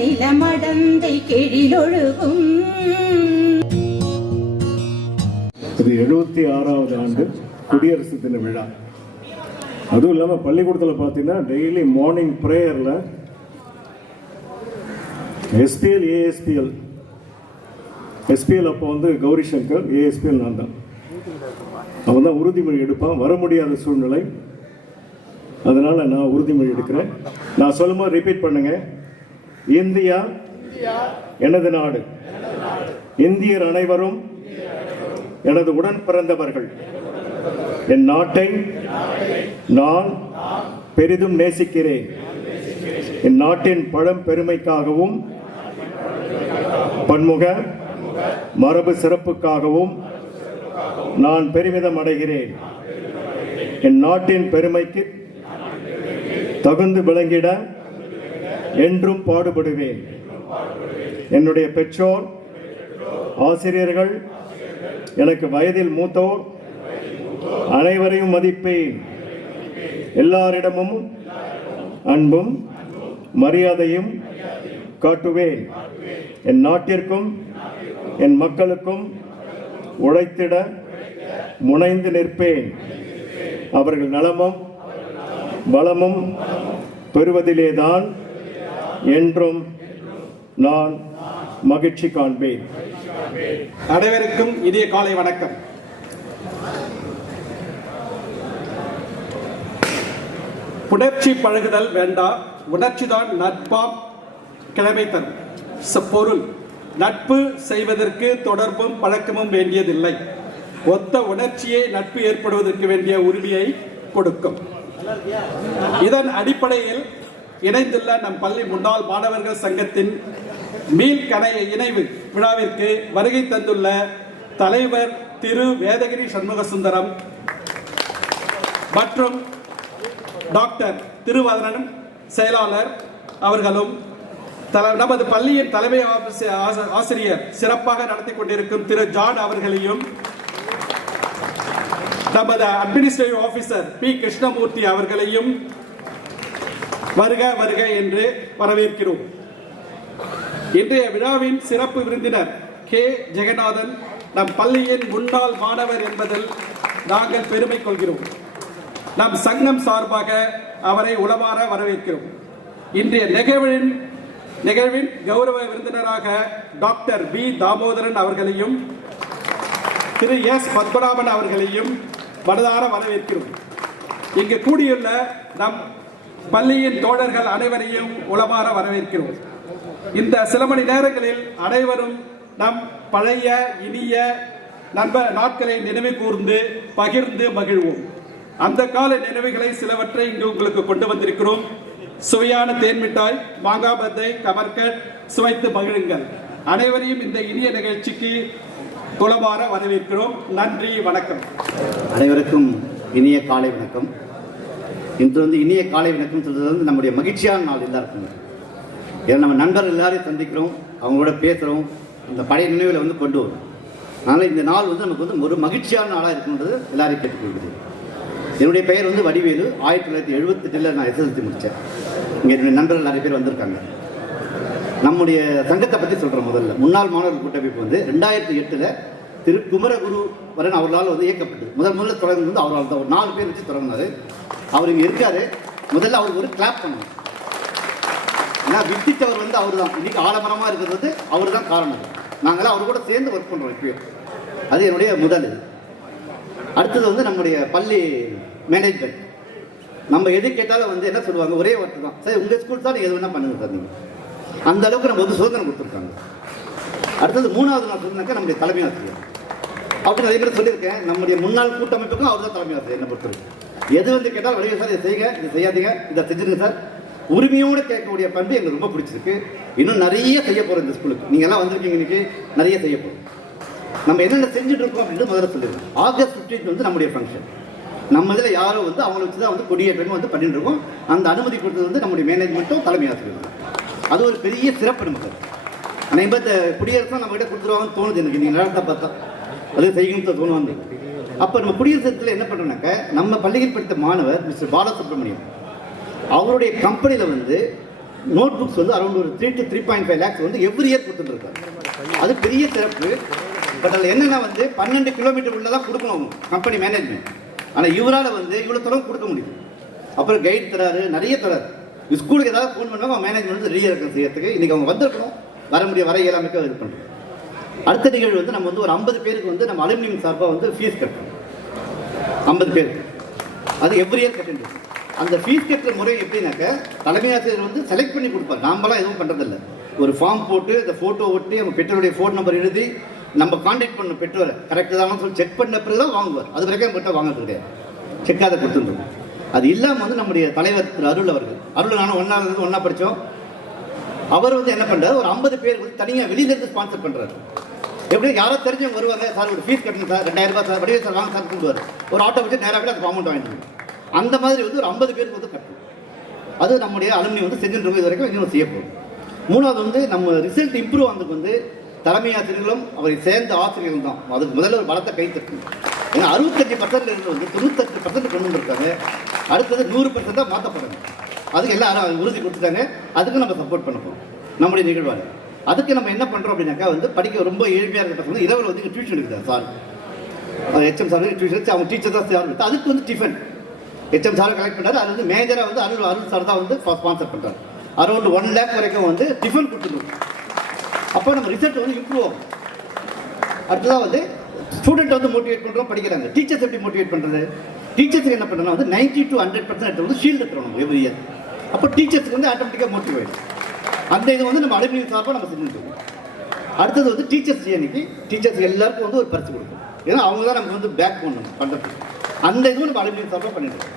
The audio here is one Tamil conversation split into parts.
நிலமடந்தை கெழிலொழுகும். இது 76வது ஆண்டு குடியரசு தின விழா. அதுவும் இல்லாமல் பள்ளிக்கூடத்தில் பார்த்தீங்கன்னா டெய்லி மார்னிங் ப்ரேயரில் எஸ்பிஎல் ஏஎஸ்பிஎல் எஸ்பிஎல் அப்போ வந்து கௌரி சங்கர், ஏஎஸ்பிஎல் நான் தான். அவன் தான் உறுதிமொழி எடுப்பான். வர முடியாத சூழ்நிலை, அதனால நான் உறுதிமொழி எடுக்கிறேன். நான் சொல்லும்போது ரிப்பீட் பண்ணுங்க. இந்தியா எனது நாடு, இந்தியர் அனைவரும் எனது உடன் பிறந்தவர்கள். என் நாட்டை நான் பெரிதும் நேசிக்கிறேன். என் நாட்டின் பழம் பெருமைக்காகவும் பன்முக மரபு சிறப்புக்காகவும் நான் பெருமிதம் அடைகிறேன். என் நாட்டின் பெருமைக்கு தகுந்து விளங்கிட என்றும் பாடுபடுவேன். என்னுடைய பெற்றோர், ஆசிரியர்கள், எனக்கு வயதில் மூத்தோர் அனைவரையும் மதிப்பேன். எல்லாரிடமும் அன்பும் மரியாதையும் காட்டுவேன். என் நாட்டிற்கும் என் மக்களுக்கும் உழைத்திட முனைந்து நிற்பேன். அவர்கள் நலமும் வளமும் பெறுவதிலேதான் என்றும் நான் மகிழ்ச்சி காண்பேன். அனைவருக்கும் இனிய காலை வணக்கம். புணர்ச்சி பழகுதல் வேண்டா, உணர்ச்சிதான் நட்பாம் கிழமை தரும். பொருள்: நட்பு செய்வதற்கு தொடர்பும் பழக்கமும் வேண்டியதில்லை. ஒத்த உணர்ச்சியை நட்பு ஏற்படுவதற்கு வேண்டிய உரிமையை கொடுக்கும். இதன் அடிப்படையில் இணைந்துள்ள நம் பள்ளி முன்னாள் மாணவர்கள் சங்கத்தின் இணைவு விழாவிற்கு வருகை தந்துள்ள தலைவர் திரு வேதகிரி சண்முக சுந்தரம் மற்றும் டாக்டர் திருவதனன் செயலாளர் அவர்களும், நமது பள்ளியின் தலைமை ஆசிரியர் சிறப்பாக நடத்தி கொண்டிருக்கும் திரு ஜான் அவர்களையும், நமது அட்மினிஸ்ட்ரேட்டிவ் ஆபீசர் பி கிருஷ்ணமூர்த்தி அவர்களையும் வருக வருக என்று வரவேற்கிறோம். இன்றைய விழாவின் சிறப்பு விருந்தினர் கே ஜெகநாதன் நம் பள்ளியின் முன்னாள் மாணவர் என்பதில் நாங்கள் பெருமை கொள்கிறோம். நம் சங்கம் சார்பாக அவரை உளமாற வரவேற்கிறோம். இன்றைய நிகழ்வின் கௌரவ விருந்தினராக டாக்டர் பி தாமோதரன் அவர்களையும் திரு எஸ் பத்மநாபன் அவர்களையும் மனதார வரவேற்கிறோம். இங்கு கூடியுள்ள நம் பள்ளியின் தோழர்கள் அனைவரையும் உளமாற வரவேற்கிறோம். இந்த சில மணி நேரங்களில் அனைவரும் நம் பழைய இனிய நாட்களை நினைவு கூர்ந்து பகிர்ந்து மகிழ்வோம். அந்த கால நினைவுகளை சிலவற்றை இங்கு உங்களுக்கு கொண்டு வந்திருக்கிறோம். சுவையான தேன் மிட்டாய், மாங்காய் பத்தை, கமர்கட் சுவைத்து மகிழுங்கள். அனைவரையும் இந்த இனிய நிகழ்ச்சிக்கு குலமாற வரவேற்கிறோம். நன்றி, வணக்கம். அனைவருக்கும் இனிய காலை வணக்கம். இன்று இனிய காலை வணக்கம் சொல்றது நம்முடைய மகிழ்ச்சியான நாள் எல்லாருக்கும். ஏன்னா நம்ம நண்பர்கள் எல்லாரையும் சந்திக்கிறோம், அவங்களோட பேசுகிறோம், இந்த பழைய நினைவுகளை கொண்டு வரும். அதனால் இந்த நாள் நமக்கு ஒரு மகிழ்ச்சியான நாளாக இருக்குன்றது எல்லாரையும் கேட்டுக்கொள்கிறது. என்னுடைய பெயர் வடிவேலு. 1978 நான் எஸ்எஸ்எல்சி முடித்தேன். இங்கே என்னுடைய நண்பர்கள் நிறைய பேர் வந்திருக்காங்க. நம்முடைய சங்கத்தை பற்றி சொல்கிறேன். முதல்ல முன்னாள் மாணவர்கள் கூட்டமைப்பு 2008 திரு குமரகுரு வரன் அவர்களால் இயக்கப்பட்டது. முதல்ல தொடங்குறது அவரால் தான். ஒரு 4 பேர் வச்சு தொடங்கினார். அவர் இங்கே இருக்காரு. முதல்ல அவருக்கு ஒரு கிளாப் பண்ணணும். ஏன்னா வித்திட்டவர் அவர் தான். இன்னைக்கு ஆலமரமாக இருக்கிறது அவர் தான் காரணம். நாங்களாம் அவர் கூட சேர்ந்து ஒர்க் பண்ணுறோம் இப்பயும். அது என்னுடைய முதல். அடுத்தது நம்முடைய பள்ளி மேனேஜ்மெண்ட். நம்ம எது கேட்டாலும் என்ன சொல்லுவாங்க, ஒரே வார்த்தை தான், சரி உங்கள் ஸ்கூல் தான் நீங்கள் எது வேணால் பண்ணுங்க சார். நீங்கள் அந்த அளவுக்கு நம்ம சுதந்திரம் கொடுத்துருக்காங்க. அடுத்தது 3வது நாள் சொன்னாக்கா நம்முடைய தலைமை ஆசிரியர். அப்படி நிறைய பேர் சொல்லியிருக்கேன். நம்முடைய முன்னாள் கூட்டமைப்புக்கும் அவர் தான் தலைமை ஆசிரியர். என்ன பொறுத்தவரைக்கும் எது கேட்டால் வடிவ சார் இதை செய்யுங்க, இதை செய்யாதீங்க, இதை செஞ்சுருங்க சார். உரிமையோடு கேட்கக்கூடிய பண்பு எங்களுக்கு ரொம்ப பிடிச்சிருக்கு. இன்னும் நிறைய செய்ய போகிறோம் இந்த ஸ்கூலுக்கு. நீங்கள் எல்லாம் வந்திருக்கீங்க, இன்னைக்கு நிறைய செய்ய போகிறோம். நம்ம என்னென்ன செஞ்சுட்டு இருக்கோம் அப்படின்னு முதல்ல சொல்லிடுவோம். August 15 நம்முடைய ஃபங்க்ஷன். நம்ம இதில் யாரும் அவங்களை வச்சு தான் கொடியேற்றம் பண்ணிட்டு இருக்கோம். அந்த அனுமதி கொடுத்தது நம்முடைய மேனேஜ்மெண்ட்டும் தலைமை ஆசிரியர். அது ஒரு பெரிய சிறப்பு நமக்கு. ஆனால் இப்போ குடியரசும் நம்ம கிட்ட கொடுத்துருவாங்கன்னு தோணுது எனக்கு. நீங்கள் நேரத்தை பார்த்தா அது செய்யணும்னு தோணுவாங்க. அப்போ நம்ம குடியரசு என்ன பண்ணுறோம்னாக்க, நம்ம பள்ளியில் படித்த மாணவர் மிஸ்டர் பாலசுப்ரமணியம் அவருடைய கம்பெனியில் நோட் புக்ஸ் வந்து அரௌண்ட் ஒரு 3 to 3.5 lakhs வந்து எவ்ரி இயர் கொடுத்துட்டு. அது பெரிய சிறப்பு. பட் அதில் என்னென்னா வந்து 12 கிலோமீட்டர் உள்ள தான் கொடுக்கணும் கம்பெனி மேனேஜ்மெண்ட். ஆனால் இவரால் வந்து இவ்வளோ தூரம் கொடுக்க முடியும். அப்புறம் கைடு தராரு, நிறைய தராரு. ஸ்கூலுக்கு ஏதாவது ஃபோன் பண்ணால் அவங்க மேனேஜ்மெண்ட் வந்து ரெடியாக இருக்க செய்யறதுக்கு இன்றைக்கி அவங்க வந்திருக்கணும், வர இயலாமைக்கு இது பண்ணுறோம். அடுத்த நிகழ்வு வந்து நம்ம வந்து ஒரு 50 பேருக்கு வந்து நம்ம அலுமினியம் சார்பாக வந்து ஃபீஸ் கட்டணும். 50 பேருக்கு அது எவ்ரி இயர் கட்டிட்டு. அந்த ஃபீஸ் கட்டுற முறை எப்படின்னாக்க தலைமை ஆசிரியர் வந்து செலக்ட் பண்ணி கொடுப்பார். நாமெல்லாம் எதுவும் பண்ணுறதில்ல. ஒரு ஃபார்ம் போட்டு இந்த ஃபோட்டோ ஒட்டி நம்ம பெற்றோருடைய ஃபோன் நம்பர் எழுதி நம்ம கான்டாக்ட் பண்ண பெற்றோரை கரெக்டாக தான் சொல்லி செக் பண்ண பிறகு தான் வாங்குவார். அது வரைக்கும் கிட்ட வாங்குறது கிடையாது, செக்காத கொடுத்துருந்தோம். அது இல்லாமல் வந்து நம்முடைய தலைவர் திரு அருள் அவர்கள், அருள் நானும் ஒன்றா படித்தோம். அவர் வந்து என்ன பண்ணுறாரு, ஒரு 50 பேர் வந்து தனியாக வெளியிலேருந்து ஸ்பான்சர் பண்ணுறாரு. எப்படி யாரோ தெரிஞ்சவங்க வருவாங்க, சார் ஒரு ஃபீஸ் கட்டணும் சார், 2000 ரூபாய் சார், வடிவே சார் வாங்க சார் கொண்டுவார். ஒரு ஆட்டோ வச்சு நேராக போய் அந்த அமௌண்ட் வாங்கிட்டு அந்த மாதிரி வந்து ஒரு 50 பேருக்கு வந்து கட்டணும். அது நம்முடைய அலுமினி வந்து செஞ்சுட்டு இது வரைக்கும் இன்னும் செய்யப்படும். மூணாவது வந்து நம்ம ரிசல்ட் இம்ப்ரூவ் ஆனதுக்கு வந்து தலைமை ஆசிரியர்களும் அவரை சேர்ந்த ஆசிரியர்கள் தான். அதுக்கு முதல்ல ஒரு பலத்தை கை தட்டணும். ஏன்னா 65% இருந்து வந்து 98% கொண்டு வந்திருக்காங்க. அடுத்தது 100% தான் மாற்றப்படணும். அதுக்கு எல்லாரும் உறுதி கொடுத்துட்டாங்க. அதுக்கு நம்ம சப்போர்ட் பண்ண போகிறோம் நம்முடைய நிகழ்வாக. அதுக்கு நம்ம என்ன பண்ணுறோம் அப்படின்னாக்கா வந்து படிக்க ரொம்ப எளிமையாக இருக்க பசங்க இரவில் வந்து டியூஷன் எடுக்குது சார், ஹெச்எம் சார் டியூஷன், அவங்க டீச்சர் தான் சார். அதுக்கு வந்து டிஃபன் ஹெச்எம் சாரை கலெக்ட் பண்ணுறாரு. அது வந்து மேஜராக வந்து அருள் சார் தான் வந்து ஸ்பான்சர் பண்ணுறாரு. அரௌண்ட் 1 lakh வரைக்கும் வந்து டிஃபன் கொடுத்துருவோம். அப்போ நம்ம ரிசல்ட் வந்து இம்ப்ரூவ் ஆகும். அடுத்ததாக வந்து ஸ்டூடெண்ட் வந்து மோட்டிவேட் பண்ணுறோம், படிக்கிறாங்க. டீச்சர்ஸ் எப்படி மோட்டிவேட் பண்ணுறது? டீச்சர்ஸுக்கு என்ன பண்ணுறோம்னா வந்து 90 to 100% வந்து ஷீல்டு தரணும் எவ்ரி இயர். அப்போ டீச்சர்ஸுக்கு வந்து ஆட்டோமேட்டிக்காக மோட்டிவேட். அந்த இது வந்து நம்ம அலுமினி சார்பாக நம்ம செஞ்சுருக்கோம். அடுத்தது வந்து டீச்சர்ஸ் டே அன்னைக்கு டீச்சர்ஸ் எல்லாருக்கும் வந்து ஒரு பரிசு கொடுக்கும். ஏன்னா அவங்க தான் நமக்கு வந்து பேக் பண்ணணும் பண்ணுறதுக்கு. அந்த இதுவும் நம்ம அலுமினி சார்பாக பண்ணிட்டு இருக்கோம்.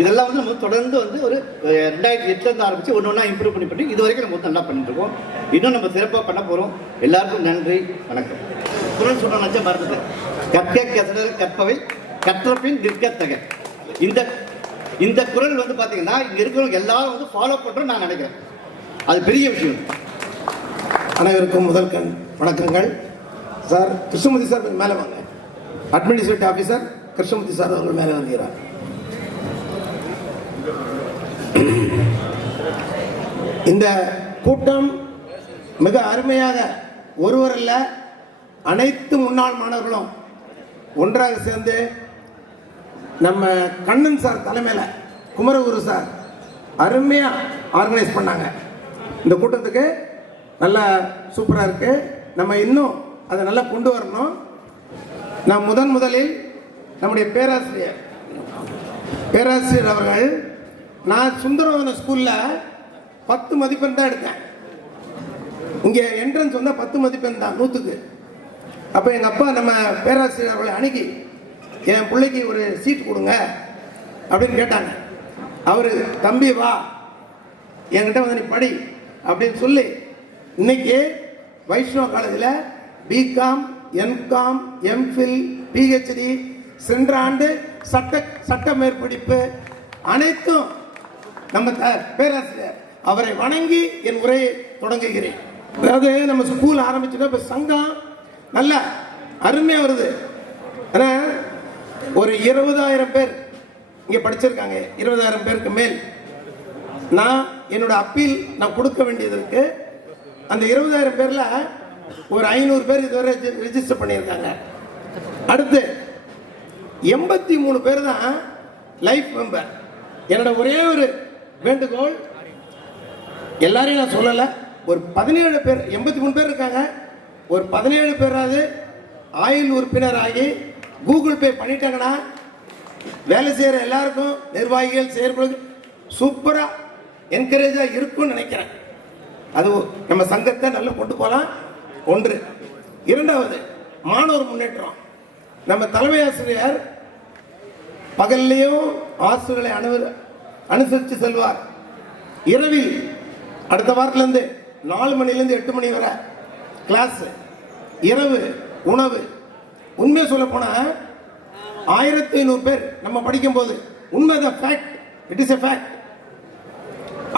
இதெல்லாம் வந்து நம்ம தொடர்ந்து வந்து ஒரு 2008 ஆரம்பித்து ஒன்று இம்ப்ரூவ் பண்ணி இது வரைக்கும் நம்ம வந்து நல்லா பண்ணிட்டு இருக்கோம். இன்னும் நம்ம சிறப்பாக பண்ண போகிறோம். எல்லாருக்கும் நன்றி, வணக்கம். குரல் சொல்ல நினச்ச மருந்து கற்க கசடர் கற்பவை கற்றபின் நிற்கத்தக. இந்த குரல் வந்து பார்த்தீங்கன்னா இங்கே இருக்கிறவங்க எல்லாரும் வந்து ஃபாலோ பண்ணுறோம் நான் நினைக்கிறேன். அது பெரிய விஷயம். அனைவருக்கும் முதல் வணக்கங்கள். சார் கிருஷ்ணமூர்த்தி சார் மேலே வாங்க. அட்மினிஸ்ட்ரேட்டிவ் ஆஃபீஸர் கிருஷ்ணமூர்த்தி சார் அவர்கள் மேலே வருகிறார். இந்த கூட்டம் மிக அருமையாக ஒருவர் அல்ல, அனைத்து முன்னாள் மாணவர்களும் ஒன்றாக சேர்ந்து நம்ம கண்ணன் சார் தலைமையில் குமரகுரு சார் அருமையாக ஆர்கனைஸ் பண்ணாங்க. இந்த கூட்டத்துக்கு நல்லா சூப்பராக இருக்குது. நம்ம இன்னும் அதை நல்லா கொண்டு வரணும். நான் முதலில் நம்முடைய பேராசிரியர் அவர்கள், நான் சுந்தரவன ஸ்கூலில் 10 மதிப்பெண் தான் எடுத்தேன். இங்கே என்ட்ரன்ஸ் வந்தால் 10 மதிப்பெண் தான் 100க்கு. அப்போ எங்கள் அப்பா நம்ம பேராசிரியர் அவர்களை அணுகி என் பிள்ளைக்கு ஒரு சீட் கொடுங்க அப்படின்னு கேட்டாங்க. அவர் தம்பி வா என்கிட்ட வந்து நீ படி அப்படின்னு சொல்லி இன்னைக்கு வைஷ்ணவ காலேஜில் பிகாம், எம்காம், எம்ஃபில், பிஹெச்டி, சென்ற ஆண்டு சட்ட மேற்படிப்பு அனைத்தும் நம்ம பேராசிரியர் அவரை வணங்கி என் உரையை தொடங்குகிறேன். அதாவது நம்ம ஸ்கூல் ஆரம்பிச்சுட்டோம். இப்போ சங்கம் நல்ல அருமையாக வருது. ஆனால் ஒரு 20,000 பேர் இங்கே படிச்சிருக்காங்க. 20,000 பேருக்கு மேல் நான் என்னோட அப்பீல் நான் கொடுக்க வேண்டியது இருக்கு. அந்த 20,000 பேரில் ஒரு 500 பேர் இதுவரை ரெஜிஸ்டர் பண்ணியிருக்காங்க. அடுத்து 83 பேர் தான் லைஃப் மெம்பர். என்னோட ஒரே ஒரு வேண்டுகோள், எல்லாரையும் நான் சொல்லலை, ஒரு 17 பேர், 83 பேர் இருக்காங்க, ஒரு 17 பேராவது ஆயுள் உறுப்பினர் ஆகி கூகுள் பே பண்ணிட்டாங்கன்னா வேலை செய்கிற எல்லாருக்கும், நிர்வாகிகள் செயற்படுது சூப்பராக என்கரேஜாக இருக்கும்னு நினைக்கிறேன். அது நம்ம சங்கத்தை நல்லா கொண்டு போகலாம். ஒன்று. இரண்டாவது, மாணவர் முன்னேற்றம். நம்ம தலைமை ஆசிரியர் பகல்லையும் ஆசிரியர்களை அனுசரித்து செல்வார். இரவில் அடுத்த வாரத்திலேருந்து 4 மணிலேருந்து 8 மணி வரை கிளாஸ், இரவு உணவு. உண்மையை சொல்ல போனால் 1500 பேர் நம்ம படிக்கும்போது, உண்மைதான், fact, it is a fact.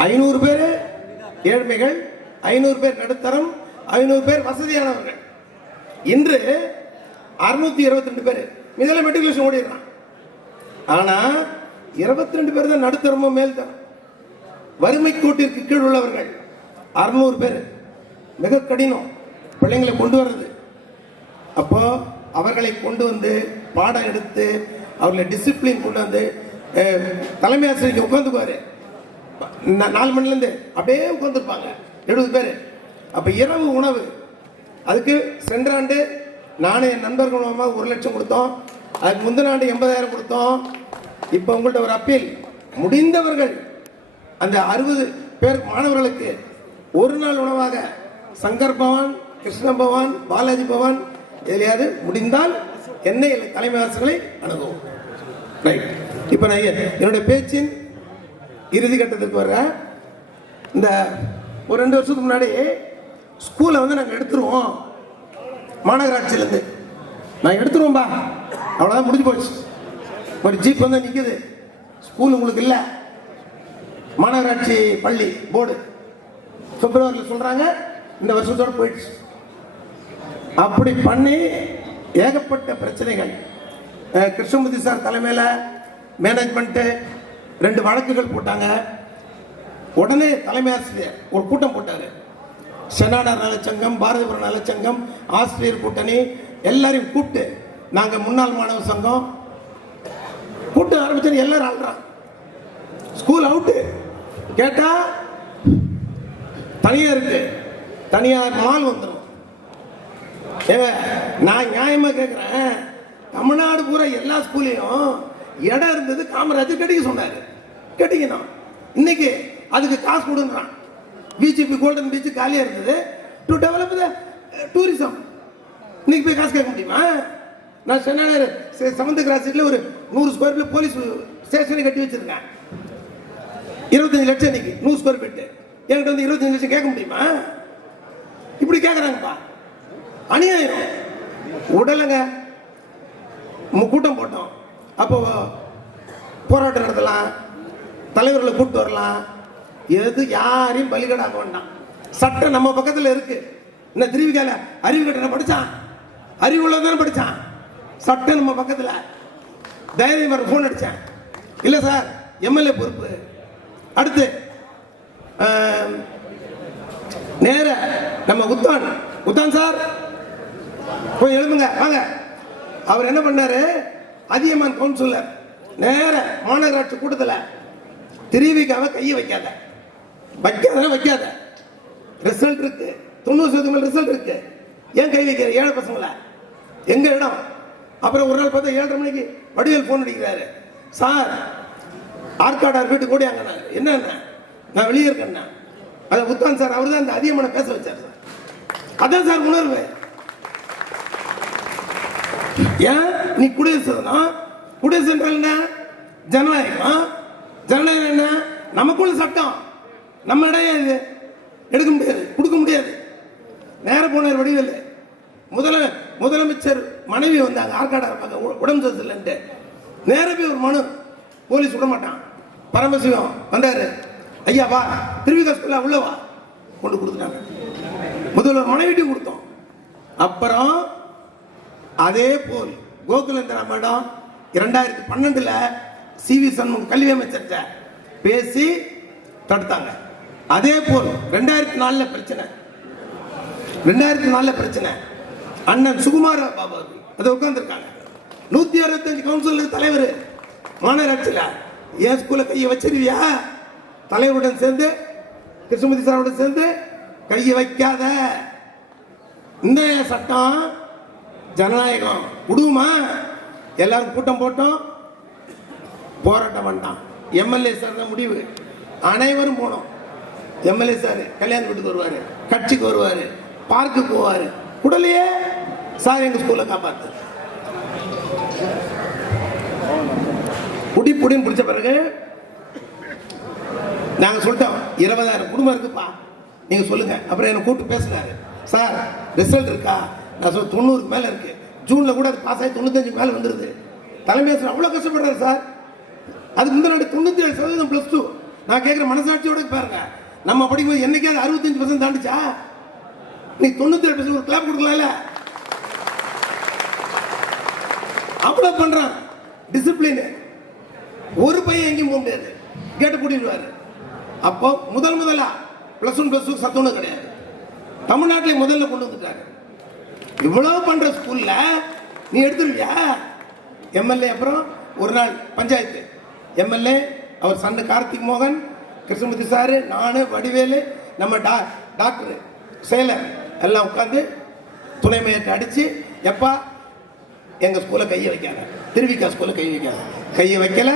500 பேர் ஏழ்மைகள், 500 பேர் நடுத்தரம், 500 பேர் வசதியானவர்கள். இன்று 622 பேர் இதெல்லாம் மெட்ரிகுலேஷன் ஓடிடுறான். ஆனால் 22 பேர் தான் நடுத்தரமும் மேல் தரம். வறுமை கோட்டிற்கு கீழ் உள்ளவர்கள் 600 பேர். மிக கடினம் பிள்ளைங்களை கொண்டு வர்றது. அப்போ அவர்களை கொண்டு வந்து பாடம் எடுத்து அவர்களை டிசிப்ளின் கொண்டு வந்து தலைமை ஆசிரியர் உட்காந்துக்குவாரு. 4 மணிலேருந்து அப்படியே உட்காந்துருப்பாங்க 70 பேர். அப்போ இரவு உணவு அதுக்கு சென்ற ஆண்டு நானும் என் நண்பர்கள் மூலமாக 1 லட்சம் கொடுத்தோம். அதுக்கு முந்தின ஆண்டு 80,000 கொடுத்தோம். இப்போ உங்கள்கிட்ட ஒரு அப்பீல், முடிந்தவர்கள் அந்த 60 பேர் மாணவர்களுக்கு ஒரு நாள் உணவாக சங்கர் பவன், கிருஷ்ண பவன், பாலாஜி பவன் எதுலையாவது முடிந்தால் என்னை தலைமை ஆசிரியர்களை அணுகுவோம். ரைட். இப்போ நான் என்னுடைய பேச்சின் இறுதி கட்டத்துக்கு வர்றேன். இந்த ஒரு 2 வருஷத்துக்கு முன்னாடி ஸ்கூலை வந்து நாங்கள் எடுத்துருவோம், மாநகராட்சியிலேருந்து நான் எடுத்துருவோம்பா, அவ்வளோதான், முடிஞ்சு போச்சு. ஒரு ஜீப் வந்து நிற்குது, ஸ்கூல் உங்களுக்கு இல்லை, மாநகராட்சி பள்ளி போர்டு பிப்ரவரியில் சொல்கிறாங்க, இந்த வருஷத்தோடு போயிடுச்சு. அப்படி பண்ணி ஏகப்பட்ட பிரச்சனைகள். கிருஷ்ணமூர்த்தி சார் தலைமையில் மேனேஜ்மெண்ட்டு 2 வழக்குகள் போட்டாங்க. உடனே தலைமை ஆசிரியர் ஒரு கூட்டம் போட்டார். செனாடார் நலச்சங்கம், பாரதிபுரம் நலச்சங்கம், ஆசிரியர் கூட்டணி எல்லாரையும் கூப்பிட்டு நாங்கள் முன்னாள் மாணவர் சங்கம் கூட்டு ஆரம்பிச்சு எல்லாரும் ஆள்றாங்க. ஸ்கூல் அவுட்டு கேட்டா தனியார் இருக்கு, தனியார் மால் வந்துடும். நான் நியாயமா கேட்கிறேன், தமிழ்நாடு பூரா எல்லா ஸ்கூல்லையும் இடம் இருந்தது, காமராஜர் கட்டிக்க சொன்னாரு, கட்டிக்கணும். இன்னைக்கு அதுக்கு காசு கொடுன்றான். பிஜேபி கோல்டன் பீச் காலியா இருந்தது, டு டெவலப் த டூரிசம். இன்னைக்கு போய் காசு கேட்க முடியுமா? நான் சென்னை சமந்த கிராசிட்டில் ஒரு 100 ஸ்கொயர் ஃபீட் போலீஸ் ஸ்டேஷனை கட்டி வச்சிருக்கேன். 25 லட்சம் இன்னைக்கு 100 ஸ்கொயர் ஃபீட். என்கிட்ட வந்து 25 லட்சம் கேட்க முடியுமா? இப்படி கேட்குறாங்கப்பா, அநியாயம். உடலுங்க கூட்டம் போட்டோம். அப்போ போராட்டம் நடத்தலாம், தலைவர்களை கூப்பிட்டு வரலாம், எது யாரையும் பலிகடாக்க வேண்டாம். சட்டம் நம்ம பக்கத்தில் இருக்கு. என்ன திருவிக்கால அறிவு கட்டணம் படிச்சான், அறிவுள்ள தானே படிச்சான். சட்டம் நம்ம பக்கத்தில். தைரியம் வர போன் அடிச்சேன், இல்லை சார் எம்எல்ஏ பொறுப்பு. அடுத்து நேர நம்ம உத்தான் சார் போய் எழுதுங்க வாங்க. அவர் என்ன பண்ணாரு, அதியமான் கவுன்சிலர் நேர மாநகராட்சி கூட்டத்தில் திருவிக்காவை கையை வைக்காத ரிசல்ட் இருக்கு, 90% ரிசல்ட் இருக்கு, ஏன் கை வைக்கிற ஏழை பசங்களை, எங்க இடம்? அப்புறம் ஒரு நாள் பார்த்தா 7:30 மணிக்கு வடிவேல் போன் அடிக்கிறாரு, சார் ஆற்காடார் வீட்டுக்கு ஓடியாங்க. என்ன நான் வெளியே இருக்கேன்னா, அதை உத்தான் சார் அவர் தான் இந்த அதியமான பேச வச்சார் சார். அதான் சார் உணர்வு. ஏன் நீ குடியரசு என்ன ஜனநாயகம்? ஜனநாயகம் என்ன? நமக்குள்ள சட்டம், நம்ம இடம் இது எடுக்க முடியாது, கொடுக்க முடியாது. நேர போனார் வடிவேல். முதலமைச்சர் மனைவி வந்தாங்க, ஆற்காடார் பார்க்க உடம்பு சரியில்லைன்ட்டு. நேர போய் ஒரு மனு, போலீஸ் விட மாட்டான். பரமசிவம் வந்தாரு, ஐயா வா திருவிகாஸ்குள்ள உள்ளவா, கொண்டு கொடுத்துட்டாங்க. முதல்வர் மனைவிட்டையும் கொடுத்தோம். அப்புறம் அதே போல் கோகுலேந்திரா மேடம் 2012 சிவி சண்முகம் கல்வி அமைச்சர்கிட்ட பேசி தடுத்தாங்க. அதே போல் 2004 பிரச்சனை. அண்ணன் சுகுமார பாபு அதை உட்கார்ந்துருக்காங்க. 165 கவுன்சிலர் தலைவர் மாநகராட்சியில் என் ஸ்கூல்ல கையை வச்சிருவியா? தலைவருடன் சேர்ந்து கிருஷ்ணமூர்த்தி சாருடன் சேர்ந்து கையை வைக்காத. இந்த சட்டம் ஜனநாயகம் விடுமா? எல்லாரும் கூட்டம் போட்டோம், போராட்டம் பண்ணான். எம்எல்ஏ சார் தான் முடிவு, அனைவரும் போனோம். எம்எல்ஏ சார் கல்யாண வீட்டுக்கு வருவாரு, கட்சிக்கு வருவாரு, பார்க்குக்கு போவாரு. உடலையே சார் எங்க ஸ்கூல்ல காப்பாத்து. புடின்னு பிடிச்ச பிறகு நாங்க சொல்லிட்டோம், 20,000 குடும்பம் இருக்குப்பா, நீங்க சொல்லுங்க. அப்புறம் என்ன கூப்பிட்டு பேசினாரு, சார் ரிசல்ட் இருக்கா? நான் சொல்ல 90க்கு மேல இருக்கு. ஜூன்ல கூட அது பாஸ் ஆகி 95க்கு மேல வந்துருது. தலைமை அவ்வளவு கஷ்டப்படுறாரு சார். அதுக்கு முன்னாடி 97% +2. நான் கேட்கிற மனசாட்சியோட பாருங்க, நம்ம படிக்கும்போது என்னைக்காவது 65% தாண்டிச்சா? நீ 97% ஒரு கிளாப் கொடுக்கலாம்ல? அவ்வளவு பண்றான். டிசிப்ளின். ஒரு பையன் எங்கேயும் போக முடியாது, கேட்டு கூட்டிடுவாரு. அப்போ முதலா +1 +2 சத்துணவு கிடையாது. தமிழ்நாட்டிலே முதல்ல கொண்டு வந்துட்டாரு. இவ்வளவு பண்ற ஸ்கூல்ல நீ எடுத்துருவியா? எம்எல்ஏ அப்புறம் ஒரு நாள் பஞ்சாயத்து எம்எல்ஏ அவர் சன்னு கார்த்திக் மோகன், கிருஷ்ணமூர்த்தி சாரு, நானு, வடிவேலு, நம்ம டாக்டர் சேலர் எல்லாம் உட்காந்து துணை மேயத்தை அடிச்சு, எப்பா எங்க ஸ்கூல்ல கையை வைக்காத, திருவிக்கா ஸ்கூல்ல கையை வைக்கல.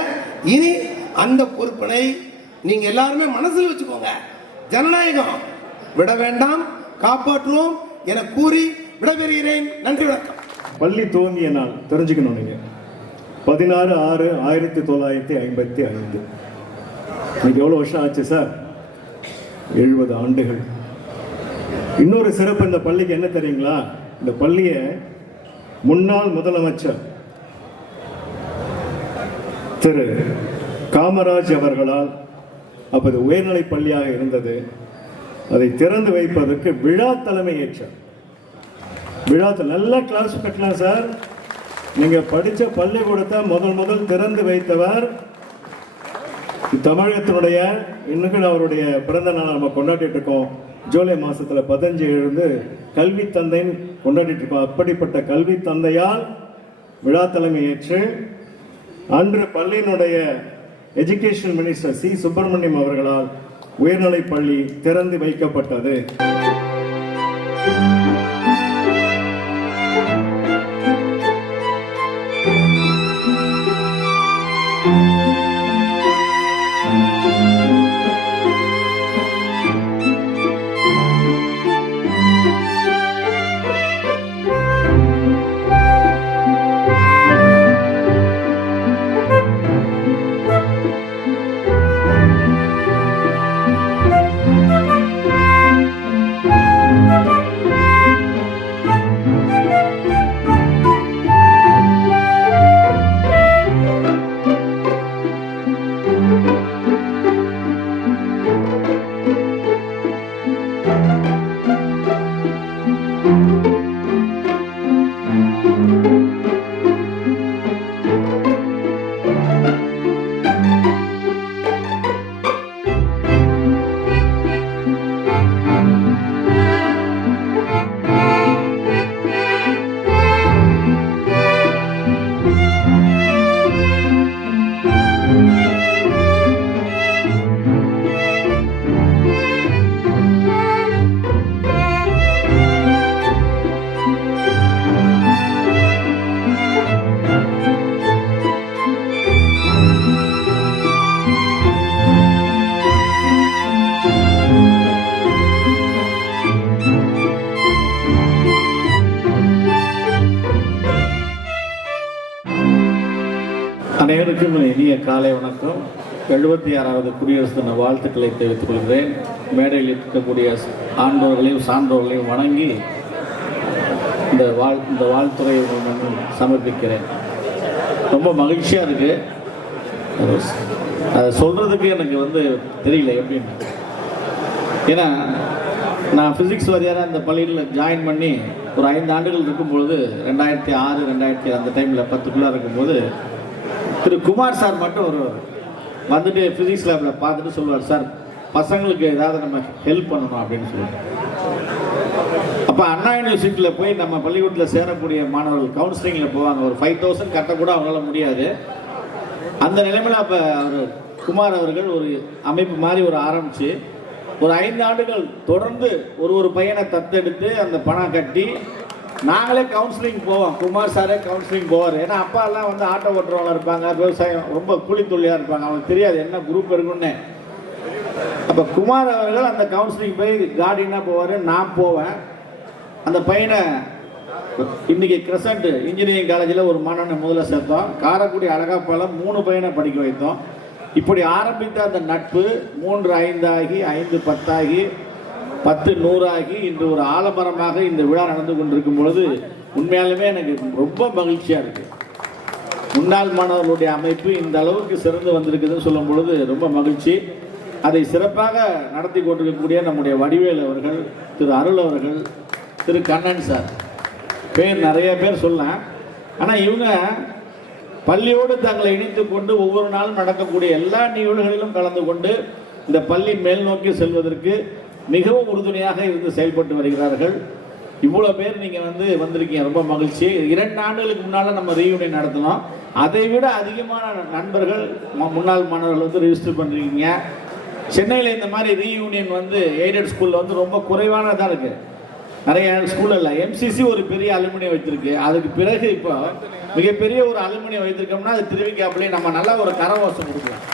இனி அந்த பொறுப்பினை நீங்க எல்லாருமே மனசில் வச்சுக்கோங்க. ஜனநாயகம் விட வேண்டாம், காப்பாற்றுவோம் என கூறி விடைபெறுகிறேன். நன்றி, வணக்கம். பள்ளி துவங்கிய நாள் தெரிஞ்சுக்கணும் நீங்க. 16/6/1955. இன்னைக்கு எவ்வளவு வருஷம் ஆச்சு சார்? 70 ஆண்டுகள். இன்னொரு சிறப்பு இந்த பள்ளிக்கு என்ன தெரியுங்களா? இந்த பள்ளியை முன்னாள் முதலமைச்சர் திரு காமராஜ் அவர்களால், அப்போது உயர்நிலை பள்ளியாக இருந்தது, அதை திறந்து வைப்பதற்கு விழா தலைமை ஏற்றார். விழாத்தில் நல்ல கிளாஸ் கட்டலாம் சார். நீங்க படிச்ச பள்ளிக்கூடத்தை முதல் திறந்து வைத்தவர் தமிழகத்தினுடைய, இன்னும் அவருடைய பிறந்த நாள் நம்ம கொண்டாடிட்டு இருக்கோம். ஜூலை மாசத்துல 15 கல்வி தந்தைன்னு கொண்டாடிட்டு இருக்கோம். அப்படிப்பட்ட கல்வி தந்தையால் விழா தலைமை ஏற்று அன்று பள்ளியினுடைய எஜுகேஷன் மினிஸ்டர் சி சுப்பிரமணியம் அவர்களால் உயர்நிலை பள்ளி திறந்து வைக்கப்பட்டது. அனைவருக்கும் இனிய காலை வணக்கம். 76வது குடியரசு தின வாழ்த்துக்களை தெரிவித்துக் கொள்கிறேன். மேடையில் இருக்கக்கூடிய ஆண்டோர்களையும் சான்றோர்களையும் வணங்கி இந்த வாழ்த்துறையை சமர்ப்பிக்கிறேன். ரொம்ப மகிழ்ச்சியாக இருக்குது. அதை சொல்கிறதுக்கு எனக்கு தெரியல எப்படின்னு. ஏன்னா நான் ஃபிசிக்ஸ் வாரியாராக இந்த பள்ளியில் ஜாயின் பண்ணி ஒரு 5 ஆண்டுகள் இருக்கும்பொழுது 2006 2007 அந்த டைமில் 10க்குள்ளே இருக்கும்போது திரு குமார் சார் மட்டும் வந்துட்டு ஃபிசிக்ஸ் லேபில் பார்த்துட்டு சொல்லுவார், சார் பசங்களுக்கு ஏதாவது நம்ம ஹெல்ப் பண்ணணும் அப்படின்னு சொல்லிட்டு. அப்போ அண்ணா யூனிவர்சிட்டியில் போய் நம்ம பள்ளிக்கூடத்தில் சேரக்கூடிய மாணவர்கள் கவுன்சிலிங்கில் போவாங்க. ஒரு 5000 கட்டக்கூட அவங்களால முடியாது. அந்த நிலைமையில் அப்போ அவர் குமார் அவர்கள் ஒரு அமைப்பு மாதிரி ஆரம்பித்து ஒரு 5 ஆண்டுகள் தொடர்ந்து ஒரு பையனை தத்தெடுத்து அந்த பணம் கட்டி நாங்களே கவுன்சிலிங் போவோம். குமார் சாரே கவுன்சிலிங் போவார். ஏன்னா அப்பா எல்லாம் ஆட்டோ ஓட்டுறவங்க இருப்பாங்க, விவசாயம் ரொம்ப கூலி தொழிலாக இருப்பாங்க, அவங்களுக்கு தெரியாது என்ன குரூப் இருக்குன்னு. அப்போ குமார் அவர்கள் அந்த கவுன்சிலிங் போய் கார்டியனாக போவார், நான் போவேன். அந்த பையனை இன்னைக்கு கிரசன்ட் இன்ஜினியரிங் காலேஜில் ஒரு மாணவனை முதல்ல சேர்த்தோம். காரைக்குடி அழகாப்பாலம் 3 பையனை படிக்க வைத்தோம். இப்படி ஆரம்பித்த அந்த நட்பு 3 5 ஆகி 5 10 ஆகி 10 100 ஆகி இன்று ஒரு ஆலமரமாக இந்த விழா நடந்து கொண்டிருக்கும் பொழுது உண்மையாலுமே எனக்கு ரொம்ப மகிழ்ச்சியாக இருக்குது. முன்னாள் மாணவர்களுடைய அமைப்பு இந்த அளவுக்கு சிறந்து வந்திருக்குதுன்னு சொல்லும் பொழுது ரொம்ப மகிழ்ச்சி. அதை சிறப்பாக நடத்தி கொண்டிருக்கக்கூடிய நம்முடைய வடிவேல் அவர்கள், திரு அருள் அவர்கள், திரு கண்ணன் சார், பேர் நிறைய பேர் சொல்லலாம். ஆனால் இவங்க பள்ளியோடு தங்களை இணைத்து கொண்டு ஒவ்வொரு நாளும் நடக்கக்கூடிய எல்லா நிகழ்வுகளிலும் கலந்து கொண்டு இந்த பள்ளி மேல் நோக்கி செல்வதற்கு மிகவும் உறுதுணையாக இருந்து செயல்பட்டு வருகிறார்கள். இவ்வளோ பேர் நீங்கள் வந்திருக்கீங்க, ரொம்ப மகிழ்ச்சி. 2 ஆண்டுகளுக்கு முன்னால் நம்ம ரீயூனியன் நடத்தினோம். அதை விட அதிகமான நண்பர்கள் முன்னாள் மாணவர்கள் ரெஜிஸ்டர் பண்ணிருக்கீங்க. சென்னையில் இந்த மாதிரி ரீயூனியன் எய்டட் ஸ்கூலில் ரொம்ப குறைவானதாக இருக்குது. நிறைய ஸ்கூலில் இல்லை. எம்சிசி ஒரு பெரிய அலுமினியம் வைத்திருக்கு. அதுக்கு பிறகு இப்போ மிகப்பெரிய ஒரு அலுமினியம் வைத்திருக்கோம்னா அது திருவிக்காப்பிலே நம்ம நல்லா ஒரு கரவாசம் கொடுக்கலாம்.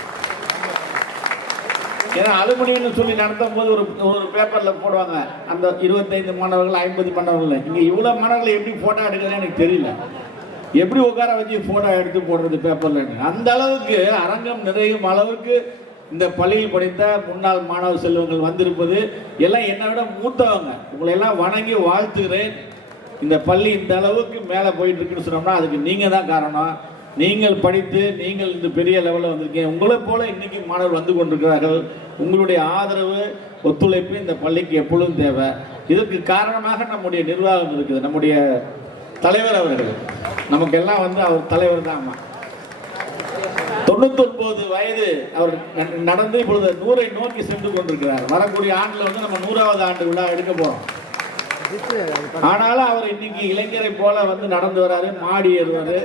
ஏன்னா அலுமினியம்னு சொல்லி நடத்தும் போது ஒரு பேப்பரில் போடுவாங்க, அந்த 25 மாணவர்கள் 50 மாணவர்கள். இங்கே இவ்வளோ மாணவர்களை எப்படி ஃபோட்டோ எடுக்கிறேன்னு எனக்கு தெரியல. எப்படி உட்கார வச்சு ஃபோட்டோ எடுத்து போடுறது பேப்பரில்? அந்த அளவுக்கு அரங்கம் நிறையும் அளவுக்கு இந்த பள்ளியில் படித்த முன்னாள் மாணவ செல்வங்கள் வந்திருப்பது எல்லாம் என்னை விட மூத்தவங்க. உங்களை எல்லாம் வணங்கி வாழ்த்துகிறேன். இந்த பள்ளி இந்த அளவுக்கு மேலே போயிட்டு இருக்குன்னு சொன்னோம்னா அதுக்கு நீங்கள் தான் காரணம். நீங்கள் படித்து நீங்கள் இந்த பெரிய லெவலில் வந்திருக்கீங்க. உங்களை போல இன்னைக்கு மாணவர் வந்து கொண்டிருக்கிறார்கள். உங்களுடைய ஆதரவு, ஒத்துழைப்பு இந்த பள்ளிக்கு எப்பொழுதும் தேவை. இதற்கு காரணமாக நம்முடைய நிர்வாகம் இருக்குது. நம்முடைய தலைவர் அவர்கள், நமக்கெல்லாம் அவர் தலைவர் தான். 99 வயது அவர் நடந்து இப்பொழுது 100-ஐ நோக்கி சென்று கொண்டிருக்கிறார். வரக்கூடிய ஆண்டில் நம்ம 100வது ஆண்டு விழா எடுக்க போறோம். ஆனாலும் அவர் இன்னைக்கு இளைஞரை போல நடந்து வராரு, மாடி ஏறுவாரு,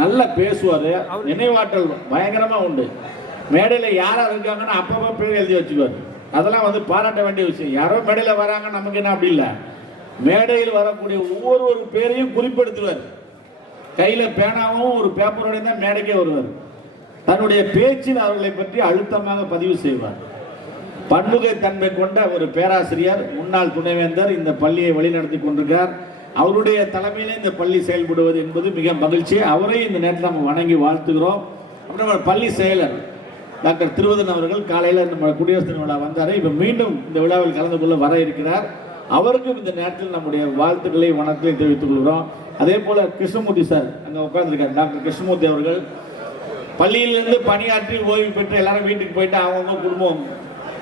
நல்லா பேசுவாரு, நினைவாற்றல் பயங்கரமா உண்டு. மேடையில யாரா இருக்காங்கன்னா அப்பப்ப பேர் எழுதி வச்சுக்குவாரு. அதெல்லாம் பாராட்ட வேண்டிய விஷயம். யாரோ மேடையில வராங்க, நமக்கு என்ன அப்படி இல்லை. மேடையில் வரக்கூடிய ஒவ்வொரு பேரையும் குறிப்பிடுத்துவார். கையில பேனாவும் ஒரு பேப்பரோட தான் மேடைக்கே வருவார். தன்னுடைய பேச்சில் அவர்களை பற்றி அழுத்தமாக பதிவு செய்வார். பன்முக தன்மை கொண்ட ஒரு பேராசிரியர், முன்னாள் துணைவேந்தர் இந்த பள்ளியை வழிநடத்தி கொண்டிருக்கிறார். அவருடைய தலைமையிலே இந்த பள்ளி செயல்படுவது என்பது மிக மகிழ்ச்சி. அவரை இந்த நேரத்தில் நம்ம வணங்கி வாழ்த்துகிறோம். நம்ம பள்ளி செயலர் டாக்டர் திருவதன் அவர்கள் காலையில் நம்ம குடியரசு தின விழா வந்தார். இப்போ மீண்டும் இந்த விழாவில் கலந்து கொள்ள வர இருக்கிறார். அவருக்கும் இந்த நேரத்தில் நம்முடைய வாழ்த்துக்களை வணக்கத்தை தெரிவித்துக் கொள்கிறோம். அதே போல கிருஷ்ணமூர்த்தி சார் அங்கே உட்கார்ந்துருக்கார். டாக்டர் கிருஷ்ணமூர்த்தி அவர்கள் பள்ளியிலிருந்து பணியாற்றி ஓய்வு பெற்று எல்லாரும் வீட்டுக்கு போயிட்டு அவங்க குடும்பம்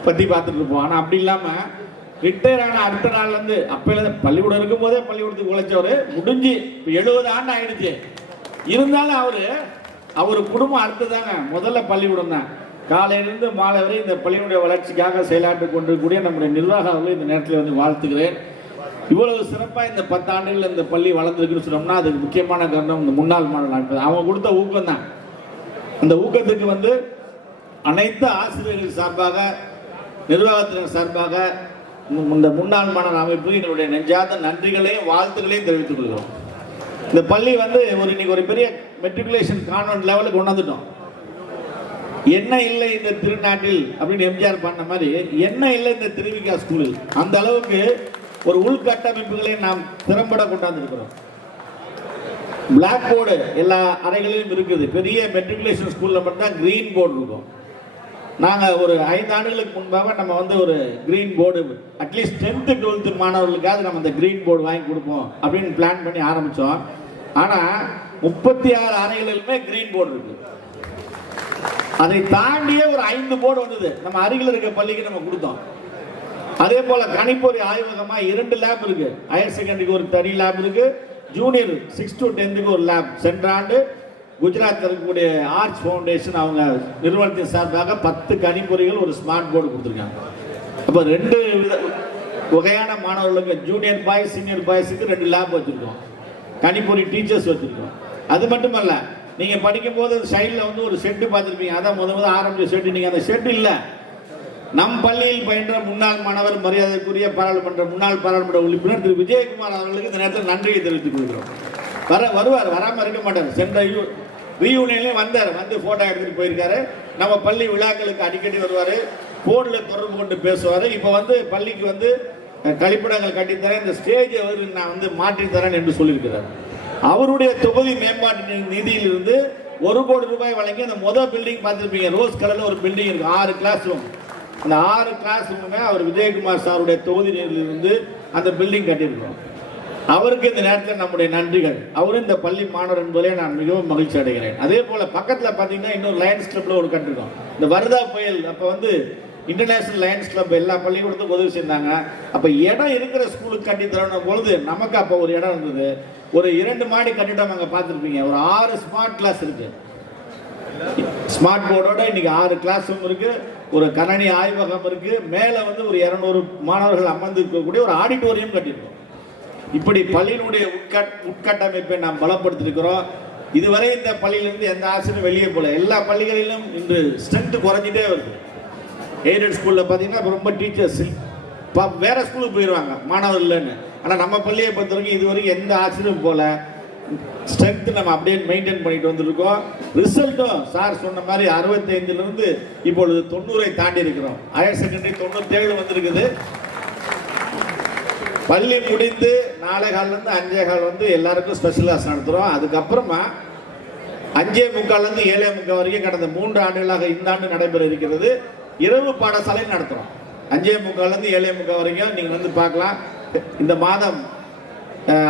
பற்றி பார்த்துட்டு இருப்போம். ஆனால் அப்படி இல்லாமல் ரிட்டையர் ஆன அடுத்த நாள்லேருந்து அப்போலேருந்து பள்ளிக்கூடம் இருக்கும் போதே பள்ளிக்கூடத்துக்கு உழைச்சவர் முடிஞ்சு இப்போ 70 ஆண்டு ஆயிடுச்சு. இருந்தாலும் அவர் குடும்பம் அடுத்ததாங்க முதல்ல பள்ளிக்கூடம் தான். காலையிலிருந்து மாலை வரை இந்த பள்ளியினுடைய வளர்ச்சிக்காக செயலாற்றி கொண்டிருக்கக்கூடிய நம்முடைய நிர்வாகங்களை இந்த நேரத்தில் வாழ்த்துகிறேன். இவ்வளவு சிறப்பாக இந்த 10 ஆண்டுகள் இந்த பள்ளி வளர்ந்துருக்குன்னு சொன்னோம்னா அதுக்கு முக்கியமான காரணம் இந்த முன்னாள் மாணவர்கள் அவங்க கொடுத்த ஊக்கம் தான். அந்த ஊக்கத்துக்கு அனைத்து ஆசிரியர்கள் சார்பாக, நிர்வாகத்தினர் சார்பாக இந்த முன்னாள் மாணவர் அமைப்புக்கு என்னுடைய நெஞ்சார்ந்த நன்றிகளையும் வாழ்த்துக்களையும் தெரிவித்துக் கொள்கிறோம். இந்த பள்ளி இன்னைக்கு ஒரு பெரிய மெட்ரிகுலேஷன் கான்வென்ட் லெவலுக்கு கொண்டு வந்துட்டோம். என்ன இல்லை இந்த திருநாட்டில் அப்படின்னு எம்ஜிஆர் பண்ண மாதிரி என்ன இல்லை இந்த திருவிக்கா ஸ்கூலில். அந்த அளவுக்கு ஒரு உள்கட்டமைப்புகளை நாம் திறம்பட கொண்டாந்துருக்கிறோம். பிளாக் போர்டு எல்லா அறைகளிலும் இருக்குது. பெரிய மெட்ரிகுலேஷன் ஸ்கூலில் மட்டும் கிரீன் போர்டு இருக்கும். நாங்கள் ஒரு 5 ஆண்டுகளுக்கு முன்பாக நம்ம ஒரு green board at least 10th 12th மாணவர்களுக்காவது நம்ம அந்த கிரீன் போர்டு வாங்கி கொடுப்போம் அப்படின்னு பிளான் பண்ணி ஆரம்பித்தோம். ஆனால் 36 அறைகளிலுமே கிரீன் போர்டு இருக்கு. அதை தாண்டியே ஒரு 5 போர்டு வந்தது. நம்ம அருகில் இருக்க பள்ளிக்கு நம்ம கொடுத்தோம். அதே போல கணிப்பொறி ஆய்வகமா 2 லேப் இருக்கு. ஹையர் செகண்டரிக்கு ஒரு தனி லேப் இருக்கு. ஜூனியர் 6 to 10க்கு ஒரு லேப். சென்ற ஆண்டு குஜராத் இருக்கக்கூடிய ஆர்ட்ஸ் ஃபவுண்டேஷன் அவங்க நிறுவனத்தின் சார்பாக 10 கணிப்பொறிகள் ஒரு ஸ்மார்ட் போர்டு கொடுத்துருக்காங்க. அப்போ 2 வகையான மாணவர்களுக்கு ஜூனியர் பாய்ஸ் சீனியர் பாய்ஸுக்கு 2 லேப் வச்சிருக்கோம். கணிப்பொறி டீச்சர்ஸ் வச்சிருக்கோம். அது மட்டுமல்ல, நீங்க படிக்கும் போது சைடில் ஒரு ஷெட்டு பார்த்துருப்பீங்க. அதான் முதல் ஆரம்பிச்ச ஷெட்டு. நீங்க அந்த ஷெட்டு இல்லை, நம் பள்ளியில் பயின்ற முன்னாள் மாணவர் மரியாதைக்குரிய முன்னாள் பாராளுமன்ற உறுப்பினர் திரு விஜயகுமார் அவர்களுக்கு இந்த நேரத்தில் நன்றியை தெரிவித்துக் கொள்கிறோம். வருவார், வராமல் இருக்க மாட்டார். சென்ற ரீயூனியன்லேயும் வந்தார், போட்டோ எடுத்துட்டு போயிருக்காரு. நம்ம பள்ளி விழாக்களுக்கு அடிக்கடி வருவார், போனில் தொடர்பு கொண்டு பேசுவார். இப்போ பள்ளிக்கு கழிப்பிடங்கள் கட்டித்தரேன், இந்த ஸ்டேஜை நான் மாற்றித்தரேன் என்று சொல்லியிருக்கிறார். அவருடைய தொகுதி மேம்பாட்டு நிதியிலிருந்து 1 கோடி ரூபாய் வழங்கி அந்த முதல் பில்டிங் பார்த்துருப்பீங்க, ரோஸ் கலர்ல ஒரு பில்டிங் இருக்கு, 6 கிளாஸ் ரூம். அந்த 6 கிளாஸ் ரூமுமே அவர் விஜயகுமார் சாருடைய தொகுதி நிதியிலிருந்து அந்த பில்டிங் கட்டியிருக்கிறோம். அவருக்கு இந்த நேரத்தில் நம்முடைய நன்றிகள். அவரும் இந்த பள்ளி மாணவர் என்பதிலே நான் மிகவும் மகிழ்ச்சி அடைகிறேன். அதே போல பக்கத்தில் பார்த்தீங்கன்னா இன்னொரு லயன்ஸ் கிளப்ல ஒரு கட்டிருக்கோம். இந்த வருதா புயல் அப்போ இன்டர்நேஷனல் லயன்ஸ் கிளப் எல்லா பள்ளிக்கூடத்துக்கும் உதவி செஞ்சாங்க. அப்போ இடம் இருக்கிற ஸ்கூலுக்கு கட்டி தரணும் பொழுது நமக்கு அப்போ ஒரு இடம் இருந்தது. ஒரு 2 மாடி கட்டிடம் அங்கே பார்த்துருப்பீங்க. ஒரு 6 ஸ்மார்ட் கிளாஸ் இருக்கு. ஸ்மார்ட் போர்டோட இன்னைக்கு 6 கிளாஸ் ரூம் இருக்கு. ஒரு கணனி ஆய்வகம் இருக்கு, மேலே வந்து ஒரு 200 மாணவர்கள் அமர்ந்து இருக்கக்கூடிய ஒரு ஆடிட்டோரியம் கட்டியிருக்கோம். இப்படி பள்ளியினுடைய உட்கட்டமைப்பை நாம் பலப்படுத்திருக்கிறோம். இதுவரை இந்த பள்ளியிலிருந்து எந்த ஆசிரியரும் வெளியே போல. எல்லா பள்ளிகளிலும் இன்று ஸ்ட்ரென்த் குறைஞ்சிட்டே வருது. எய்டட் ஸ்கூலில் பார்த்தீங்கன்னா ரொம்ப டீச்சர்ஸ் வேற ஸ்கூலுக்கு போயிடுவாங்க மாணவர் இல்லைன்னு. ஆனால் நம்ம பள்ளியை பொறுத்த வரைக்கும் இதுவரைக்கும் எந்த ஆசிரியரும் போல ஸ்ட்ரென்த் நம்ம அப்படியே மெயின்டைன் பண்ணிட்டு வந்திருக்கோம். ரிசல்ட்டும் சார் சொன்ன மாதிரி 65லிருந்து இப்பொழுது 90ஐ தாண்டி இருக்கிறோம். ஹையர் செகண்டரி 97 வந்திருக்குது. பள்ளி முடிந்து 4:15 5:15 வந்து எல்லாருக்கும் ஸ்பெஷல் கிளாஸ் நடத்துகிறோம். அதுக்கப்புறமா 5:45 7:45 வரைக்கும் கடந்த 3 ஆண்டுகளாக இந்த ஆண்டு நடைபெற இருக்கிறது. இரவு பாடசாலை நடத்துகிறோம். 5:45 7:45 வரைக்கும் நீங்கள் வந்து பார்க்கலாம். இந்த மாதம்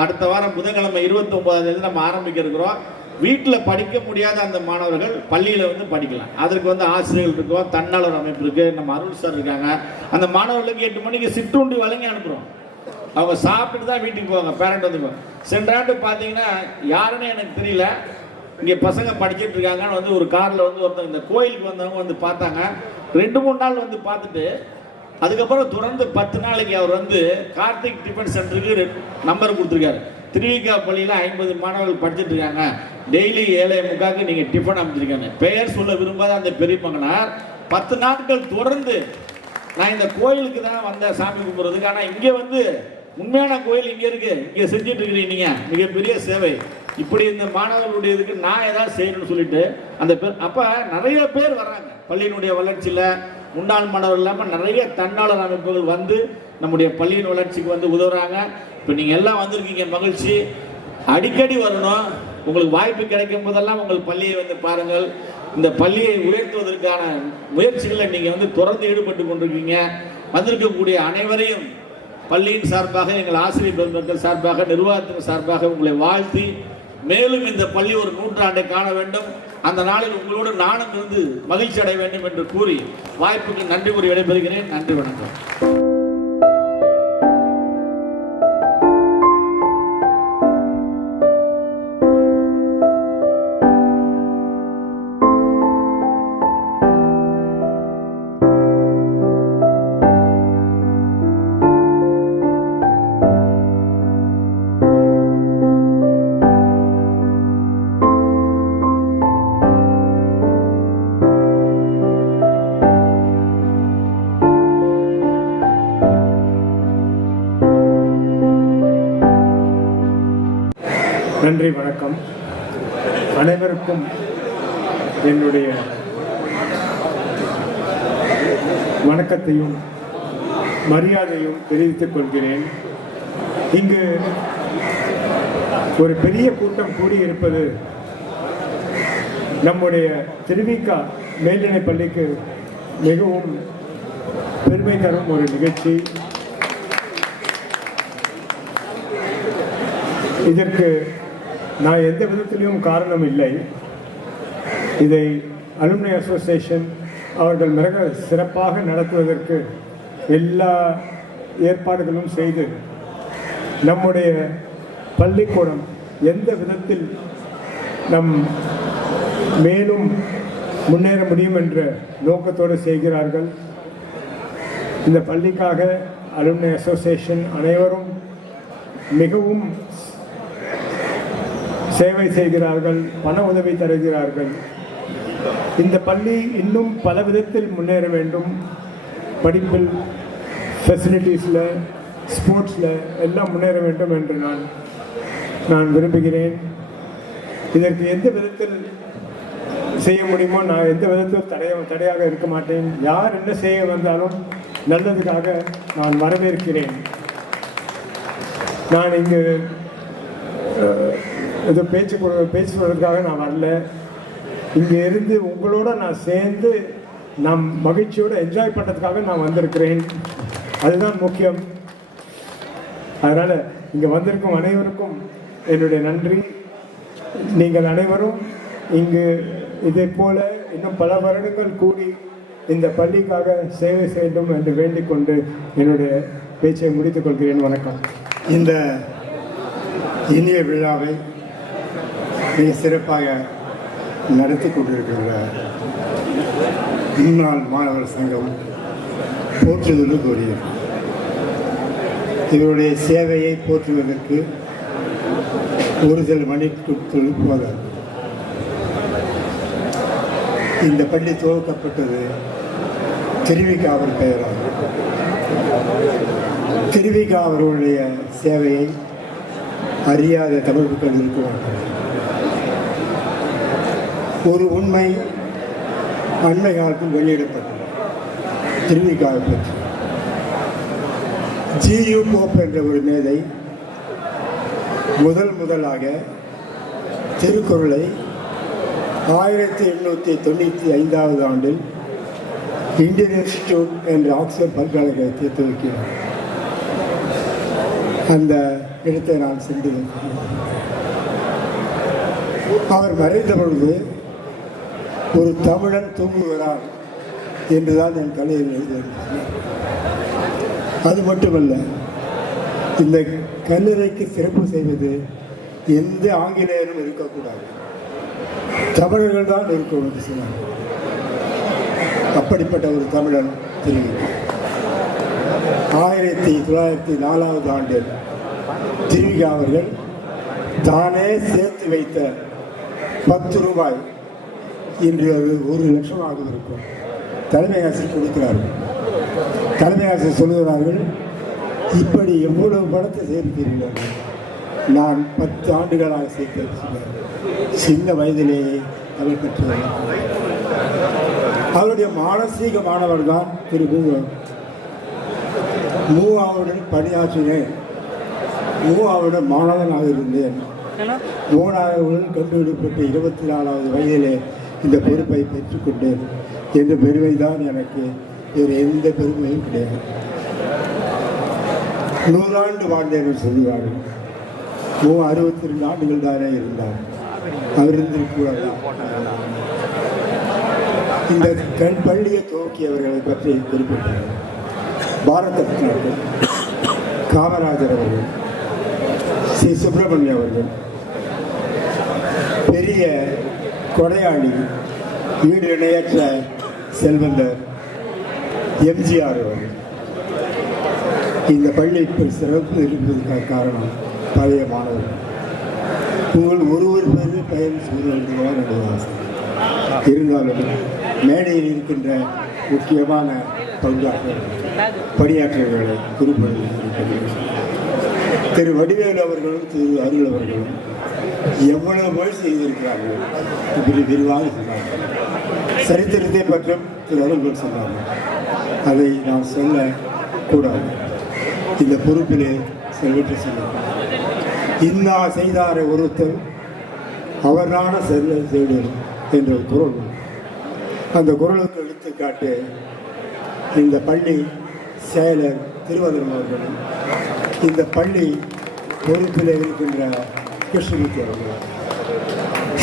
அடுத்த வாரம் புதன்கிழமை 29 நம்ம ஆரம்பிக்க இருக்கிறோம். வீட்டில் படிக்க முடியாத அந்த மாணவர்கள் பள்ளியில் வந்து படிக்கலாம். அதற்கு வந்து ஆசிரியர்கள் இருக்கோம், தன்னாளர் அமைப்பு இருக்குது, நம்ம அருள் சார் இருக்காங்க. அந்த மாணவர்களுக்கு 8 மணிக்கு சிற்றுண்டி வழங்கி அனுப்புகிறோம். அவங்க சாப்பிட்டு தான் வீட்டுக்கு போவாங்க. பேரண்ட் வந்து சென்ற ஆண்டு பார்த்தீங்கன்னா யாருன்னு எனக்கு தெரியல, இங்கே பசங்க படிச்சுட்டு இருக்காங்கன்னு வந்து ஒரு காரில் வந்து ஒருத்தவங்க இந்த கோயிலுக்கு வந்தவங்க வந்து பார்த்தாங்க. 2-3 நாள் வந்து பார்த்துட்டு அதுக்கப்புறம் தொடர்ந்து 10 நாளைக்கு அவர் வந்து கார்த்திக் டிஃபன் சென்டருக்கு நம்பர் கொடுத்துருக்காரு. திருவிக்கா பள்ளியில் 50 மாணவர்கள் படிச்சுட்டு இருக்காங்க, டெய்லி 7:45 நீங்கள் டிஃபன் அமைச்சிருக்காங்க. பெயர் சொல்ல விரும்பாத அந்த பெரிய மகனார் 10 நாட்கள் தொடர்ந்து நான் இந்த கோயிலுக்கு தான் வந்த சாமி கும்பிட்றதுக்கு, ஆனால் இங்கே வந்து உண்மையான கோயில் இங்கே இருக்கு, இங்கே செஞ்சுட்டு இருக்கிறீங்க, நீங்கள் மிகப்பெரிய சேவை. இப்படி இந்த மாணவர்களுடைய இதுக்கு நான் ஏதாவது செய்யணும்னு சொல்லிட்டு அந்த பேர் அப்போ நிறைய பேர் வர்றாங்க. பள்ளியினுடைய வளர்ச்சியில் முன்னாள் மாணவர்கள் இல்லாமல் நிறைய தன்னாளர் அமைப்புகள் வந்து நம்முடைய பள்ளியின் வளர்ச்சிக்கு வந்து உதவுறாங்க. இப்போ நீங்கள் எல்லாம் வந்திருக்கீங்க, மகிழ்ச்சி. அடிக்கடி வரணும். உங்களுக்கு வாய்ப்பு கிடைக்கும் போதெல்லாம் உங்கள் பள்ளியை வந்து பாருங்கள். இந்த பள்ளியை உயர்த்துவதற்கான முயற்சிகளை நீங்கள் வந்து தொடர்ந்து ஈடுபட்டு கொண்டிருக்கீங்க. வந்திருக்கக்கூடிய அனைவரையும் பள்ளியின் சார்பாக, எங்கள் ஆசிரியர் பெருமக்கள் சார்பாக, நிர்வாகத்தின் சார்பாக உங்களை வாழ்த்தி, மேலும் இந்த பள்ளி ஒரு 100 ஆண்டை காண வேண்டும், அந்த நாளில் உங்களோடு நானும் இருந்து மகிழ்ச்சி அடைய வேண்டும் என்று கூறி வாய்ப்புக்கு நன்றி கூறி விடைபெறுகிறேன். நன்றி, வணக்கம். நன்றி, வணக்கம். அனைவருக்கும் என்னுடைய வணக்கத்தையும் மரியாதையும் தெரிவித்துக் கொள்கிறேன். இங்கு ஒரு பெரிய கூட்டம் கூடியிருப்பது நம்முடைய திருவிக்கா மேல்நிலைப் பள்ளிக்கு மிகவும் பெருமை தரும் ஒரு நிகழ்ச்சி. இதற்கு நான் எந்த விதத்திலும் காரணம் இல்லை. இதை அலுமினி அசோசியேஷன் அவர்கள் மிக சிறப்பாக நடத்துவதற்கு எல்லா ஏற்பாடுகளும் செய்து நம்முடைய பள்ளிக்கூடம் எந்த விதத்தில் நம் மேலும் முன்னேற முடியும் என்ற நோக்கத்தோடு செய்கிறார்கள். இந்த பள்ளிக்காக அலுமினி அசோசியேஷன் அனைவரும் மிகவும் சேவை செய்கிறார்கள், பண உதவி தருகிறார்கள். இந்த பள்ளி இன்னும் பல விதத்தில் முன்னேற வேண்டும். படிப்பில், ஃபெசிலிட்டிஸில், ஸ்போர்ட்ஸில் எல்லாம் முன்னேற வேண்டும் என்று நான் விரும்புகிறேன். இதற்கு எந்த விதத்தில் செய்ய முடியுமோ நான் எந்த விதத்தில் தடையாக இருக்க மாட்டேன். யார் என்ன செய்ய வந்தாலும் நல்லதுக்காக நான் வரவேற்கிறேன். நான் இங்கு ஏதோ பேசுவதற்காக நான் வரல. இங்கே இருந்து உங்களோட நான் சேர்ந்து நான் மகிழ்ச்சியோடு என்ஜாய் பண்ணுறதுக்காக நான் வந்திருக்கிறேன். அதுதான் முக்கியம். அதனால் இங்கே வந்திருக்கும் அனைவருக்கும் என்னுடைய நன்றி. நீங்கள் அனைவரும் இங்கு இதே போல இன்னும் பல வருடங்கள் கூடி இந்த பள்ளிக்காக சேவை செய்யும் என்று வேண்டிக் கொண்டு என்னுடைய பேச்சை முடித்துக் கொள்கிறேன். வணக்கம். இந்த இனிய விழாவை மிக சிறப்பாக நடத்தி கொண்டிருக்கிற முன்னாள் மாணவர் சங்கம் போற்றுதலுக்கு கூறியது. இவருடைய சேவையை போற்றுவதற்கு ஒரு சில மணிக்கு போல இந்த பள்ளி துவக்கப்பட்டது திருவிகா அவர் பெயரால். திருவிகா அவர்களுடைய சேவையை அறியாத தமிழ் மக்கள் இருக்க மாட்டார்கள். ஒரு உண்மை அண்மை காலத்தில் வெளியிடப்பட்டது திருவிகாவை பற்றி. ஜியு போப் என்ற ஒரு மேதை முதலாக திருக்குறளை 1895 ஆண்டில் இந்தியன் இன்ஸ்டிடியூட் என்ற ஆக்ஸ்போர்ட் பல்கலைக்கழகத்தை துவக்கினார். அந்த இடத்தை நான் சென்று அவர் மறைந்த பொழுது ஒரு தமிழன் தூங்குகிறார் என்றுதான் என் கலையில் எழுதியிருந்தார். அது மட்டுமல்ல, இந்த கல்லறைக்கு சிறப்பு செய்வது எந்த ஆங்கிலேயரும் இருக்கக்கூடாது, தமிழர்கள் தான் இருக்கும் என்று சொன்னார். அப்படிப்பட்ட ஒரு தமிழன் திருவிகா 1904 ஆண்டில் திருவிகா அவர்கள் தானே சேர்த்து வைத்த 10 ரூபாய் இன்று அது 1 லட்சம் ஆக இருக்கும் தலைமை ஆசிரியர் கொடுக்கிறார்கள். தலைமை ஆசிரியர் சொல்லுகிறார்கள், இப்படி எவ்வளவு பணத்தை சேர்த்தீர்கள்? நான் 10 ஆண்டுகளாக சேர்த்து சின்ன வயதிலேயே தமிழ் பெற்றவர். அவருடைய மானசீக மாணவர் தான் திரு மூவாவுடன் பணியாற்றினேன். மூவாவுடன் மாணவனாக இருந்தேன். மூணாவது கண்டுபிடிப்பட்ட 24வது வயதிலே இந்த பொறுப்பை பெற்றுக்கொண்டேன் என்ற பெருமை தான் எனக்கு. வேறு எந்த பெருமையும் கிடையாது. 100 ஆண்டு வாழ்ந்தேன் சொல்லுவார்கள். 62 ஆண்டுகள் தானே இருந்தார். அவர் இருந்திருக்கூடாது. இந்த பள்ளியை துவக்கியவர்களை பற்றி குறிப்பிட்டார். பாரத ரத்னாக்கள், காமராஜர் அவர்கள், ஸ்ரீ சுப்பிரமணியம் அவர்கள், பெரிய கொடையாளி, ஈடு இணையற்ற செல்வந்தர் எம்ஜிஆர் அவர்கள். இந்த பள்ளி சிறப்பு இருப்பதற்கான காரணம் பழைய மாணவர்கள். உங்கள் ஒருவர் பேரு பெயர் சூழ்நிலைதான் என்னுடைய ஆசை. இருந்தாலும் மேடையில் இருக்கின்ற முக்கியமான பணியாற்றல்களை குறிப்பிட திரு வடிவேலு அவர்களும் திரு அருள் அவர்களும் எவ்வளவு முயற்சி செய்திருக்கிறார்கள் இப்படி விரிவாக சொன்னார்கள். சரித்திரத்தை பற்றும் திரு அருள் சொன்னார்கள். அதை நான் சொல்லக்கூடாது. இந்த பொறுப்பிலே செல்வற்று சொன்னார்கள். இன்னா செய்தாரை ஒருத்தர் அவரான செல்ல செய்தல் என்ற குரல். அந்த குரலுக்கு எடுத்துக்காட்டு இந்த பள்ளி செயலர் திருவதரம் அவர்களும் இந்த பள்ளி பொறுப்பில் இருக்கின்ற கிருஷ்ணமூர்த்தி அவர்கள்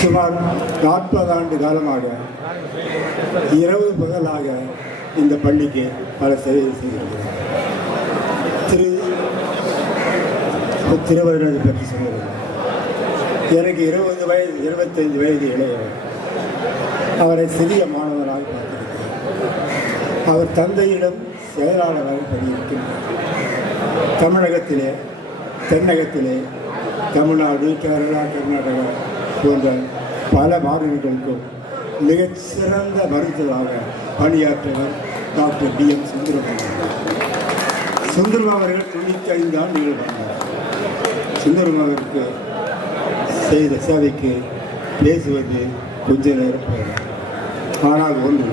சுமார் 40 ஆண்டு காலமாக இரவு பகலாக இந்த பள்ளிக்கு பல சேவை செய்திருக்கிறார். திருவருளை பற்றி சொன்னார். எனக்கு 20 வயது 25 வயது இளையவர். அவரை சிறிய மாணவராக பார்த்திருக்கிறார். அவர் தந்தையிடம் செயலாளராக பணியிருக்கின்றார். தமிழகத்திலே, தென்னகத்திலே, தமிழ்நாடு, கேரளா, கர்நாடகா போன்ற பல மாநிலங்களுக்கும் மிகச்சிறந்த மருத்துவராக பணியாற்றியவர் டாக்டர் DM சுந்தரம். சுந்தரம் அவர்கள் 95 ஆண்டுகள் வந்தார். சுந்தரம் அவருக்கு செய்த சேவைக்கு பேசுவது கொஞ்ச நேரம் போகும். ஆனால் ஒன்று,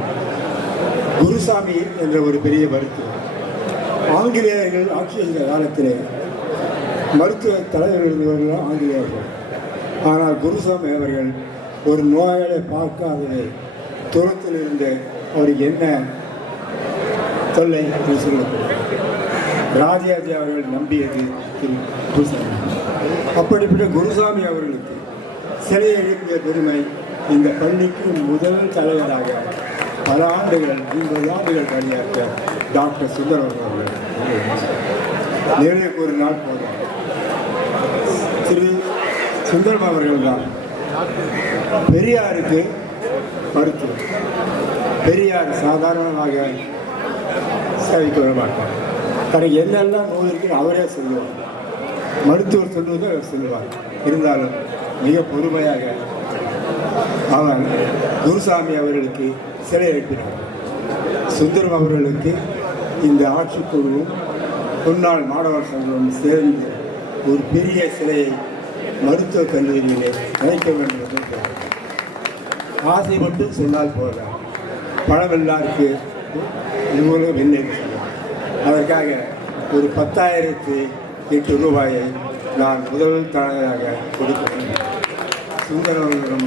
குருசாமி என்ற ஒரு பெரிய மருத்துவர், ஆங்கிலேயர்கள் ஆட்சி செய்த காலத்திலே மருத்துவ தலைவர்கள் ஆங்கிலேயர்கள். ஆனால் குருசாமி அவர்கள் ஒரு நோயாளியை பார்க்காததை தூரத்தில் இருந்து அவருக்கு என்ன தொல்லை என்று சொல்லப்படுகிறது. ராஜாஜி அவர்கள் நம்பியது குருசாமி. அப்படிப்பட்ட குருசாமி அவர்களுக்கு சிலை எழுப்பிய பெருமை இந்த பள்ளிக்கு முதல் தலைவராக பல ஆண்டுகள் 50 ஆண்டுகள் பணியாற்ற டாக்டர் சுந்தரம் அவர்கள் நேருக்கு ஒரு நாள் போனார். திரு சுந்தரம் அவர்கள் தான் பெரியாருக்கு மருத்துவர். பெரியார் சாதாரணமாக சேவைக்க விட மாட்டார். தனக்கு என்னெல்லாம் நோய் இருக்குன்னு அவரே சொல்லுவார். மருத்துவர் சொல்லுவதை அவர் சொல்லுவார். இருந்தாலும் மிக பொறுமையாக அவர் குருசாமி அவர்களுக்கு சிலை எழுப்பினார். சுந்தரம் அவர்களுக்கு இந்த ஆட்சிக்குழுவும் முன்னாள் மாணவர் சங்கமும் சேர்ந்து ஒரு பெரிய சிலையை மருத்துவக் கல்லூரியிலே அமைக்க வேண்டும் என்று ஆசை மட்டும் சொன்னால் போதாது. பணம் எல்லாருக்கு இவ்வளவு வெள்ளை சொல்லுவார். அதற்காக ஒரு 10,008 ரூபாயை நான் முதல் தலைவராக கொடுக்க வேண்டும். சுந்தரம்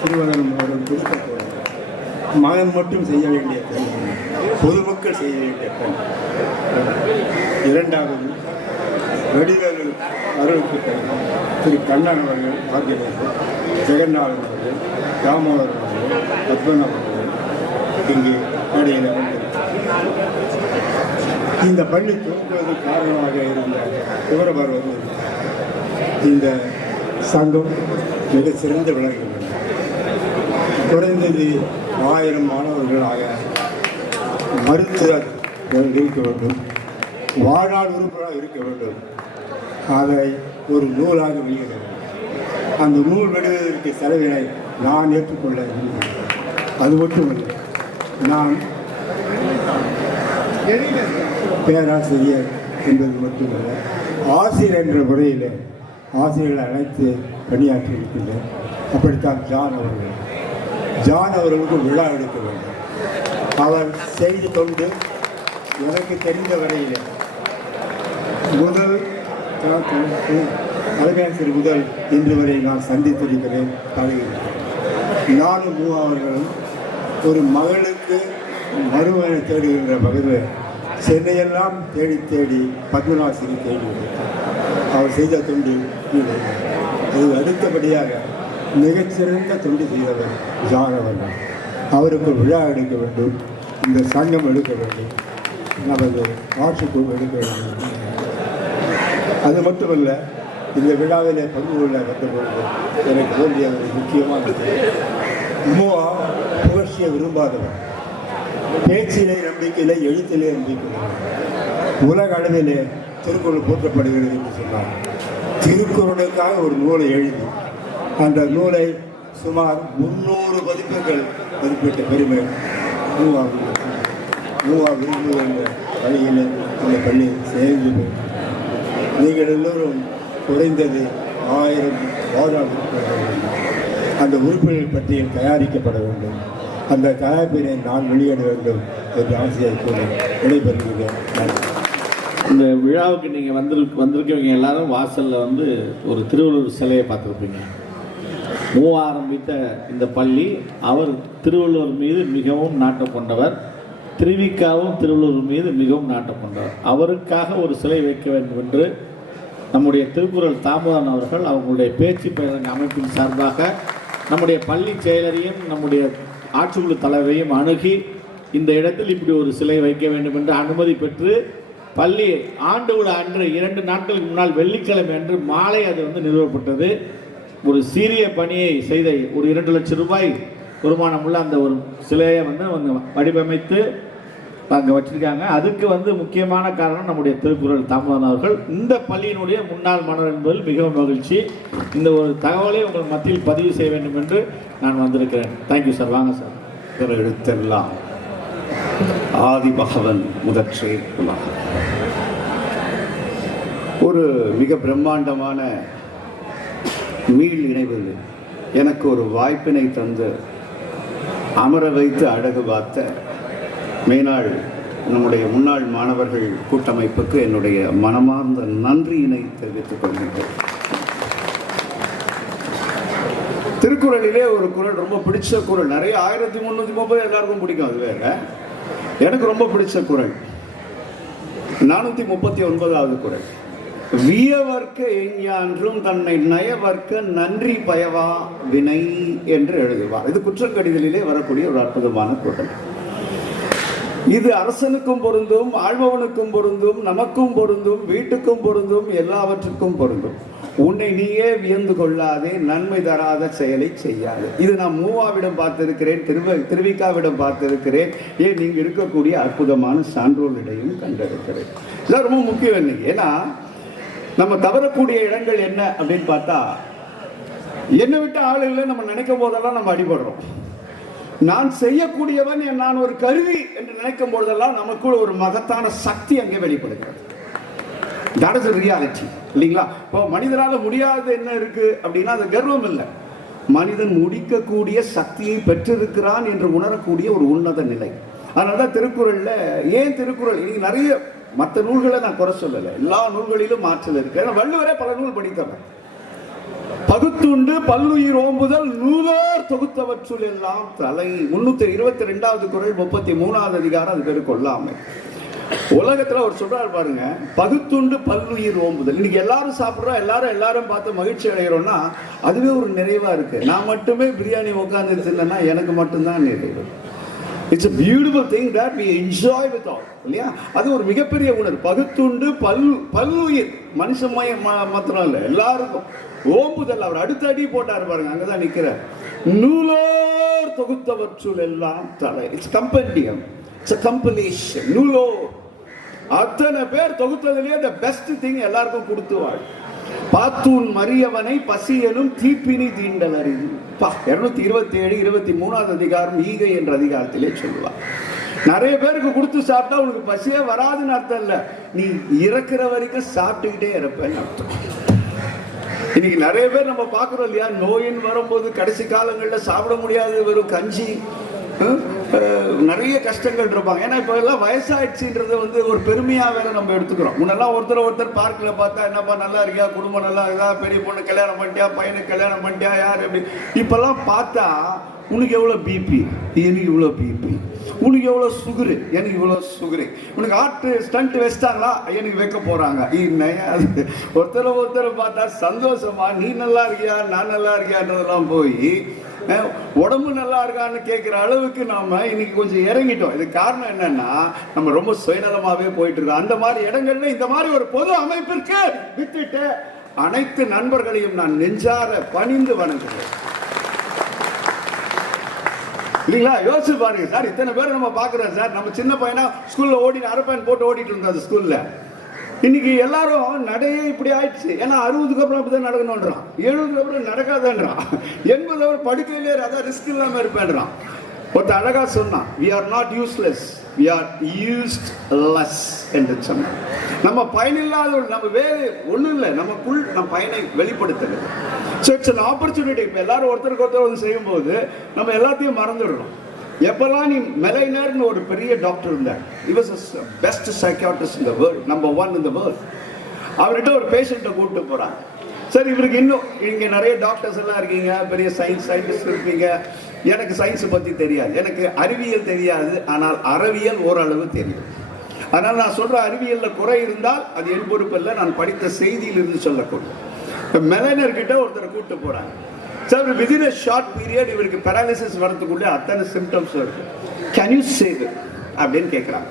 திருவண்ணம் அவர்கள் கொடுக்க போகிறார். மகன் மட்டும் செய்ய வேண்டிய பணி, பொதுமக்கள் செய்ய வேண்டிய பணி. இரண்டாவது வடிவேலு அருளுக்கு திரு கண்ணன் அவர்கள், ஆர்கனைசர் ஜெகநாதன் அவர்கள், ராமவரன் அவர்கள், பத்மநாபன் அவர்கள் இங்கு மேடையில் அமர்ந்திருக்கிறார். இந்த பள்ளி துவங்குவதற்கு காரணமாக இருந்த விவரபர்வது இந்த சங்கம் மிக சிறந்து விளங்குகிறது. குறைந்தது 1000 மாணவர்களாக மருத்துவர் இருக்க வேண்டும், வாழ்நாள் உறுப்பினராக இருக்க வேண்டும். அதை ஒரு நூலாக வெளியிட அந்த நூல் வெளியிடுவதற்கு செலவினை நான் ஏற்றுக்கொள்ள முடியும். அது மட்டுமல்ல, நான் பேராசிரியர் என்பது மட்டுமல்ல, ஆசிரியர் என்ற முறையில் ஆசிரியர்களை அழைத்து பணியாற்றி இருக்கின்றேன். அப்படித்தான் ஜான் அவர்களுக்கு விழா எடுக்க வேண்டும். அவர் செய்து கொண்டு எனக்கு தெரிந்த வரையில் முதல் தலைமையாசிரியர் முதல் இன்று வரை நான் சந்தித்திருக்கிறேன், பழகியிருக்கிறேன். நானும் அவர்களும் ஒரு மகளுக்கு மருமகனை தேடுகின்ற வகையில் சென்னையெல்லாம் தேடி தேடி பத்மநாசிரி தேடி அவர் செய்த தொண்டு அது அடுத்தபடியாக மிகச்சிறந்த தொண்டு செய்தவர் ஜான் அவர்கள். அவருக்கு விழா எடுக்க வேண்டும், இந்த சங்கம் எடுக்க வேண்டும், நமது ஆட்சிக்குழு எடுக்க வேண்டும். அது மட்டுமல்ல, இந்த விழாவிலே பங்கு கொள்ள வந்தபொழுது எனக்கு தோன்றிய ஒரு முக்கியமானது, மூவா புகழ்ச்சியை விரும்பாதவர், பேச்சிலே நம்பிக்கையிலே, எழுத்திலே நம்பிக்கை. உலக அளவிலே திருக்குறள் போற்றப்படுகிறது என்று சொன்னார். திருக்குறளுக்காக ஒரு நூலை எழுதி அந்த நூலை சுமார் 300 பதிப்புகள் பதிப்பிட்ட பெருமை மூவா விரும்பு என்ற வழியில் அந்த பள்ளி சேர்ந்து நீங்கள் எல்லோரும் குறைந்தது 1000 வாழ்நாள் உறுப்பினர்கள். அந்த உறுப்பினர்கள் பட்டியல் தயாரிக்கப்பட வேண்டும். அந்த தயாரிப்பினை நான் வெளியிட வேண்டும் என்று ஆசையை கூட விடைபெறுகிறேன். இந்த விழாவுக்கு நீங்கள் வந்திருக்கவங்க எல்லாரும் வாசலில் ஒரு திருவள்ளுவர் சிலையை பார்த்துருப்பீங்க. ஆரம்பித்த இந்த பள்ளி, அவர் திருவள்ளுவர் மீது மிகவும் நாட்டம் கொண்டவர். திருவிக்காவும் திருவள்ளுவர் மீது மிகவும் நாட்டம் கொண்டவர். அவருக்காக ஒரு சிலை வைக்க வேண்டும் என்று நம்முடைய திருக்குறள் தாமோதரன் அவர்கள் அவங்களுடைய பேச்சு பேரணி அமைப்பின் சார்பாக நம்முடைய பள்ளி செயலரையும் நம்முடைய ஆட்சிக்குழு தலைவரையும் அணுகி இந்த இடத்தில் இப்படி ஒரு சிலை வைக்க வேண்டும் என்று அனுமதி பெற்று பள்ளி ஆண்டு விழா அன்று 2 நாட்களுக்கு முன்னால் வெள்ளிக்கிழமை அன்று மாலை அது நிறுவப்பட்டது. ஒரு சீரிய பணியை செய்த ஒரு 2 லட்சம் ரூபாய் வருமானம் உள்ள அந்த ஒரு சிலையை வடிவமைத்து அங்கே வச்சிருக்காங்க. அதுக்கு முக்கியமான காரணம் நம்முடைய திருக்குறள் தாமோதரன் அவர்கள். இந்த பள்ளியினுடைய முன்னாள் மாணவர் என்பதில் மிகவும் மகிழ்ச்சி. இந்த ஒரு தகவலை உங்கள் மத்தியில் பதிவு செய்ய வேண்டும் என்று நான் வந்திருக்கிறேன். Thank you sir. வாங்க சார். எழுத்தெல்லாம் ஆதி பகவன் முதற்றே உலகம். ஒரு மிக பிரம்மாண்டமான மீள் இணைவில் எனக்கு ஒரு வாய்ப்பினை தந்து அமர வைத்து அழகு பார்த்த மேனாள் நம்முடைய முன்னாள் மாணவர்கள் கூட்டமைப்புக்கு என்னுடைய மனமார்ந்த நன்றியினை தெரிவித்துக் கொள்கின்றேன். திருக்குறளிலே ஒரு குறள் ரொம்ப பிடிச்ச குறள், நிறைய 1330 எல்லாருக்கும் பிடிக்கும், அது வேற. எனக்கு ரொம்ப பிடிச்ச குறள் 439வது குறள். வியவர்க்க எஞ்ஞான்றும் தன்னை நயவர்க்க நன்றி பயவா வினை என்று எழுதுவார். இது குற்றக்கடிதலிலே வரக்கூடிய ஒரு அற்புதமான குறள். இது அரசனுக்கும் பொருந்தும், ஆழ்பவனுக்கும் பொருந்தும், நமக்கும் பொருந்தும், வீட்டுக்கும் பொருந்தும், எல்லாவற்றுக்கும் பொருந்தும். உன்னை நீயே வியந்து கொள்ளாதே, நன்மை தராத செயலை செய்யாது. இது நான் மூவாவிடம் பார்த்திருக்கிறேன், திருவிக்காவிடம் பார்த்திருக்கிறேன், ஏன் நீங்க இருக்கக்கூடிய அற்புதமான சான்றோர்களிடையும் கண்டிருக்கிறேன். இதெல்லாம் ரொம்ப முக்கியம் இன்னைக்கு. ஏன்னா நம்ம தவறக்கூடிய இடங்கள் என்ன அப்படின்னு பார்த்தா, என்னை விட்ட ஆளுகளை நம்ம நினைக்கும் போதெல்லாம் நம்ம அடிபடுறோம். நான் செய்யக்கூடியவன், நான் ஒரு கருவி என்று நினைக்கும் போதெல்லாம் நமக்குள் ஒரு மகத்தான சக்தி அங்கே வெளிப்படுகிறது. That is a reality. இல்லைங்களா? இப்போ மனிதனால முடியாதது என்ன இருக்கு அப்படின்னா அது கர்வம் இல்லை. மனிதன் முடிக்கக்கூடிய சக்தியை பெற்றிருக்கிறான் என்று உணரக்கூடிய ஒரு உன்னத நிலை. அதனாலதான் திருக்குறள்ல, ஏன் திருக்குறள் இன்னைக்கு நிறைய மற்ற நூல்களை நான் குறை சொல்லலை, எல்லா நூல்களிலும் மாற்றல் இருக்கு. ஏன்னா வள்ளுவரே பல நூல் படித்தவர். பகுத்துண்டு பல்லுயிர் ஓம்புதல் நூலோர் தொகுத்தவற்றுள் எல்லாம் தலை. 322வது குறள் 33வது அதிகாரம், அது பேரு கொல்லாமை. உலகத்துல ஒரு சொல்றாரு பாருங்க, பகுத்துண்டு பல்லுயிர் ஓம்புதல். இன்னைக்கு எல்லாரும் சாப்பிடுறோம், எல்லாரும் பார்த்து மகிழ்ச்சி அடைகிறோம்னா அதுவே ஒரு நிறைவா இருக்கு. நான் மட்டுமே பிரியாணி உட்கார்ந்து தின்னா எனக்கு மட்டும்தான் நிறைவு. It's a beautiful thing that we enjoy with all. இல்லையா? அது ஒரு மிகப்பெரிய உணர்வு. பகுத்துண்டு பல்லுயிர், மனுஷமய மாத்திரம் இல்ல, எல்லாருக்கும் ஓம்புதல். அவர் அடுத்த அடி போட்டாரு பாருங்க, அங்கதான் நிக்கிற. நூலோர் தொகுத்தவற்றுள் எல்லாம் தலை. It's compendium, it's a compilation. நூலோர் அத்தனை பேர் தொகுத்ததிலேயே the best thing எல்லாருக்கும் கொடுத்துவாள். பாத்தூன் மரியவனை பசியனும் தீப்பினி தீண்டல் அறிவு. 227 23வது அதிகாரம் ஈகை என்ற அதிகாரத்திலே சொல்லுவார். நிறைய பேருக்கு கொடுத்து சாப்பிட்டா உனக்கு பசியே வராதுன்னு அர்த்தம் இல்ல, நீ இறக்குற வரைக்கும் சாப்பிட்டுக்கிட்டே இருப்பேன்னு அர்த்தம். இன்னைக்கு நிறைய பேர் நம்ம பாக்குறோம் இல்லையா, நோயின் வரும்போது கடைசி காலங்கள்ல சாப்பிட முடியாது, வெறும் கஞ்சி, நிறைய கஷ்டங்கள் இருப்பாங்க. ஏன்னா இப்ப எல்லாம் வயசாயிடுச்சுன்றது ஒரு பெருமையா வேற நம்ம எடுத்துக்கிறோம். முன்னெல்லாம் ஒருத்தர் பார்க்கல பார்த்தா, என்னப்பா நல்லா இருக்கியா, குடும்பம் நல்லா இருக்கா, பெரிய பொண்ணு கல்யாணம் பண்ணிட்டியா, பையனுக்கு கல்யாணம் பண்ணிட்டியா, யார் எப்படி. இப்பெல்லாம் பார்த்தா உனக்கு எவ்வளவு பிபி, எனக்கு இவ்வளவு பிபி, உனக்கு எவ்வளவு சுகரு, எனக்கு இவ்வளவு சுகரு, உனக்கு ஹார்ட் ஸ்டண்ட் வச்சிட்டாங்களா, எனக்கு வைக்க போறாங்க. ஒருத்தர் பார்த்தா சந்தோஷமா நீ நல்லா இருக்கியா, நான் நல்லா இருக்கியான்றதெல்லாம் போய் உடம்பு நல்லா இருக்கான்னு கேட்கிற அளவுக்கு நாம இன்னைக்கு கொஞ்சம் இறங்கிட்டோம். இது காரணம் என்னன்னா, நம்ம ரொம்ப சுயநலமாவே போயிட்டு இருக்கோம். அந்த மாதிரி இடங்கள்ல இந்த மாதிரி ஒரு பொது அமைப்பிற்கு வித்துட்டு அனைத்து நண்பர்களையும் நான் நெஞ்சார பணிந்து வணங்குகிறேன். இல்லைங்களா? யோசிச்சு பாருங்க சார், இத்தனை பேர் நம்ம பாக்குறோம் சார். நம்ம சின்ன பையனா ஸ்கூல்ல அரப்பேன் போட்டு ஓடிட்டு இருந்தோம் ஸ்கூல்ல. இன்னைக்கு எல்லாரும் நடையே இப்படி ஆயிடுச்சு. ஏன்னா 60க்கு அப்புறம் அப்படிதான் நடக்கணும்ன்றான், 70க்கு அப்புறம் நடக்காதன்றான், 80 அப்புறம் படுக்கையிலே அதான் ரிஸ்க் இல்லாம இருப்பேன்றான். ஒருத்த அழகா சொன்னான், we are not useless, we are useless என்று சொன்னான். நம்ம பயனில்லாத, நம்ம வேலை ஒண்ணும் இல்லை, நமக்குள் நம்ம பயனை வெளிப்படுத்துறது. So it's an opportunity. இப்ப எல்லாரும் ஒருத்தருக்கு ஒருத்தர் செய்யும் போது நம்ம எல்லாத்தையும் மறந்துடுறோம். எப்பெல்லாம் நீ மெலைனர்னு ஒரு பெரிய டாக்டர் இருந்தார், he was the best psychiatrist in the world, number 1 in the world. அவர்கிட்ட ஒரு பேஷண்ட்டை கூப்பிட்டு போறாங்க. சரி, இவருக்கு இன்னும் இங்க நிறைய டாக்டர்ஸ் எல்லாம் இருக்கீங்க, பெரிய சயின்டிஸ்ட் இருக்கீங்க. எனக்கு சயின்ஸ் பத்தி தெரியாது, எனக்கு அறிவியல் தெரியாது, ஆனால் அறவியல் ஓரளவு தெரியும். அதனால நான் சொல்ற அறிவியல்ல குறை இருந்தால் அது என் பொறுப்பு இல்லை, நான் படித்த செய்தியில் இருந்து சொல்லக்கூடிய. மெலைனர் கிட்ட ஒருத்தரை கூப்பிட்டு போறாங்க. Sir, within a short period இவருக்கு பேரலிசிஸ் வரதுக்குள்ள அத்தனை சிம்டம்ஸ் இருக்கு. Can you say that அப்படின்னு கேட்கிறாங்க.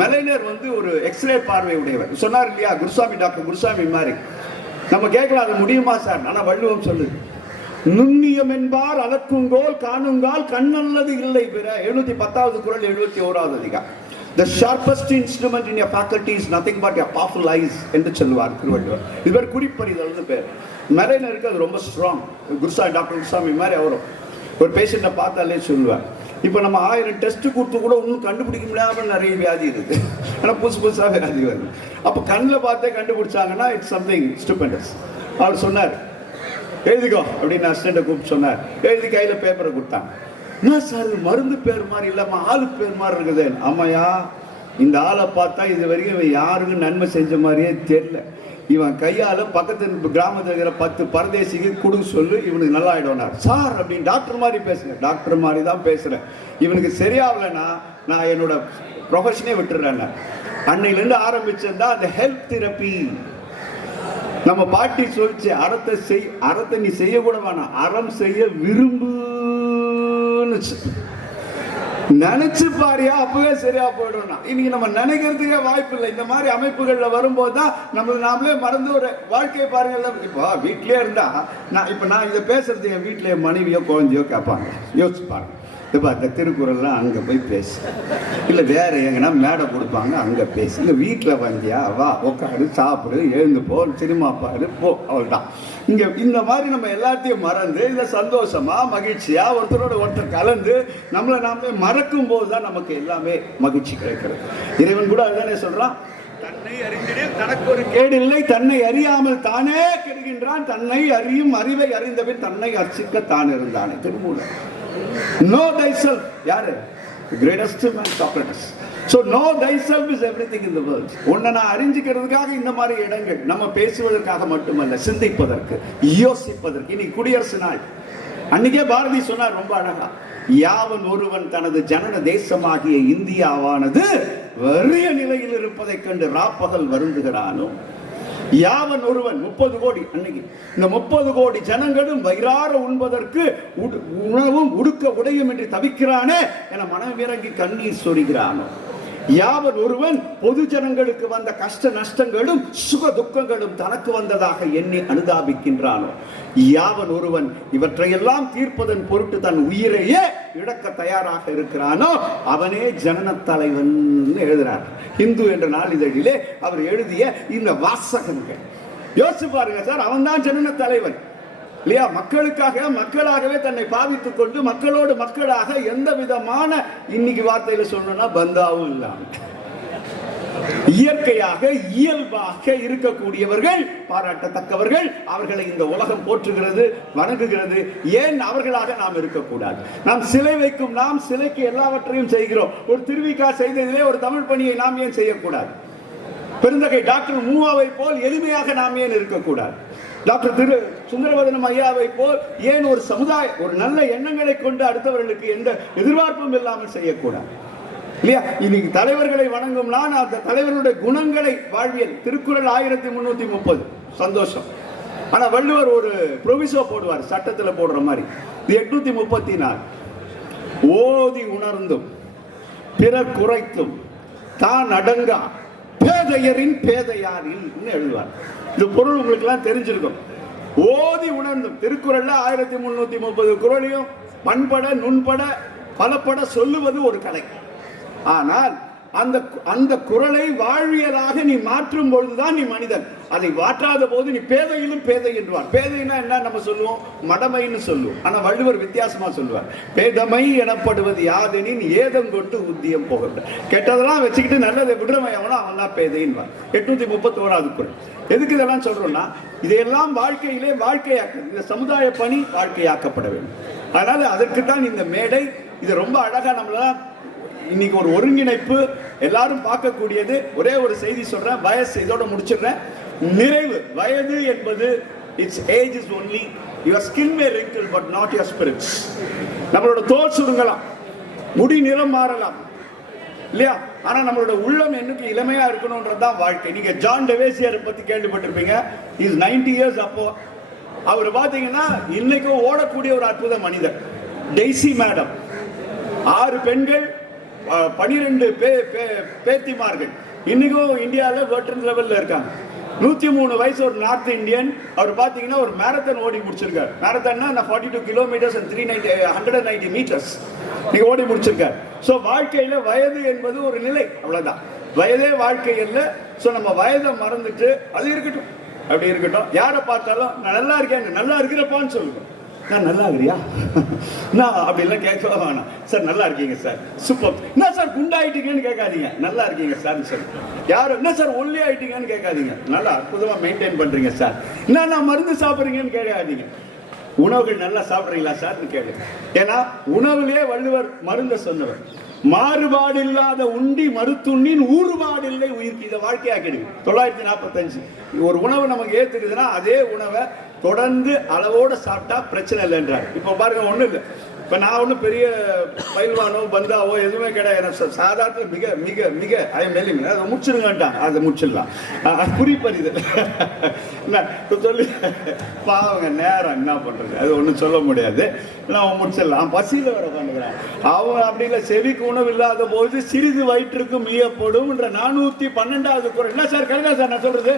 மெலைனர் ஒரு எக்ஸ்ரே பார்வை உடையவர். சொன்னார் இல்லையா குருசாமி, டாக்டர் குருசாமி மாதிரி. நம்ம கேட்கலாம், அது முடியுமா சார்? ஆனா வள்ளுவம் சொல்லுது, நுண்ணியம் என்பார் அளக்குங்கோல் காணுங்கால் கண்ணல்லது இல்லை பிற. 710வது குறள் 71வது அதிகாரம். The sharpest instrument in your faculty is nothing but your powerful eyes என்று சொல்லுவார் திருவள்ளுவர். இது பேர் குறிப்பறிதல்னு பேர். மெலைனருக்கு அது ரொம்ப ஸ்ட்ராங். டாக்டர் குருசாமி மாதிரி அவரும் ஒரு பேஷண்ட்டை பார்த்தாலே சொல்லுவார். இப்போ நம்ம 1000 டெஸ்ட் கொடுத்து கூட ஒன்றும் கண்டுபிடிக்க முடியாமல் நிறைய வியாதி இருக்கு. ஆனால் புதுசாக வியாதி வருது. அப்போ கண்ணில் பார்த்தே கண்டுபிடிச்சாங்கன்னா இட்ஸ் சம்திங் ஸ்டூபெண்டஸ். அவர் சொன்னார், எழுதிக்கோ அப்படின்னு அசிஸ்டண்ட்டை கூப்பிட்டு சொன்னார். எழுதி கையில் பேப்பரை கொடுத்தாங்க. என்ன சார், மருந்து பேர் மாதிரி இல்லாம ஆளு பேர் மாதிரி இருக்குது. ஆமாயா, இந்த ஆளை பார்த்தா இது வரைக்கும் இவன் யாருக்கும் நன்மை செஞ்ச மாதிரியே தெரியல. இவன் கையால பக்கத்து கிராமத்தில் இருக்கிற 10 பரதேசிக்கு கொடுக்க சொல்லு, இவனுக்கு நல்லா ஆயிடுவார். சார் அப்படின்னு டாக்டர் மாதிரி பேசுறேன். டாக்டர் மாதிரி தான் பேசுறேன். இவனுக்கு சரியாகலன்னா நான் என்னோட ப்ரொஃபஷனே விட்டுறேன். அன்னையிலேருந்து ஆரம்பிச்சதா அந்த ஹெல்த் தெரப்பி. நம்ம பாட்டி சொல்லிச்சு, அறத்தை நீ செய்ய கூட வேணாம், அறம் செய்ய விரும்பு. நினைச்சு பாரியா அப்பவே சரியா போயிடும். இன்னைக்கு நம்ம நினைக்கிறதுக்கே வாய்ப்பு இல்லை. இந்த மாதிரி அமைப்புகள்ல வரும்போது தான் நாமளே மறந்து ஒரு வாழ்க்கையை பாருங்கல்ல. இப்போ வீட்லயே இருந்தா நான் இதை பேசுறது என் வீட்டுல மனைவியோ குழந்தையோ கேட்பாங்க. யோசிச்சு பாருங்க. இப்போ அந்த திருக்குறள்லாம் அங்கே போய் பேசு, இல்லை வேற எங்கன்னா மேடை கொடுப்பாங்க அங்கே பேசு. இல்லை வீட்டில் வந்தியா வா உட்காரு சாப்பிடு எழுந்து போ சினிமா பாரு போ, அவ்வளோதான். இங்கே இந்த மாதிரி நம்ம எல்லாத்தையும் மறந்து இந்த சந்தோஷமா மகிழ்ச்சியா ஒருத்தரோட ஒருத்தர் கலந்து நம்மளை நாமளே மறக்கும் போது தான் நமக்கு எல்லாமே மகிழ்ச்சி கிடைக்கிறது. இறைவன் கூட அதுதானே சொல்றான், தன்னை அறிந்திடில் தனக்கு ஒரு கேடு இல்லை, தன்னை அறியாமல் தானே கெடுகின்றான், தன்னை அறியும் அறிவை அறிந்தபின் தன்னை அர்ச்சிக்க தான் இருந்தானே. திருமூலர். Know thyself. யாரு? The greatest man, Socrates. So know thyself is everything in the world. உன்னை நான் அறிஞ்சிக்கிறதுக்காக இந்த மாதிரி இடங்கள், நம்ம பேசுவதற்காக மட்டுமல்ல, சிந்திப்பதற்கு, யோசிப்பதற்கு. இன்னைக்கு குடியரசு நாள். அன்னைக்கே பாரதி சொன்னார் ரொம்ப அழகா, யாவன் ஒருவன் தனது ஜனன தேசமாகிய இந்தியாவானது வறிய நிலையில் இருப்பதைக் கண்டு ராப்பகல் வருந்துகிறானோ. யாவன் ஒருவன் 30 கோடி, அன்னைக்கு இந்த 30 கோடி ஜனங்களும் வயிறார உண்பதற்கு உணவும் உடுக்க உடையும் என்று தவிக்கிறானே என மனமிறங்கி கண்ணீர் சொரிகிறானோ. யாவன் ஒருவன் பொது ஜனங்களுக்கு வந்த கஷ்ட நஷ்டங்களும் சுக துக்கங்களும் தனக்கு வந்ததாக எண்ணி அனுதாபிக்கின்றானோ. யாவன் ஒருவன் இவற்றையெல்லாம் தீர்ப்பதன் பொருட்டு தன் உயிரையே இழக்க தயாராக இருக்கிறானோ அவனே ஜனன தலைவன் எழுதுறார். இந்து என்ற நாளிதழிலே அவர் எழுதிய இந்த வாசகங்கள் யோசிச்சு பாருங்க சார். அவன் தான் ஜனன தலைவன் இல்லையா? மக்களாகவே தன்னை பாவித்துக் கொண்டு மக்களோடு மக்களாக எந்த விதமான இன்னைக்கு வார்த்தையில சொல்லணும்னா பந்தாவும் இல்லாம இயற்கையாக இயல்பாக இருக்கக்கூடியவர்கள் பாராட்டத்தக்கவர்கள். அவர்களை இந்த உலகம் போற்றுகிறது, வணங்குகிறது. ஏன் அவர்களாக நாம் இருக்கக்கூடாது? நாம் சிலை வைக்கும், நாம் சிலைக்கு எல்லாவற்றையும் செய்கிறோம். ஒரு திருவிக்கா செய்ததிலே ஒரு தமிழ் பணியை நாம் ஏன் செய்யக்கூடாது? பெருந்தகை டாக்டர் மூவாவை போல் எளிமையாக நாம் ஏன் இருக்கக்கூடாது? டாக்டர் திரு சுந்தரவதனம் ஐயாவை போல் ஏன் ஒரு சமுதாய ஒரு நல்ல எண்ணங்களை கொண்டு அடுத்தவர்களுக்கு எந்த எதிர்பார்ப்பும் இல்லாமல் செய்யக்கூடாது இல்லையா? இன்னைக்கு தலைவர்களை வணங்கும் நான் அந்த தலைவர்களுடைய குணங்களை வாழ்வியல் திருக்குறள் 1330 சந்தோஷம். ஆனா வள்ளுவர் ஒரு ப்ரொவிசோ போடுவார், சட்டத்துல போடுற மாதிரி. 834 ஓதி உணர்ந்தும் பிறர் குறைத்தும் தான் அடங்கா பேதையரின் பேதையாரில் எழுதுவார். இந்த பொருள் உங்களுக்கு எல்லாம் தெரிஞ்சிருக்கும். ஓதி உணர்ந்தும் திருக்குறள்ல 1330 குறளையும் பண்பட நுண்பட பலப்பட சொல்லுவது ஒரு கலை. ஆனால் அந்த குறளை வாழ்வியலாக நீ மாற்றும் பொழுதுதான் நீ மனிதன். அதை மாற்றாத போது நீ பேதையிலும் பேதை என்றுவார். பேதைன்னா என்ன நம்ம சொல்லுவோம்? மடமைன்னு சொல்லுவோம். ஆனா வள்ளுவர் வித்தியாசமா சொல்லுவார். பேதமை எனப்படுவது யாதெனின் ஏதம் கொண்டு உத்தியம் போகவில்லை. கெட்டதெல்லாம் வச்சுக்கிட்டு நல்லதை விடுறவன் எவனோ அவன் தான் பேதைன்னு. 831வது குறள். எதுக்கு இதெல்லாம் சொல்றோம்னா இதையெல்லாம் வாழ்க்கையிலே வாழ்க்கையாக்க, இந்த சமுதாய பணி வாழ்க்கையாக்கப்பட வேண்டும். அதனால அதற்கு தான் இந்த மேடை. இது ரொம்ப அழகா நம்மளாம் இன்னைக்கு ஒரு ஒருங்கிணைப்பு எல்லாரும் பார்க்கக்கூடியது. ஒரே ஒரு செய்தி சொல்றேன், வயசு இதோட முடிச்சிடுறேன். நிறைவு வயது என்பது its age is only your skin may wrinkle but not your spirits. நம்மளோட தோல் சுருங்கலாம், முடி நிறம் மாறலாம் இல்லையா? ஆனா நம்மளோட உள்ளம் என்னைக்கு இளமையா இருக்கணும்ன்றதுதான் வாழ்க்கை. நீங்க ஜான் டெவேசியர் பத்தி கேள்விப்பட்டிருப்பீங்க. Is 90 years. அப்போ அவர் பாத்தீங்கன்னா இன்னைக்கும் ஓடக்கூடிய ஒரு அற்புத மனிதர். டெய்சி மேடம், 6 பெண்கள், 12 பேத்திமார்கள் இன்னைக்கும் இந்தியாவில் வெட்டரன் லெவல்ல இருக்காங்க. 103 வயசு, ஒரு நார்த் இந்தியன். அவர் பாத்தீங்கன்னா ஒரு மேரத்தான் ஓடி முடிச்சிருக்காரு. மேரத்தான்னா 42 கிலோமீட்டர்ஸ் and 190 மீட்டர்ஸ் நீங்க ஓடி முடிச்சிருக்காரு. சோ வாழ்க்கையில வயது என்பது ஒரு நிலை, அவ்வளவுதான். வயதே வாழ்க்கை இல்ல. சோ நம்ம வயதை மறந்துட்டு அது இருக்கட்டும், அப்படி இருக்கட்டும். யாரை பார்த்தாலும் நான் நல்லா இருக்கேன், நல்லா இருக்கிறப்பான்னு சொல்லுங்க. நான் நல்லா இருக்கிறியா? நான் அப்படிலாம் கேட்கவே வேணாம். சார் நல்லா இருக்கீங்க சார், சூப்பர். என்ன சார் குண்டாயிட்டீங்கன்னு கேட்காதீங்க, நல்லா இருக்கீங்க சார். சார் யாரும் என்ன சார் ஒல்லி ஆயிட்டீங்கன்னு கேட்காதீங்க, நல்லா அற்புதமா மெயின்டைன் பண்றீங்க சார். என்ன மருந்து சாப்பிட்றீங்கன்னு கேட்காதீங்க, உணவுகள் நல்லா சாப்பிட்றீங்களா சார்னு கேளு. ஏன்னா உணவுலயே வள்ளுவர் மருந்த சொன்னவர். மாறுபாடு இல்லாத உண்டி மருத்துண்ணின் ஊறுபாடு இல்லை உயிர்க்கு. இதை வாழ்க்கையாக்கிடுங்க. 945 ஒரு உணவு நமக்கு ஏத்துக்குதுன்னா அதே உணவை தொடர்ந்து அளவோட சாப்பிட்டா பிரச்சனை இல்லைன்றார். இப்ப பாருங்க, ஒண்ணு இல்லை. இப்ப இப்போ நான் ஒன்றும் பெரிய பயில்வானோ பந்தாவோ எதுவுமே கிடையாது. எனக்கு சாதாரண மிக மிக மிக ஐஎம் அதை முடிச்சிருங்கட்டான், அதை முடிச்சிடலாம். குறிப்பறிது சொல்லி பாவங்க நேரம் என்ன பண்ணுறது, அது ஒன்றும் சொல்ல முடியாது. நான் முடிச்சிடலாம். பசியில் வர பண்ணுறேன் அவங்க அப்படி இல்லை. செவிக்கு உணவு இல்லாத போது சிறிது வயிற்றுக்கு மீயப்படும் என்ற 412வது குறள். என்ன சார் கரெக்டா சார் நான் சொல்றது?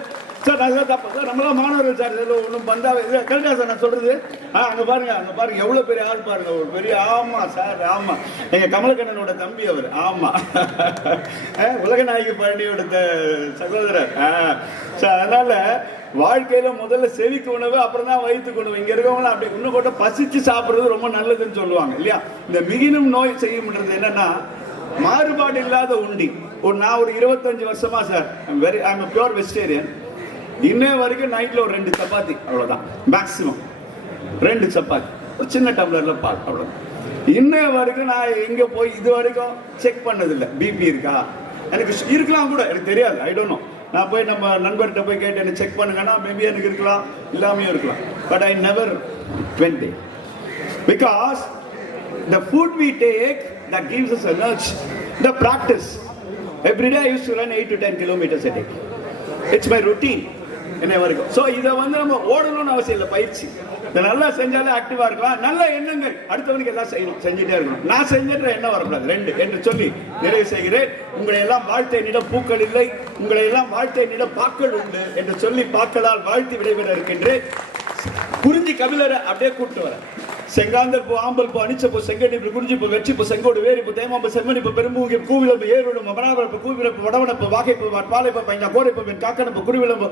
சார் நான் தப்பு சார், நம்மளாம் மாணவர்கள் சார், இதில் ஒன்றும் பந்தாவே கரெக்டா சார் நான் சொல்றது? அங்கே பாருங்க எவ்வளோ பெரிய ஆள் பாருங்க, ஒரு பெரிய ஆமா சார், ஆமா எங்க கமலக்கண்ணனோட தம்பி அவர், ஆமா உலகநாயகி பழனியோட சகோதரர். அதனால வாழ்க்கையில முதல்ல செவிக்கு உணவு, அப்புறம் தான் வயிற்றுக்கு உணவு. இங்க இருக்கவங்க அப்படி இன்னும் கூட பசிச்சு சாப்பிடுறது ரொம்ப நல்லதுன்னு சொல்லுவாங்க இல்லையா? இந்த மிகினும் நோய் செய்யும்ன்றது என்னன்னா மாறுபாடு இல்லாத உண்டி. நான் ஒரு 25 வருஷமா சார் ஐம் பியூர் வெஜிடேரியன். இன்னே வரைக்கும் நைட்ல ஒரு 2 சப்பாத்தி, அவ்வளவுதான் மேக்சிமம். 2 சப்பாத்தி, ஒரு சின்ன டம்ளர்ல பால், அவ்வளவுதான். இன்ன வரைக்கும் நான் எங்க போய் இது வரைக்கும் செக் பண்ணதில்லை பிபி இருக்கா. எனக்கு இருக்கலாம் கூட, எனக்கு தெரியாது, ஐ டோன்ட் நோ. நான் போய் நம்ம நண்பர்கிட்ட போய் கேட்டு என்ன செக் பண்ணுங்கன்னா மேபி எனக்கு இருக்கலாம், இல்லாமையும் இருக்கலாம். But I never went there because the food we take that gives us energy. The practice every day I used to run 8 to 10 kilometers a day. It's my routine. என்ன வரைக்கும். ஸோ இதை வந்து நம்ம ஓடணும்னு அவசியம் இல்லை, பயிற்சி. இதை நல்லா செஞ்சாலே ஆக்டிவா இருக்கலாம். நல்ல எண்ணங்கள் அடுத்தவனுக்கு எல்லாம் செஞ்சுட்டே இருக்கணும். நான் செஞ்சுட்டு எண்ணம் வரக்கூடாது 2 என்று சொல்லி நிறைவு செய்கிறேன். உங்களை எல்லாம் வாழ்த்தை நிடம் பூக்கள் இல்லை, உங்களை எல்லாம் வாழ்த்தை நிடம் பாக்கள் உண்டு என்று சொல்லி பாக்களால் வாழ்த்தி விடைபெற இருக்கின்றேன். குறிஞ்சி கபிலரை அப்படியே கூப்பிட்டு வர செங்காந்தல் பூ, ஆம்பல் பூ, அனிச்சப்பூ, செங்கடிப்பு, குறிஞ்சிப்பு, வெற்றிப்பு, செங்கோடு, வேரிப்பு, தேமாம்பு, செம்மணிப்பு, பெரும்பூங்கி, கூவிளம்பு, ஏறுடும், மபனாவரப்பு, கூவிளப்பு, வடவனப்பு, வாகைப்பு, பாலைப்பு, பைஞ்சா, கோடைப்பு, காக்கனப்பு, குருவிளம்பு,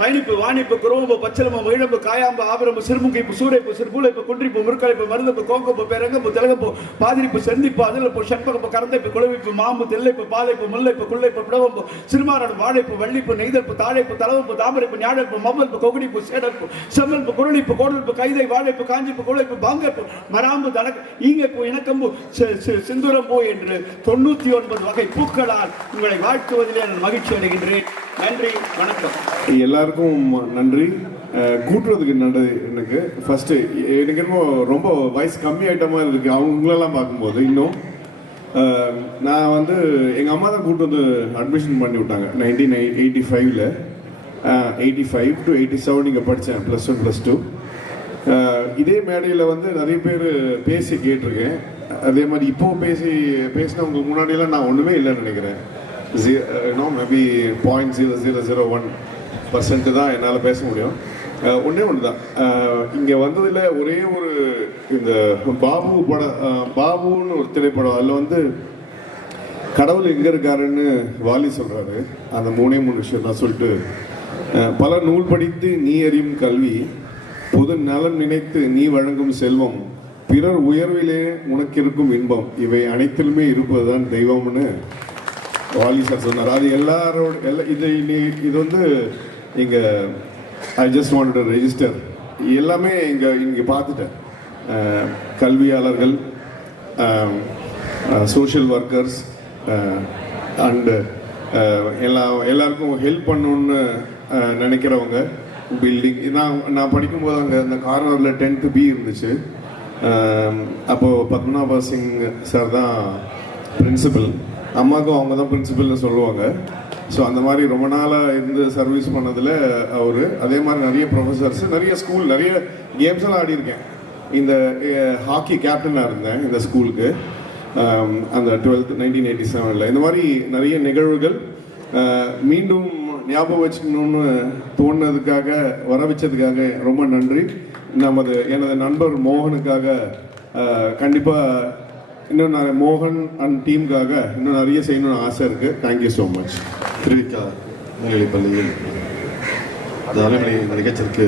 பயணிப்பு, வாணிப்பு, குரோம்பு, பச்சளம்பு, மயிழம்பு, காயாம்பு, ஆபரம்பு, சிறுமுகைப்பு, சூடைப்பு, சிறுபூலைப்பு, குன்றிப்பு, முற்கலைப்பு, மருந்தப்பு, கோங்கப்பு, பேரங்கப்பு, தெலங்கப்பு, பாதிரிப்பு, செந்திப்பு, அதிலப்பு, செண்பகப்பு, கரந்தைப்பு, குளவிப்பு, மாம்பு, தெல்லைப்பு, பாதைப்பு, முல்லைப்பு, குள்ளைப்பு, பிடவம்பு, சிறுமாரன், வாழைப்பு, வள்ளிப்பு, நெய்தல்ப்பு, தாழைப்பு, தளவப்பு, தாமரைப்பு, ஞாழப்பு, மவ்வல்ப்பு, கொகுடிப்பு, சேடல்ப்பு, செம்மல்ப்பு, குரளிப்பு, கோடல்ப்பு, கைதை, வாழைப்பு, காஞ்சிப்பு, குளைப்பு, பாங்கப்பு, மராம்பு, தனக்கு, ஈங்கப்பு, இணக்கம்பு, சிந்துரம்பு என்று 99 வகை பூக்களால் உங்களை வாழ்த்துவதிலே நான் மகிழ்ச்சி அடைகின்றேன். நன்றி, வணக்கம். எல்லாருக்கும் நன்றி. கூட்டுறதுக்கு நன்றி. எனக்கு ஃபர்ஸ்ட் எனக்கு என்னமோ ரொம்ப வயசு கம்மி ஆயிட்டமா இருக்கு அவங்களெல்லாம் பார்க்கும்போது. இன்னும் நான் வந்து எங்கள் அம்மா தான் கூட்டு வந்து அட்மிஷன் பண்ணி விட்டாங்க 1985. 85 to 87 இங்கே படித்தேன், +1 +2. இதே மேடையில் வந்து நிறைய பேர் பேசி கேட்டிருக்கேன். அதே மாதிரி இப்போ பேசினவங்க முன்னாடியெல்லாம் நான் ஒன்றுமே இல்லைன்னு நினைக்கிறேன். மேபி 0.0001% தான் என்னால் பேச முடியும். ஒன்று தான் இங்கே வந்ததில் ஒரே ஒரு இந்த பாபுன்னு ஒரு திரைப்படம். அதில் வந்து கடவுள் எங்கே இருக்காருன்னு வாலி சொல்கிறாரு. அந்த 3 விஷயம் தான் சொல்லிட்டு, பல நூல் படித்து நீ அறியும் கல்வி, பொது நலன் நினைத்து நீ வழங்கும் செல்வம், பிறர் உயர்விலே உனக்கு இருக்கும் இன்பம், இவை அனைத்திலுமே இருப்பதுதான் தெய்வம்னு வாலி சார் சொன்னார். அது இது வந்து இங்கே I just want to register எல்லாமே இங்கே பார்த்துட்டேன். கல்வியாளர்கள், சோஷியல் ஒர்க்கர்ஸ் அண்டு எல்லாருக்கும் ஹெல்ப் பண்ணணுன்னு நினைக்கிறவங்க, பில்டிங். நான் படிக்கும்போது அங்கே அந்த கார்னரில் 10th B இருந்துச்சு. அப்போது பத்மநாப சிங் சார் தான் பிரின்சிபல். அம்மாவுக்கும் அவங்க தான் பிரின்சிபல்னு சொல்லுவாங்க. ஸோ அந்த மாதிரி ரொம்ப நாளாக இருந்து சர்வீஸ் பண்ணதில் அவர். அதே மாதிரி நிறைய ப்ரொஃபஸர்ஸ், நிறைய ஸ்கூல், நிறைய கேம்ஸ் எல்லாம் ஆடியிருக்கேன். இந்த ஹாக்கி கேப்டனாக இருந்தேன் இந்த ஸ்கூலுக்கு அந்த 12th 1987. இந்த மாதிரி நிறைய நிகழ்வுகள் மீண்டும் ஞாபகம் வச்சுக்கணும்னு தோணுனதுக்காக, வர வச்சதுக்காக ரொம்ப நன்றி. எனது நண்பர் மோகனுக்காக கண்டிப்பாக இன்னும் நிறைய, மோகன் அண்ட் டீமுக்காக இன்னும் நிறைய செய்யணும்னு ஆசை இருக்குது. Thank you so much. திருவிக்கா மேல்நிலைப்பள்ளியில் இந்த அலைமலை இந்த நிகழ்ச்சிக்கு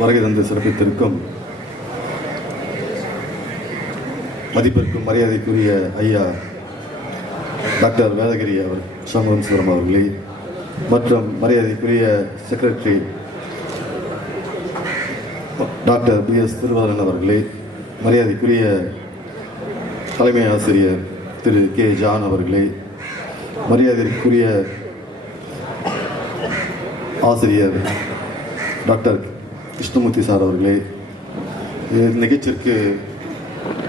வருகை தந்து சிறப்பித்திருக்கும் மதிப்பிற்கும் மரியாதைக்குரிய ஐயா டாக்டர் வேதகிரி அவர் சண்முகம் சுந்தரம் அவர்களே, மற்றும் மரியாதைக்குரிய செக்ரட்டரி டாக்டர் BS திருவாரன் அவர்களே, மரியாதைக்குரிய தலைமை ஆசிரியர் திரு K. ஜான் அவர்களே, மரியாதைக்குரிய ஆசிரியர் டாக்டர் கிருஷ்ணமூர்த்தி சார் அவர்களே, நிகழ்ச்சிக்கு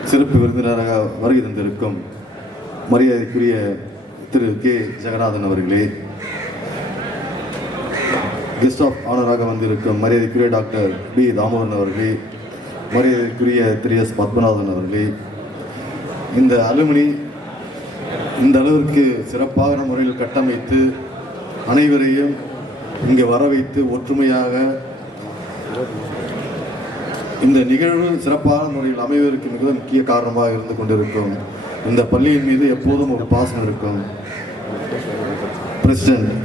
சிறப்பு விருந்தினராக வருகை தந்திருக்கும் மரியாதைக்குரிய திரு கே ஜெகநாதன் அவர்களே, கெஸ்ட் ஆஃப் ஆனராக வந்திருக்கும் மரியாதைக்குரிய டாக்டர் பி தாமோதரன் அவர்களே, மரியாதைக்குரிய திரு எஸ் பத்மநாதன் அவர்களே, இந்த அலுமினி இந்த அளவிற்கு சிறப்பான முறையில் கட்டமைத்து அனைவரையும் இங்கே வர வைத்து ஒற்றுமையாக இந்த நிகழ்வு சிறப்பான முறையில் அமைவதற்கு மிக முக்கிய காரணமாக இருந்து கொண்டிருக்கும் இந்த பள்ளியின் மீது எப்போதும் ஒரு பாசம் இருக்கும் பிரசிடென்ட்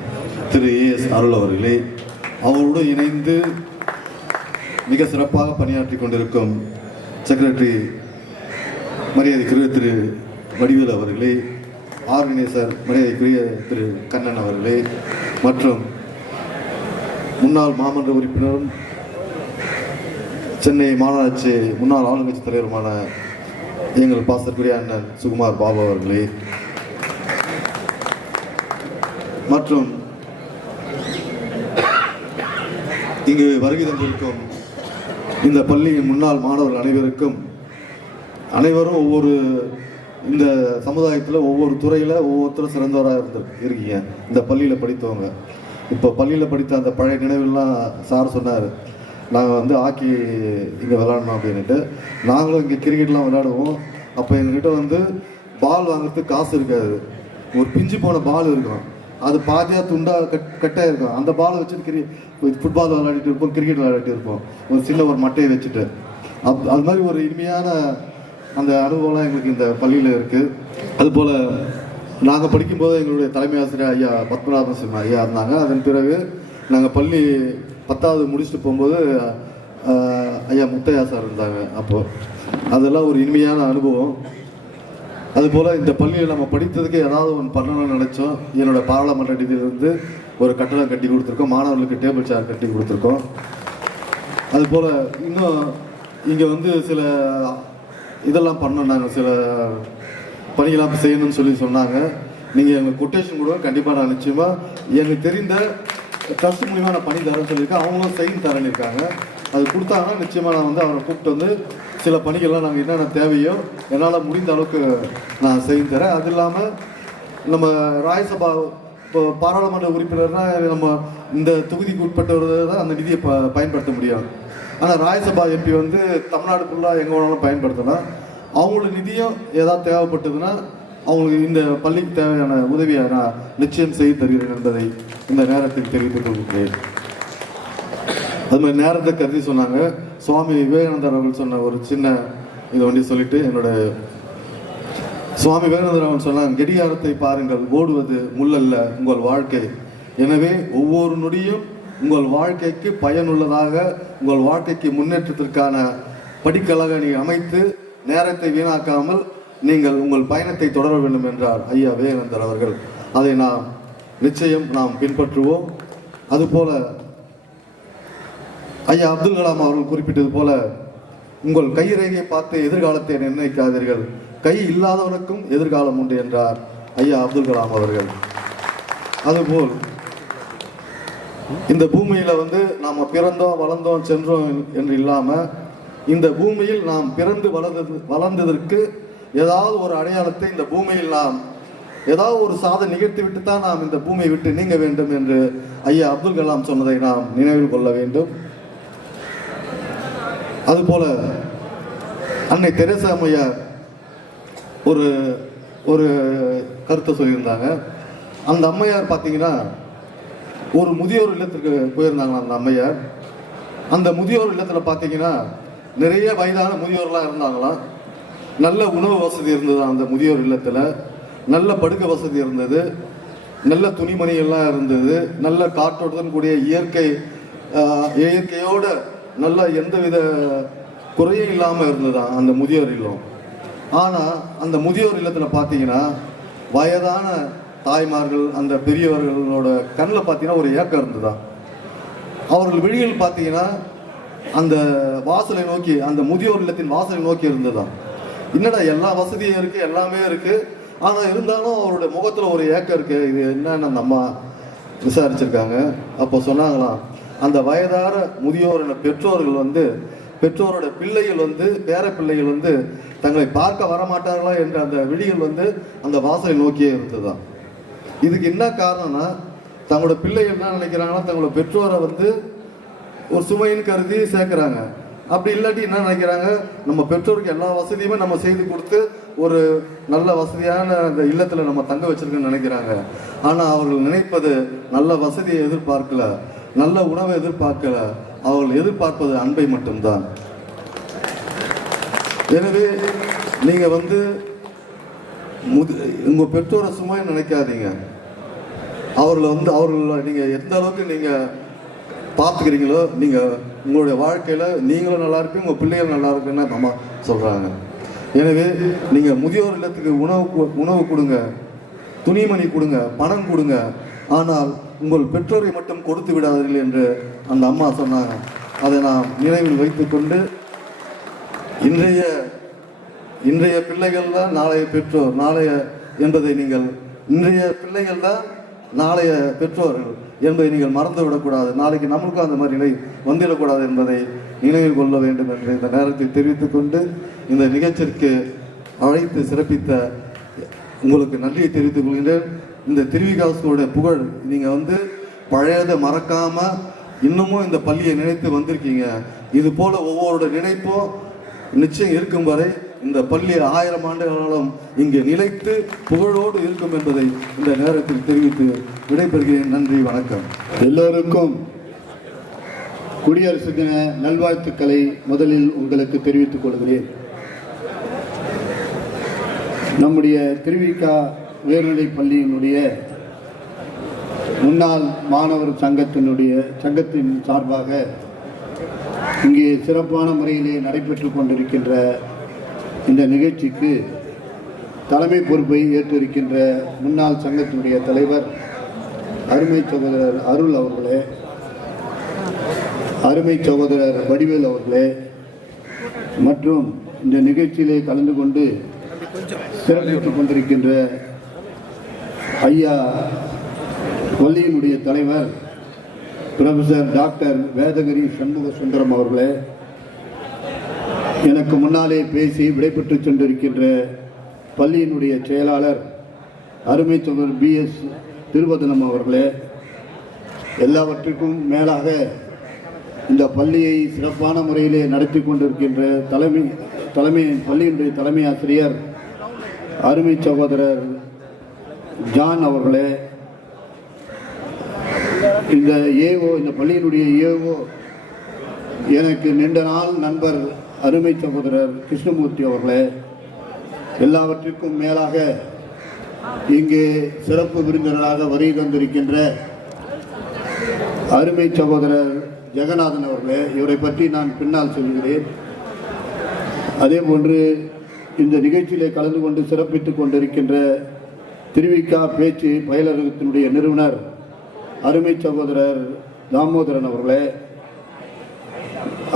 திரு ஏஎஸ் அருள் அவர்களே, அவரோடு இணைந்து மிக சிறப்பாக பணியாற்றி கொண்டிருக்கும் செக்ரட்டரி மரியாதைக்குரிய திரு வடிவேல் அவர்களே, ஆர்கனைசர் மரியாதைக்குரிய திரு கண்ணன் அவர்களே, மற்றும் முன்னாள் மாமன்ற உறுப்பினரும் சென்னை மாநகராட்சி முன்னாள் ஆளுங்கட்சி தலைவருமான எங்கள் பாசத்திற்குரிய அண்ணன் சுகுமார் பாபு அவர்களே, மற்றும் இங்கு வருகை தந்திருக்கும் இந்த பள்ளியின் முன்னாள் மாணவர்கள் அனைவரும் ஒவ்வொரு இந்த சமுதாயத்தில் ஒவ்வொரு துறையில் ஒவ்வொருத்தரும் சிறந்தவராக இருக்கீங்க. இந்த பள்ளியில் படித்தவங்க இப்போ பள்ளியில் படித்த அந்த பழைய நினைவுலாம் சார் சொன்னார், நாங்கள் வந்து ஹாக்கி இங்கே விளாடணும் அப்படின்ட்டு. நாங்களும் இங்கே கிரிக்கெட்லாம் விளையாடுவோம். அப்போ எங்ககிட்ட வந்து பால் வாங்குறதுக்கு காசு இருக்காது. ஒரு பிஞ்சு போன பால் இருக்கும், அது பாதியாக துண்டாக கட்டாக இருக்கும். அந்த பாலை வச்சுட்டு ஃபுட்பால் விளையாடிட்டு இருப்போம், கிரிக்கெட் விளையாடிட்டு இருப்போம், ஒரு சின்ன ஒரு மட்டையை வச்சுட்டு. அது மாதிரி ஒரு இனிமையான அந்த அனுபவம்லாம் எங்களுக்கு இந்த பள்ளியில் இருக்குது. அதுபோல் நாங்கள் படிக்கும்போது எங்களுடைய தலைமை ஆசிரியர் ஐயா பத்மநாபன் சிம்ம ஐயா இருந்தாங்க. அதன் பிறகு நாங்கள் பள்ளி 10வது முடிச்சுட்டு போகும்போது ஐயா முத்தையா சார் இருந்தாங்க. அப்போது அதெல்லாம் ஒரு இனிமையான அனுபவம். அதுபோல் இந்த பள்ளியில் நம்ம படித்ததுக்கு ஏதாவது ஒன்று பண்ணணும்னு நினச்சோம். என்னோடய பாராளுமன்ற நிதியிலிருந்து ஒரு கட்டடம் கட்டி கொடுத்துருக்கோம், மாணவர்களுக்கு டேபிள் சேர் கட்டி கொடுத்துருக்கோம். அதுபோல் இன்னும் இங்கே வந்து சில இதெல்லாம் பண்ணோம், நாங்கள் சில பணிகளாக செய்யணும்னு சொன்னாங்க. நீங்கள் எங்களுக்கு கொட்டேஷன் கொடுங்க, கண்டிப்பாக நான் நிச்சயமாக எனக்கு தெரிந்த ட்ரஸ்ட் மூலிமா நான் பண்ணி தரேன்னு சொல்லியிருக்கேன். அவங்களும் செய்து தரேன்னு இருக்காங்க. அது கொடுத்தாங்கன்னா நிச்சயமாக நான் வந்து அவரை கூப்பிட்டு வந்து சில பணிகள்லாம் நாங்கள் என்னென்ன தேவையோ என்னால் முடிந்த அளவுக்கு நான் செய்து தரேன். அது இல்லாமல் நம்ம ராஜ்யசபா இப்போ பாராளுமன்ற உறுப்பினர்னால் நம்ம இந்த தொகுதிக்கு உட்பட்டவர்கள் தான் அந்த நிதியை பயன்படுத்த முடியும். ஆனால் ராஜ்யசபா எம்பி வந்து தமிழ்நாடு ஃபுல்லாக எங்கே வேணாலும் பயன்படுத்தலாம். அவங்களோட நிதியம் ஏதாவது தேவைப்பட்டதுன்னா அவங்களுக்கு இந்த பள்ளிக்கு தேவையான உதவியை நான் நிச்சயம் செய்து தருகிறேன் என்பதை இந்த நேரத்தில் தெரிவித்துக் கொள்கிறேன். அது மாதிரி நேரத்தை கருதி சொன்னாங்க. சுவாமி விவேகானந்தர் அவர்கள் சொன்ன ஒரு சின்ன இதை வண்டி சொல்லிட்டு என்னோட சுவாமி விவேகானந்தர் அவர்கள் சொன்னாங்க, கடிகாரத்தை பாருங்கள், ஓடுவது முள்ளல்ல உங்கள் வாழ்க்கை. எனவே ஒவ்வொரு நொடியும் உங்கள் வாழ்க்கைக்கு பயனுள்ளதாக, உங்கள் வாழ்க்கைக்கு முன்னேற்றத்திற்கான படிக்கலாக நீங்கள் அமைத்து நேரத்தை வீணாக்காமல் நீங்கள் உங்கள் பயணத்தை தொடர வேண்டும் என்றார் ஐயா விவேகானந்தர் அவர்கள். அதை நிச்சயம் நாம் பின்பற்றுவோம். அதுபோல ஐயா அப்துல் கலாம் அவர்கள் குறிப்பிட்டது போல, உங்கள் கைரேகையை பார்த்து எதிர்காலத்தை நிர்ணயிக்காதீர்கள், கை இல்லாதவனுக்கும் எதிர்காலம் உண்டு என்றார் ஐயா அப்துல் கலாம் அவர்கள். அதுபோல் இந்த பூமியில வந்து நாம பிறந்தோம் வளர்ந்தோம் சென்றோம் என்று இல்லாம, இந்த பூமியில் நாம் பிறந்து வளர்ந்ததற்கு ஏதாவது ஒரு அடையாளத்தை இந்த பூமியில் நாம் ஏதாவது ஒரு சாதனை நிகழ்த்தி விட்டு தான் நாம் இந்த பூமியை விட்டு நீங்க வேண்டும் என்று ஐயா அப்துல் கலாம் சொன்னதை நாம் நினைவில் கொள்ள வேண்டும். அதுபோல அன்னை தெரேசா அம்மையார் ஒரு ஒரு கருத்தை சொல்லியிருந்தாங்க. அந்த அம்மையார் பார்த்தீங்கன்னா ஒரு முதியோர் இல்லத்திற்கு போயிருந்தாங்க. அந்த அம்மையார் அந்த முதியோர் இல்லத்தில் பார்த்தீங்கன்னா நிறைய வயதான முதியோர்லாம் இருந்தாங்களாம். நல்ல உணவு வசதி இருந்தது அந்த முதியோர் இல்லத்தில், நல்ல படுக்க வசதி இருந்தது, நல்ல துணிமணிகள்லாம் இருந்தது, நல்ல காற்றோட்டுடன் கூடிய இயற்கையோட நல்ல எந்தவித குறையும் இல்லாமல் இருந்ததுதான் அந்த முதியோர் இல்லம். ஆனால் அந்த முதியோர் இல்லத்தில் பார்த்தீங்கன்னா வயதான தாய்மார்கள் அந்த பெரியவர்களோட கண்ணில் பார்த்தீங்கன்னா ஒரு ஏக்கம் இருந்ததுதான். அவர்கள் விழிகள் பார்த்தீங்கன்னா அந்த வாசலை நோக்கி, அந்த முதியோர் இல்லத்தின் வாசலை நோக்கி இருந்ததுதான். என்னடா எல்லா வசதியும் இருக்கு, எல்லாமே இருக்கு, ஆனால் இருந்தாலும் அவருடைய முகத்தில் ஒரு ஏக்கம் இருக்கு, இது என்னன்னு அந்த அம்மா விசாரிச்சிருக்காங்க. அப்போ சொன்னாங்களாம், அந்த வயதான முதியோர் பெற்றோர்கள் வந்து பெற்றோரோட பிள்ளைகள் வந்து பேர பிள்ளைகள் வந்து தங்களை பார்க்க வரமாட்டார்களா என்ற அந்த விடிகள் வந்து அந்த வாசலை நோக்கியே இருந்ததுதான். இதுக்கு என்ன காரணம்னா, தங்களோட பிள்ளைகள் என்ன நினைக்கிறாங்கன்னா, தங்களோட பெற்றோரை வந்து ஒரு சுமைன்னு கருதி சேர்க்குறாங்க. அப்படி இல்லாட்டி என்ன நினைக்கிறாங்க, நம்ம பெற்றோருக்கு எல்லா வசதியுமே நம்ம செய்து கொடுத்து ஒரு நல்ல வசதியான அந்த இல்லத்தில் நம்ம தங்க வச்சிருக்கோன்னு நினைக்கிறாங்க. ஆனால் அவர்கள் நினைப்பது நல்ல வசதியை எதிர்பார்க்கல, நல்ல உணவை எதிர்பார்க்கல, அவர்கள் எதிர்பார்ப்பது அன்பை மட்டும்தான். எனவே நீங்கள் வந்து உங்கள் பெற்றோரை சும்மா நினைக்காதீங்க. அவர்களை நீங்கள் எந்த அளவுக்கு நீங்கள் பார்த்துக்கிறீங்களோ, நீங்கள் உங்களுடைய வாழ்க்கையில் நீங்களும் நல்லா இருப்பீங்க, உங்கள் பிள்ளைகள் நல்லா இருக்குன்னு அம்மா சொல்கிறாங்க. எனவே நீங்கள் முதியோர் இல்லத்துக்கு உணவு கொடுங்க, துணிமணி கொடுங்க, பணம் கொடுங்க, ஆனால் உங்கள் பெற்றோரை மட்டும் கொடுத்து விடாதீர்கள் என்று அந்த அம்மா சொன்னாங்க. அதை நாம் நினைவில் வைத்துக்கொண்டு இன்றைய பிள்ளைகள் தான் நாளைய பெற்றோர், நாளைய என்பதை நீங்கள் இன்றைய பிள்ளைகள் தான் நாளைய பெற்றோர்கள் என்பதை நீங்கள் மறந்து விடக்கூடாது. நாளைக்கு நம்மளுக்கும் அந்த மாதிரி நிலை வந்துவிடக்கூடாது என்பதை நினைவில் கொள்ள வேண்டும் என்று இந்த நேரத்தில் தெரிவித்துக் கொண்டு இந்த நிகழ்ச்சிக்கு அழைத்து சிறப்பித்த உங்களுக்கு நன்றியை தெரிவித்துக் கொள்கின்றேன். இந்த திருவிகாசோட புகழ், நீங்கள் வந்து பழையதை மறக்காம இன்னமும் இந்த பள்ளியை நினைத்து வந்திருக்கீங்க. இது போல ஒவ்வொருடைய நினைப்பும் நிச்சயம் இருக்கும் வரை இந்த பள்ளி 1000 ஆண்டுகளாலும் இங்கே நிலைத்து புகழோடு இருக்கும் என்பதை இந்த நேரத்தில் தெரிவித்து விடைபெறுகிறேன். நன்றி, வணக்கம். எல்லோருக்கும் குடியரசு தின நல்வாழ்த்துக்களை முதலில் உங்களுக்கு தெரிவித்துக் கொள்கிறேன். நம்முடைய திருவிகா உயர்நிலைப் பள்ளியினுடைய முன்னாள் மாணவர் சங்கத்தின் சார்பாக இங்கே சிறப்பான முறையிலே நடைபெற்றுக் கொண்டிருக்கின்ற இந்த நிகழ்ச்சிக்கு தலைமை பொறுப்பை ஏற்றிருக்கின்ற முன்னாள் சங்கத்தினுடைய தலைவர் அருமை சகோதரர் அருள் அவர்களே, அருமை சகோதரர் வடிவேல் அவர்களே, மற்றும் இந்த நிகழ்ச்சியிலே கலந்து கொண்டு சிறப்பித்துக் கொண்டிருக்கின்ற ஐயா பள்ளியினுடைய தலைவர் ப்ரொஃபசர் டாக்டர் வேதகிரி சண்முக சுந்தரம் அவர்களே, எனக்கு முன்னாலே பேசி விடைபெற்று சென்றிருக்கின்ற பள்ளியினுடைய செயலாளர் அருமை சகோதரர் BS திருவதனம் அவர்களே, எல்லாவற்றிற்கும் மேலாக இந்த பள்ளியை சிறப்பான முறையிலே நடத்தி கொண்டிருக்கின்ற பள்ளியினுடைய தலைமை ஆசிரியர் அருமை சகோதரர் ஜான் அவர்களே, இந்த பள்ளியினுடைய ஏஓ எனக்கு நீண்ட நாள் நண்பர் அருமை சகோதரர் கிருஷ்ணமூர்த்தி அவர்களே, எல்லாவற்றிற்கும் மேலாக இங்கு சிறப்பு விருந்தினராக வருகை தந்திருக்கின்ற அருமை சகோதரர் ஜெகநாதன் அவர்களே, இவரை பற்றி நான் பின்னால் சொல்கிறேன். அதே போன்று இந்த நிகழ்ச்சியிலே கலந்து கொண்டு சிறப்பித்துக் கொண்டிருக்கின்ற திருவிகா பேச்சு பயிலரங்கத்தினுடைய நிறுவனர் அருமை சகோதரர் தாமோதரன் அவர்களே,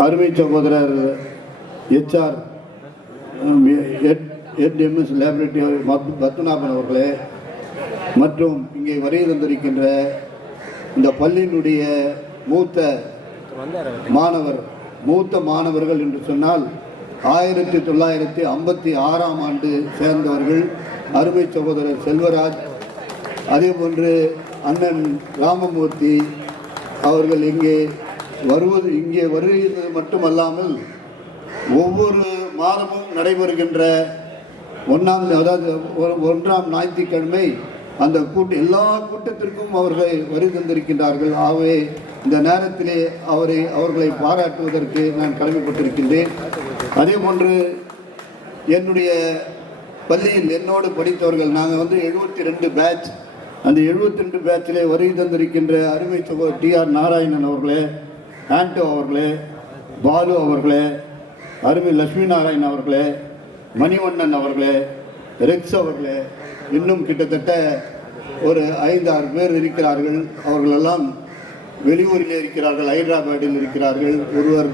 அருமை சகோதரர் HR MS லேபரேட்டரி பத்மநாபன் அவர்களே, மற்றும் இங்கே வருகை தந்திருக்கின்ற இந்த பள்ளியினுடைய மூத்த மாணவர்கள் என்று சொன்னால் 1956ஆம் ஆண்டு சேர்ந்தவர்கள் அருமை சகோதரர் செல்வராஜ், அதே போன்று அண்ணன் ராமமூர்த்தி அவர்கள் இங்கே வருகிறது மட்டுமல்லாமல் ஒவ்வொரு மாதமும் நடைபெறுகின்ற 1ஆம் ஞாயிற்றுக்கிழமை அந்த எல்லா கூட்டத்திற்கும் அவர்கள் வருகை தந்திருக்கின்றார்கள். ஆகவே இந்த நேரத்திலே அவர்களை பாராட்டுவதற்கு நான் கடமைப்பட்டிருக்கின்றேன். அதே போன்று என்னுடைய பள்ளியில் என்னோடு படித்தவர்கள் நாங்கள் 72 பேட்ச், அந்த 72 பேட்சிலே வருகை தந்திருக்கின்ற அருமை சகோதரர் TR நாராயணன் அவர்களே, ஆண்டோ அவர்களே, பாலு அவர்களே, அருமை லட்சுமி நாராயணன் அவர்களே, மணிவண்ணன் அவர்களே, ரெக்ஸ் அவர்களே, இன்னும் கிட்டத்தட்ட ஒரு 5-6 பேர் இருக்கிறார்கள். அவர்களெல்லாம் வெளியூரில் இருக்கிறார்கள், ஹைதராபாத்தில் இருக்கிறார்கள், ஒருவர்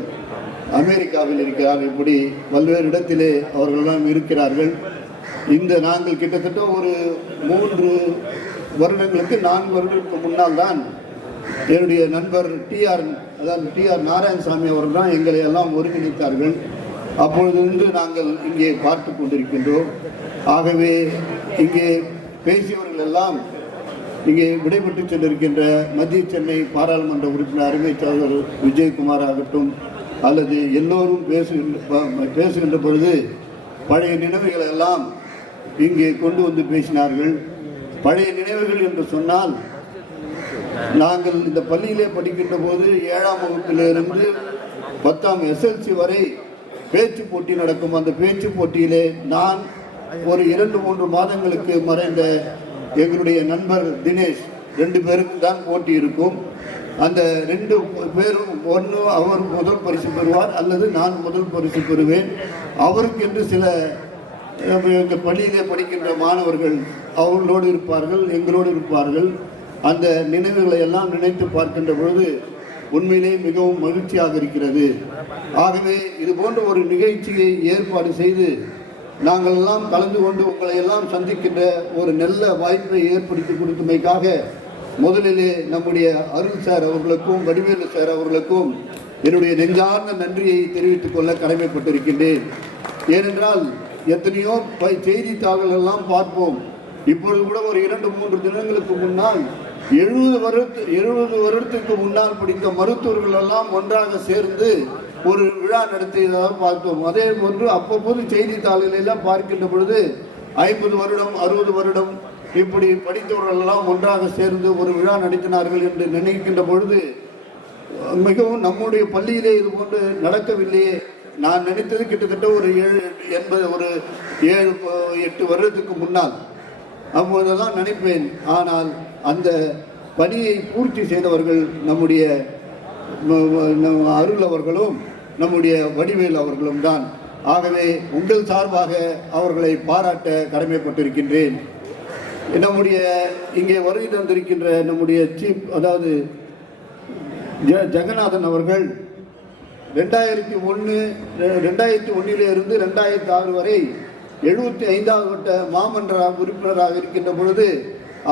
அமெரிக்காவில் இருக்கிறார். இப்படி பல்வேறு இடத்திலே அவர்களெல்லாம் இருக்கிறார்கள். நாங்கள் கிட்டத்தட்ட ஒரு 3 வருடங்களுக்கு 4 வருடங்களுக்கு முன்னால் தான் என்னுடைய நண்பர் டிஆர் நாராயணசாமி அவர்கள் தான் எங்களை எல்லாம் ஒருங்கிணைத்தார்கள். அப்பொழுதிருந்து நாங்கள் இங்கே பார்த்து கொண்டிருக்கின்றோம். ஆகவே இங்கே பேசியவர்கள் எல்லாம் இங்கே விடைபெற்று சென்றிருக்கின்ற மத்திய சென்னை பாராளுமன்ற உறுப்பினர் அருமை சகோதரர் விஜயகுமார் ஆகட்டும், அல்லது எல்லோரும் பேசுகின்ற பொழுது பழைய நினைவுகள் எல்லாம் இங்கே கொண்டு வந்து பேசினார்கள். பழைய நினைவுகள் என்று சொன்னால், நாங்கள் இந்த பள்ளியிலே படிக்கின்ற போது 7ஆம் வகுப்பிலிருந்து 10ஆம் SLC வரை பேச்சு போட்டி நடக்கும். அந்த பேச்சு போட்டியிலே நான் ஒரு 2-3 மாதங்களுக்கு மறைந்த எங்களுடைய நண்பர் தினேஷ் 2 பேருக்கு தான் போட்டி இருக்கும். அந்த 2 பேரும் ஒன்று அவர் முதல் பரிசு பெறுவார் அல்லது நான் முதல் பரிசு பெறுவேன். அவருக்கு என்று சில எங்கள் பள்ளியிலே படிக்கின்ற மாணவர்கள் அவர்களோடு இருப்பார்கள், எங்களோடு இருப்பார்கள். அந்த நினைவுகளை எல்லாம் நினைத்து பார்க்கின்ற பொழுது உண்மையிலே மிகவும் மகிழ்ச்சியாக இருக்கிறது. ஆகவே இது போன்ற ஒரு நிகழ்ச்சியை ஏற்பாடு செய்து நாங்கள் எல்லாம் கலந்து கொண்டு உங்களை எல்லாம் சந்திக்கின்ற ஒரு நல்ல வாய்ப்பை ஏற்படுத்தி கொடுத்தமைக்காக முதலிலே நம்முடைய அருள் சார் அவர்களுக்கும் வடிவேலு சார் அவர்களுக்கும் என்னுடைய நெஞ்சார்ந்த நன்றியை தெரிவித்துக் கொள்ள கடமைப்பட்டிருக்கின்றேன். ஏனென்றால் எத்தனையோ செய்தித்தாள்கள் எல்லாம் பார்ப்போம். இப்பொழுது கூட ஒரு 2-3 தினங்களுக்கு முன்னால் 70 வருடத்துக்கு முன்னால் படித்த மருத்துவர்கள் எல்லாம் ஒன்றாக சேர்ந்து ஒரு விழா நடத்தியதாக பார்த்தோம். அதே போன்று அவ்வப்போது செய்தித்தாள்கள் எல்லாம் பார்க்கின்ற பொழுது 50 வருடம் 60 வருடம் இப்படி படித்தவர்கள் எல்லாம் ஒன்றாக சேர்ந்து ஒரு விழா நடத்தினார்கள் என்று நினைக்கின்ற பொழுது மிகவும் நம்முடைய பள்ளியிலே இது போன்று நடக்கவில்லையே. நான் நினைத்தது கிட்டத்தட்ட ஒரு 7-8 வருடத்துக்கு முன்னால் அப்போதெல்லாம் நினைப்பேன். ஆனால் அந்த பணியை பூர்த்தி செய்தவர்கள் நம்முடைய அருள் அவர்களும் நம்முடைய வடிவேல் அவர்களும் தான். ஆகவே உங்கள் சார்பாக அவர்களை பாராட்ட கடமைப்பட்டிருக்கின்றேன். நம்முடைய இங்கே வருகை தந்திருக்கின்ற நம்முடைய சீஃப், அதாவது ஜெகநாதன் அவர்கள் 2001 இருந்து 2006 வரை 75வது வட்ட மாமன்ற உறுப்பினராக இருக்கின்ற பொழுது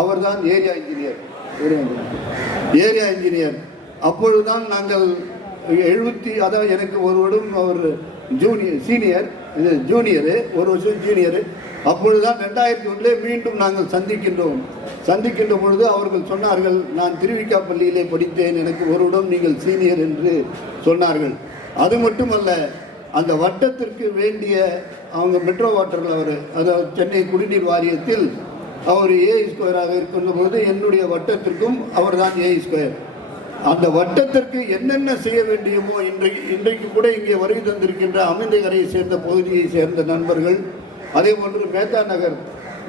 அவர்தான் ஏரியா இன்ஜினியர். அப்பொழுதுதான் நாங்கள் அதாவது எனக்கு ஒரு வருடம் அவர் ஜூனியர் 1 வருஷம் ஜூனியர். அப்பொழுதுதான் 2001 மீண்டும் நாங்கள் சந்திக்கின்ற பொழுது அவர்கள் சொன்னார்கள், நான் திருவிக்கா பள்ளியிலே படித்தேன், எனக்கு ஒரு வருடம் நீங்கள் சீனியர் என்று சொன்னார்கள். அது மட்டுமல்ல, அந்த வட்டத்திற்கு வேண்டிய அவங்க மெட்ரோ வாட்டரில் அவர், அதாவது சென்னை குடிநீர் வாரியத்தில் அவர் A² இருக்கின்ற பொழுது என்னுடைய வட்டத்திற்கும் அவர் தான் A². அந்த வட்டத்திற்கு என்னென்ன செய்ய வேண்டியமோ இன்றைக்கு கூட இங்கே வருகை தந்திருக்கின்ற அமைந்தகரையை சேர்ந்த பகுதியை சேர்ந்த நண்பர்கள், அதே போன்று மேத்தா நகர்,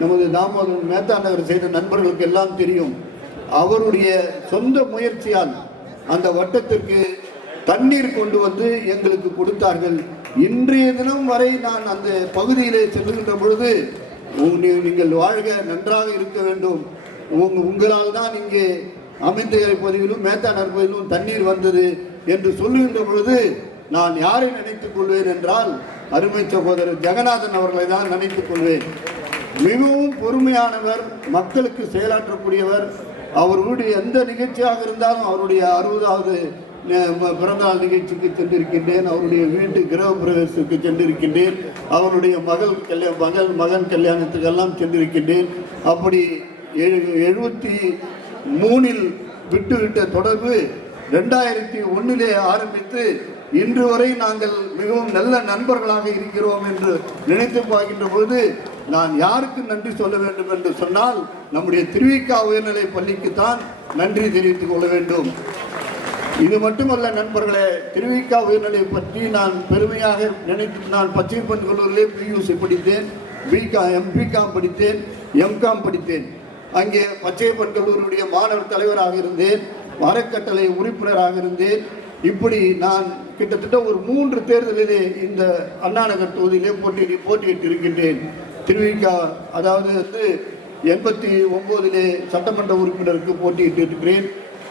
நமது தாமோதரன் மேத்தா நகர் செய்த நண்பர்களுக்கு எல்லாம் தெரியும். அவருடைய சொந்த முயற்சியால் அந்த வட்டத்திற்கு தண்ணீர் கொண்டு வந்து எங்களுக்கு கொடுத்தார்கள். இன்றைய தினம் வரை நான் அந்த பகுதியிலே செல்லுகின்ற பொழுது, நீங்கள் வாழ்க, நன்றாக இருக்க வேண்டும், உங்களால் தான் இங்கே அமைந்தகரை பகுதியிலும் மேத்தா நகர் பகுதியிலும் தண்ணீர் வந்தது என்று சொல்லுகின்ற பொழுது நான் யாரை நினைத்துக் கொள்வேன் என்றால் அருமை சகோதரர் ஜெகநாதன் அவர்களை தான் நினைத்துக் கொள்வேன். மிகவும் பொறுமையானவர், மக்களுக்கு செயலாற்றக்கூடியவர். அவருடைய எந்த நிகழ்ச்சியாக இருந்தாலும், அவருடைய 60வது பிறந்தநாள் நிகழ்ச்சிக்கு சென்றிருக்கின்றேன், அவருடைய வீட்டு கிரக பிரவேசத்துக்கு சென்றிருக்கின்றேன், அவருடைய மகன் கல்யாணத்துக்கெல்லாம் சென்றிருக்கின்றேன். அப்படி 73 விட்டுவிட்ட தொடர்பு 2001 ஆரம்பித்து இன்று வரை நாங்கள் மிகவும் நல்ல நண்பர்களாக இருக்கிறோம் என்று நினைத்து பார்க்கின்ற பொழுது நான் யாருக்கு நன்றி சொல்ல வேண்டும் என்று சொன்னால் நம்முடைய திருவிக்கா உயர்நிலை பள்ளிக்குத்தான் நன்றி தெரிவித்துக் கொள்ள வேண்டும். இது மட்டுமல்ல நண்பர்களே, திருவிக்கா உயர்நிலை பற்றி நான் பெருமையாக நினைத்து, நான் பச்சைப்பன் கல்லூரியிலே PUC படித்தேன், பிகாம் படித்தேன், MCom படித்தேன். அங்கே பச்சைப்பன் கல்லூரியுடைய மாணவர் தலைவராக இருந்தேன், அறக்கட்டளை உறுப்பினராக இருந்தேன். இப்படி நான் கிட்டத்தட்ட ஒரு 3 தேர்தலிலே இந்த அண்ணாநகர் தொகுதியிலே போட்டியிட்டு இருக்கின்றேன். திருவிக்கா, அதாவது 89 சட்டமன்ற உறுப்பினருக்கு போட்டியிட்டு இருக்கிறேன்.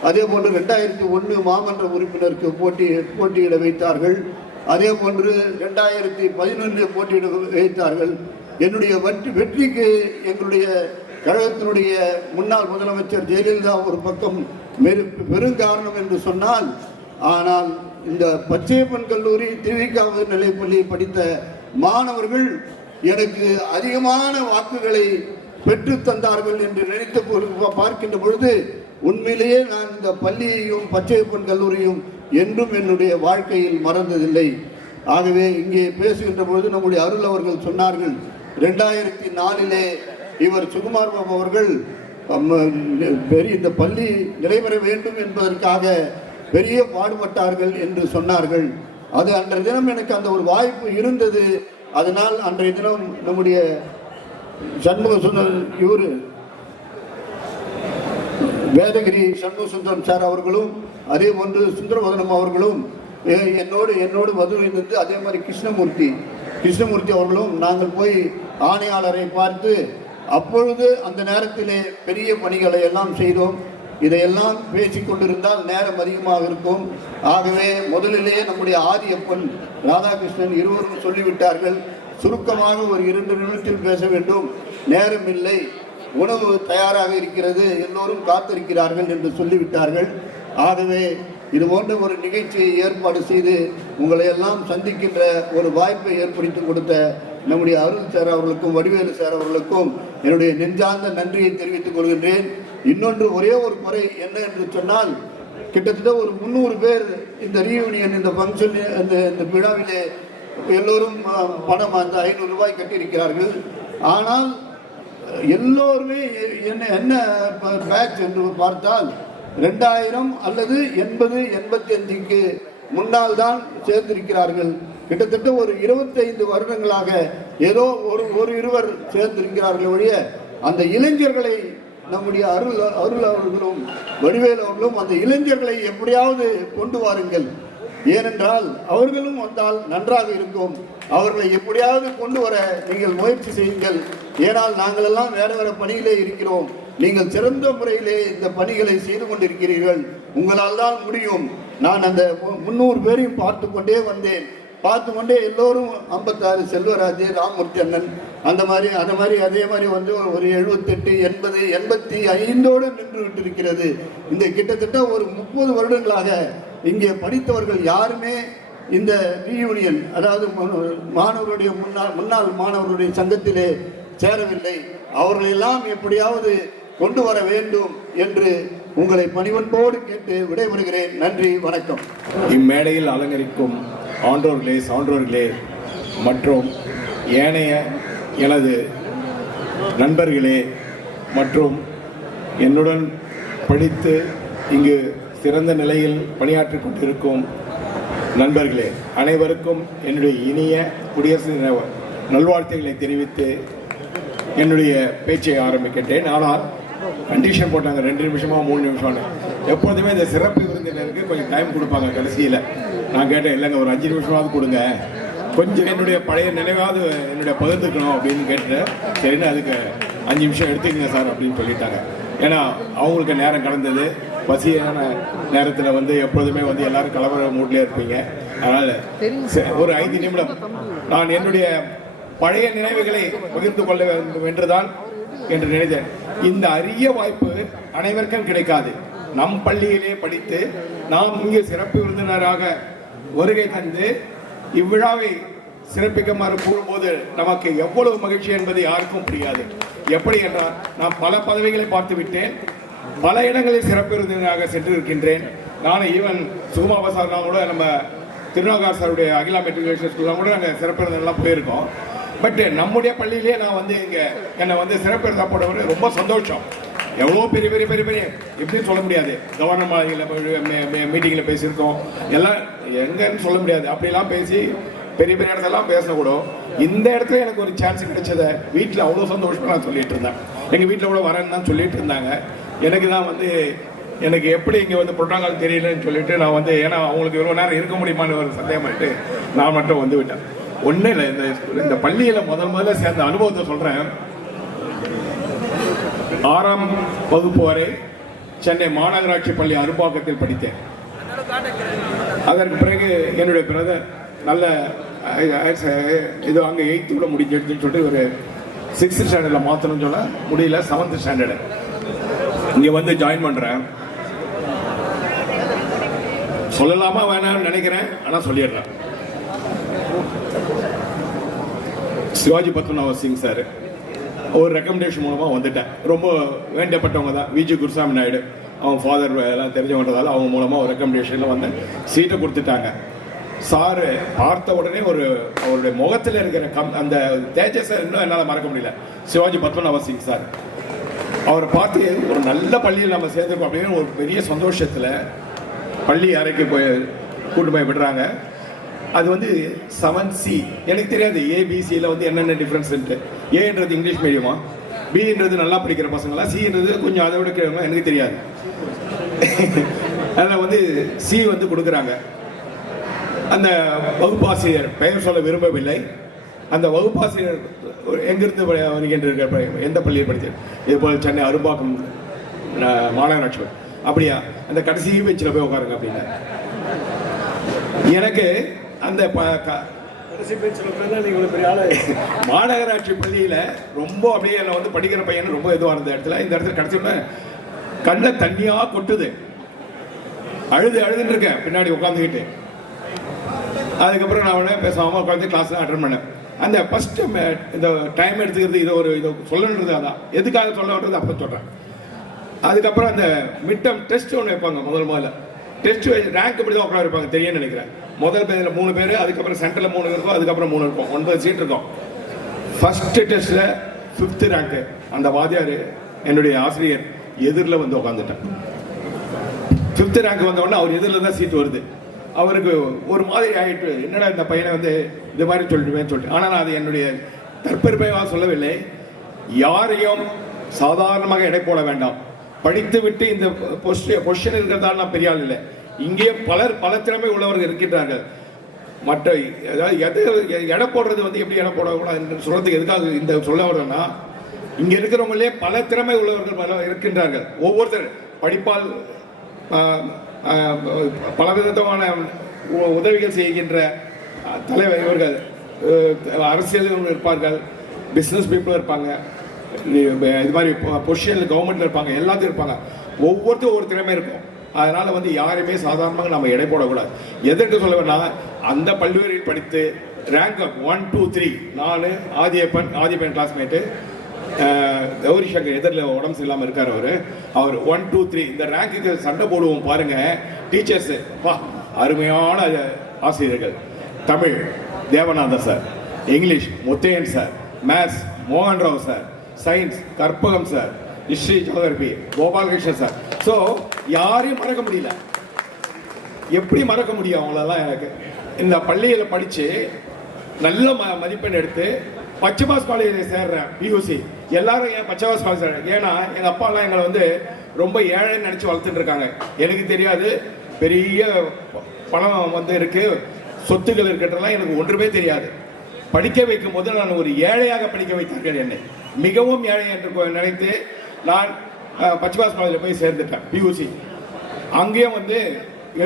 அதே போன்று 2001 மாமன்ற உறுப்பினருக்கு போட்டியிட வைத்தார்கள். அதே போன்று 2011 போட்டியிட வைத்தார்கள். என்னுடைய வெற்றிக்கு எங்களுடைய கழகத்தினுடைய முன்னாள் முதலமைச்சர் ஜெயலலிதா ஒரு பக்கம் பெருங்காரணம் என்று சொன்னால், ஆனால் இந்த பச்சையப்பன் கல்லூரி திருவிக நிலைப்பள்ளியை படித்த மாணவர்கள் எனக்கு அதிகமான வாக்குகளை பெற்று தந்தார்கள் என்று நினைத்து பார்க்கின்ற பொழுது உண்மையிலேயே நான் இந்த பள்ளியையும் பச்சையப்பன் கல்லூரியும் என்றும் என்னுடைய வாழ்க்கையில் மறந்ததில்லை. ஆகவே இங்கே பேசுகின்ற பொழுது நம்முடைய அருள் அவர்கள் சொன்னார்கள், 2004 இவர் சுகுமார் பாபு அவர்கள் இந்த பள்ளி நிறைவேற வேண்டும் என்பதற்காக பெரிய பாடுபட்டார்கள் என்று சொன்னார்கள். அது அன்றைய தினம் எனக்கு அந்த ஒரு வாய்ப்பு இருந்தது. அதனால் அன்றைய தினம் நம்முடைய சண்முக சுந்தரம் இவர் வேதகிரி சண்முக சுந்தரம் சார் அவர்களும் அதே போன்று சுந்தரவதனம் அவர்களும் என்னோடு மதுரையிலிருந்து, அதே மாதிரி கிருஷ்ணமூர்த்தி அவர்களும் நாங்கள் போய் ஆணையாளரை பார்த்து அப்பொழுது அந்த நேரத்திலே பெரிய பணிகளை எல்லாம் செய்தோம். இதையெல்லாம் பேசிக் கொண்டிருந்தால் நேரம் அதிகமாக இருக்கும். ஆகவே முதலிலே நம்முடைய ஆதியப்பன் ராதாகிருஷ்ணன் இருவரும் சொல்லிவிட்டார்கள், சுருக்கமாக ஒரு 2 நிமிடத்தில் பேச வேண்டும், நேரம் இல்லை, உணவு தயாராக இருக்கிறது, எல்லோரும் காத்திருக்கிறார்கள் என்று சொல்லிவிட்டார்கள். ஆகவே இது போன்ற ஒரு நிகழ்ச்சியை ஏற்பாடு செய்து உங்களை எல்லாம் சந்திக்கின்ற ஒரு வாய்ப்பை ஏற்படுத்தி கொடுத்த நம்முடைய அருள் சார் அவர்களுக்கும் வடிவேலு சார் அவர்களுக்கும் என்னுடைய நெஞ்சார்ந்த நன்றியை தெரிவித்துக் கொள்கின்றேன். இன்னொன்று, ஒரே ஒரு குறை என்ன என்று சொன்னால், கிட்டத்தட்ட ஒரு 300 பேர் இந்த ரீயூனியன் இந்த ஃபங்க்ஷன் இந்த விழாவிலே எல்லோரும் பணம் அந்த 500 ரூபாய் கட்டியிருக்கிறார்கள். ஆனால் எல்லோருமே என்ன பேட்ச் என்று பார்த்தால் 2000 அல்லது 80, 85க்கு முன்னால் தான் சேர்ந்திருக்கிறார்கள். கிட்டத்தட்ட ஒரு 25 வருடங்களாக ஏதோ ஒரு இருவர் சேர்ந்திருக்கிறார்கள் ஒழிய அந்த இளைஞர்களை நம்முடைய அருள் அவர்களும் வடிவேல் அவர்களும் அந்த இளைஞர்களை எப்படியாவது கொண்டு வாருங்கள். ஏனென்றால் அவர்களும் வந்தால் நன்றாக இருக்கும். அவர்களை எப்படியாவது கொண்டு வர நீங்கள் முயற்சி செய்யுங்கள். ஏனால் நாங்கள் எல்லாம் வேற வேற பணியிலே இருக்கிறோம். நீங்கள் சிறந்த முறையிலே இந்த பணிகளை செய்து கொண்டிருக்கிறீர்கள். உங்களால் தான் முடியும். நான் அந்த 300 பேரையும் பார்த்து கொண்டே வந்தேன். பார்த்து கொண்டே எல்லோரும் 56 செல்வராஜ், ராமமூர்த்தி அண்ணன் அதே மாதிரி வந்து ஒரு 78, 80, 85 நின்று விட்டிருக்கிறது. இந்த கிட்டத்தட்ட ஒரு 30 வருடங்களாக இங்கே படித்தவர்கள் யாருமே இந்த ரீயூனியன், அதாவது மாணவர்களுடைய முன்னாள் மாணவர்களுடைய சங்கத்திலே சேரவில்லை. அவர்களெல்லாம் எப்படியாவது கொண்டு வர வேண்டும் என்று உங்களை பணிவன்போடு கேட்டு விடைபெறுகிறேன். நன்றி, வணக்கம். இம்மேடையில் அலங்கரிக்கும் ஆன்றோர்களே, சான்றோர்களே மற்றும் ஏனைய எனது நண்பர்களே மற்றும் என்னுடன் படித்து இங்கு சிறந்த நிலையில் பணியாற்றிக் கொண்டிருக்கும் நண்பர்களே அனைவருக்கும் என்னுடைய இனிய குடியரசு தின நல்வாழ்த்துக்களை தெரிவித்து என்னுடைய பேச்சை ஆரம்பிக்கின்றேன். ஆனால் கண்டிஷன் போட்டாங்க 2 நிமிஷமா 3 நிமிஷம்னு. எப்போதுமே இந்த சிறப்பு விருந்தினருக்கு கொஞ்சம் டைம் கொடுப்பாங்க கடைசியில். நான் கேட்டேன், இல்லைங்க ஒரு 5 நிமிஷமாவது கொடுங்க, கொஞ்சம் என்னுடைய பழைய நினைவாவது என்னுடைய பகிர்ந்துக்கணும் அப்படின்னு கேட்டேன். சரின்னு அதுக்கு 5 நிமிஷம் எடுத்துக்கங்க சார் அப்படின்னு சொல்லிட்டாங்க. ஏன்னா அவங்களுக்கு நேரம் கடந்தது, பசியான நேரத்தில் வந்து எப்பொழுதுமே வந்து எல்லாரும் கலவர மூட்லேயே இருப்பீங்க. அதனால் ஒரு 5 நிமிடம் நான் என்னுடைய பழைய நினைவுகளை பகிர்ந்து கொள்ள வேண்டும் என்றுதான் என்று நினைத்தேன். இந்த அரிய வாய்ப்பு அனைவருக்கும் கிடைக்காது. நம் பள்ளியிலே படித்து நாம் இங்கே சிறப்பு விருந்தினராக வருகை தந்து இவ்விழாவை சிறப்பிக்குமாறு கூறும்போது நமக்கு எவ்வளவு மகிழ்ச்சி என்பது யாருக்கும் புரியாது. எப்படி என்றால், நான் பல பதவிகளை பார்த்து விட்டேன், பல இடங்களில் சிறப்பு விருந்தினராக சென்றிருக்கின்றேன். நானும் ஈவன் சுகுமாபா சார் கூட நம்ம திருநாகார் சாருடைய அகிலா மெட்ரிகுலேஷன் ஸ்கூல்லாம் கூட நாங்கள் சிறப்பு விருந்தினர்லாம் போயிருக்கோம். பட் நம்முடைய பள்ளியிலே நான் வந்து இங்கே என்னை வந்து சிறப்பு விருந்தா போட்டவர் ரொம்ப சந்தோஷம். எவ்வளோ பெரிய பெரிய பெரிய பெரிய எப்படின்னு சொல்ல முடியாது. கவர்னர் மீட்டிங்கில் பேசியிருக்கோம், எல்லாம் எங்கன்னு சொல்ல முடியாது. அப்படிலாம் பேசி பெரிய பெரிய இடத்தெல்லாம் பேசக்கூடும். இந்த இடத்துல எனக்கு ஒரு சான்ஸ் கிடைச்சதை வீட்டில் அவ்வளோ சந்தோஷமாக நான் சொல்லிட்டு இருந்தேன். எங்கள் வீட்டில் கூட வரேன்னு தான் சொல்லிட்டு இருந்தாங்க. எனக்கு தான் வந்து எனக்கு எப்படி இங்கே வந்து புரோட்டோகால் தெரியலன்னு சொல்லிட்டு நான் வந்து, ஏன்னா அவங்களுக்கு இவ்வளோ நேரம் இருக்க முடியுமான்னு ஒரு சந்தேகமாயிட்டு நான் மட்டும் வந்து விட்டேன். ஒன்றும் இல்லை, இந்த பள்ளியில் முதல்ல சேர்ந்த அனுபவத்தை சொல்கிறேன். 6ஆம் வகுப்பு வரை சென்னை மாநகராட்சி பள்ளி அரும்பாக்கத்தில் படித்தேன். அதற்கு பிறகு என்னுடைய பிரதர் நல்ல இது அங்கே 8th முடிஞ்சிடுச்சுன்னு சொல்லிட்டு ஒரு 6th ஸ்டாண்டர்டில் மாற்றணும்னு சொன்னால் முடியல. 7th ஸ்டாண்டர்டு இங்கே வந்து ஜாயின் பண்ணுறேன். சொல்லலாமா வேணாம்னு நினைக்கிறேன், ஆனால் சொல்லிடுறேன். சிவாஜி பத்மநாப சிங் சார் ஒரு ரெக்கமெண்டேஷன் மூலமாக வந்துட்டேன். ரொம்ப வேண்டப்பட்டவங்க தான், விஜி குருசாமி நாயுடு, அவங்க ஃபாதர் எல்லாம் தெரிஞ்சவன்றதால அவங்க மூலமாக ஒரு ரெக்கமெண்டேஷனில் வந்து சீட்டை கொடுத்துட்டாங்க. சாரு பார்த்த உடனே அவருடைய முகத்தில் இருக்கிற அந்த தேஜஸை இன்னும் என்னால் மறக்க முடியல. சிவாஜி பத்மநாப சிங் சார் அவரை பார்த்து ஒரு நல்ல பள்ளியில் நம்ம சேர்ந்துருக்கோம் அப்படின்னு ஒரு பெரிய சந்தோஷத்தில் பள்ளி அறைக்கு கூட்டு போய் விடுறாங்க. அது வந்து 7C. எனக்கு தெரியாது ABCயில் வந்து என்னென்ன டிஃப்ரென்ஸ்ன்ட்டு. ஏன்றது இங்கிலீஷ் மீடியமா, பின்றது நல்லா படிக்கிற பசங்களா, சின்றது கொஞ்சம் அதை விட எனக்கு தெரியாது. அதில் வந்து C வந்து கொடுக்குறாங்க. அந்த வகுப்பாசிரியர் பெயர் சொல்ல விரும்பவில்லை. அந்த வகுப்பாசிரியர் எங்கிருந்து வருகின்ற எந்த பள்ளியை படித்தேன், இது போல் சென்னை அரும்பாக்கம் மாநகராட்சி. அப்படியா, அந்த கடைசி பெஞ்சில் போய் உட்காருங்க அப்படின்னா எனக்கு அந்த மாநகராட்சி பள்ளியில் ரொம்ப அப்படியே என்னை வந்து படிக்கிற பையன் ரொம்ப இதுவாக இருந்த இடத்துல இந்த இடத்துல கடைசியில் கண்ணில் தண்ணியாக கொட்டுது. அழுதுன்னு இருக்கேன் பின்னாடி உட்காந்துக்கிட்டு. அதுக்கப்புறம் நான் உடனே பேசாமல் உட்காந்து கிளாஸ் அட்டன் பண்ணேன். அந்த ஃபர்ஸ்ட் இந்த டைம் எடுத்துக்கிறது இதை சொல்லணுன்றது அதான். எதுக்காக சொல்லணுன்றது அப்போ சொல்கிறேன். அதுக்கப்புறம் அந்த மிட் டேர்ம் டெஸ்ட் ஒன்று வைப்பாங்க. முதல்ல டெஸ்ட் ரேங்க் இப்படி தான் உட்கார வைப்பாங்க, தெரியும்னு நினைக்கிறேன். முதல் பேரில் 3 பேர், அதுக்கப்புறம் சென்டரில் 3 இருக்கும், அதுக்கப்புறம் 3 இருக்கும், 9 சீட் இருக்கும். ஃபர்ஸ்ட் டெஸ்ட்டில் 5th ரேங்க்கு. அந்த வாத்தியார் என்னுடைய ஆசிரியர் எதிரில் வந்து உட்காந்துட்டேன். 5th ரேங்க் வந்த உடனே அவர் எதிரில் தான் சீட் வருது. அவருக்கு ஒரு மாதிரி ஆகிட்டு, என்னடா இந்த பையனை வந்து இது மாதிரி சொல்லிட்டு. ஆனால் நான் அது என்னுடைய தற்பெருமையாக சொல்லவில்லை. யாரையும் சாதாரணமாக எடை போட வேண்டாம். படித்து விட்டு இந்த பொசிஷன் இருக்கிறதால நான் பெரிய ஆள் இல்லை. இங்கே பல திறமை உள்ளவர்கள் இருக்கின்றார்கள். மற்ற எடை போடுறது வந்து எப்படி எடை போடக்கூடாது சொல்றதுக்கு எதுக்காக இந்த சொல்ல வரேன்னா, இங்க இருக்கிறவங்களே பல திறமை உள்ளவர்கள் இருக்கின்றார்கள். ஒவ்வொருத்தர் படிப்பால் பலவிதமான உதவிகள் செய்கின்ற தலைவர் இவர்கள், அரசியல் இருப்பார்கள், பிசினஸ் பீப்புள் இருப்பாங்க, இது மாதிரி பொசிஷன்ல கவர்மெண்ட்ல இருப்பாங்க, எல்லாத்தையும் இருப்பாங்க. ஒவ்வொருத்தரும் ஒரு திறமை இருக்கும். அதனால வந்து யாருமே சாதாரணமாக நம்ம எடை போடக்கூடாது. எதற்கு சொல்ல வேணா, அந்த பல்வேறில் படித்து ரேங்க் 1, 2, 3 நான் ஆதியப்பன் கிளாஸ்மேட்டு கௌரி சங்கர் எதிரில் உடம்பு இல்லாமல் இருக்கார். அவர் 1, 2, 3 இந்த ரேங்க்குக்கு சண்டை போடுவோம் பாருங்க. டீச்சர்ஸ் அருமையான ஆசிரியர்கள். Tamil Devanathan sir, English Muthaiyan sir, maths மோகன் Rao sir, science Karpagam sir, history geography Gopalakrishnan sir. So யாரையும் மறக்க முடியல. எப்படி மறக்க முடியும் அவங்களெல்லாம்? எனக்கு இந்த பள்ளியில் படித்து நல்ல மதிப்பெண் எடுத்து பச்சைபாஸ் காலேஜில் சேர்றேன். பியூசி எல்லாரும் ஏன் பச்சைபாஸ் காலேஜ் சேர்றேன்? ஏன்னா எங்கள் அப்பாலாம் எங்களை வந்து ரொம்ப ஏழைன்னு நினச்சி வளர்த்துட்டு இருக்காங்க. எனக்கு தெரியாது, பெரிய பணம் வந்து இருக்கு, சொத்துக்கள் இருக்கிறதெல்லாம் எனக்கு ஒன்றுமே தெரியாது. படிக்க வைக்கும் போது நான் ஒரு ஏழையாக படிக்க வைத்தார்கள். என்னை மிகவும் ஏழை என்று நினைத்து நான் பச்சைபாஸ் காலேஜில் போய் சேர்ந்துட்டேன். பியூசி அங்கேயும் வந்து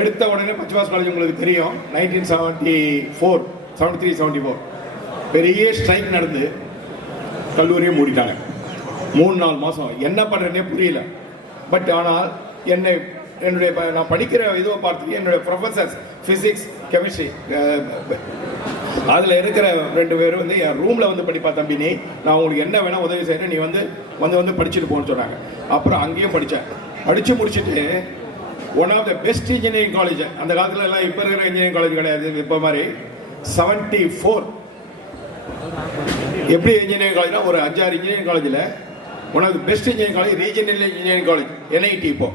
எடுத்த உடனே பச்சைபாஸ் காலேஜ் உங்களுக்கு தெரியும், 1974, 73, 74 பெரிய ஸ்ட்ரைக் நடந்து கல்லூரியை மூடிட்டாங்க. 3-4 மாதம் என்ன பண்ணுறேன்னே புரியல. பட் ஆனால் என்னுடைய நான் படிக்கிற இதுவை பார்த்துட்டு என்னுடைய ப்ரொஃபஸர்ஸ் ஃபிசிக்ஸ் கெமிஸ்ட்ரி அதில் இருக்கிற 2 பேரும் வந்து என் ரூமில் வந்து படிப்பா, தம்பி நீ நான் உங்களுக்கு என்ன வேணால் உதவி செய்கிறேன், நீ வந்து படிச்சுட்டு போன்னு சொன்னாங்க. அப்புறம் அங்கேயும் படித்தேன். படித்து முடிச்சுட்டு one of the best engineering college, அந்த காலத்தில் எல்லாம் இப்போ இருக்கிற இன்ஜினியரிங் காலேஜ் கிடையாது, இப்போ மாதிரி 74 எப்படி இன்ஜினியரிங் காலேஜ்னா ஒரு 5-6 இன்ஜினியரிங் காலேஜில் one of the best engineering college regional engineering college NIT. இப்போ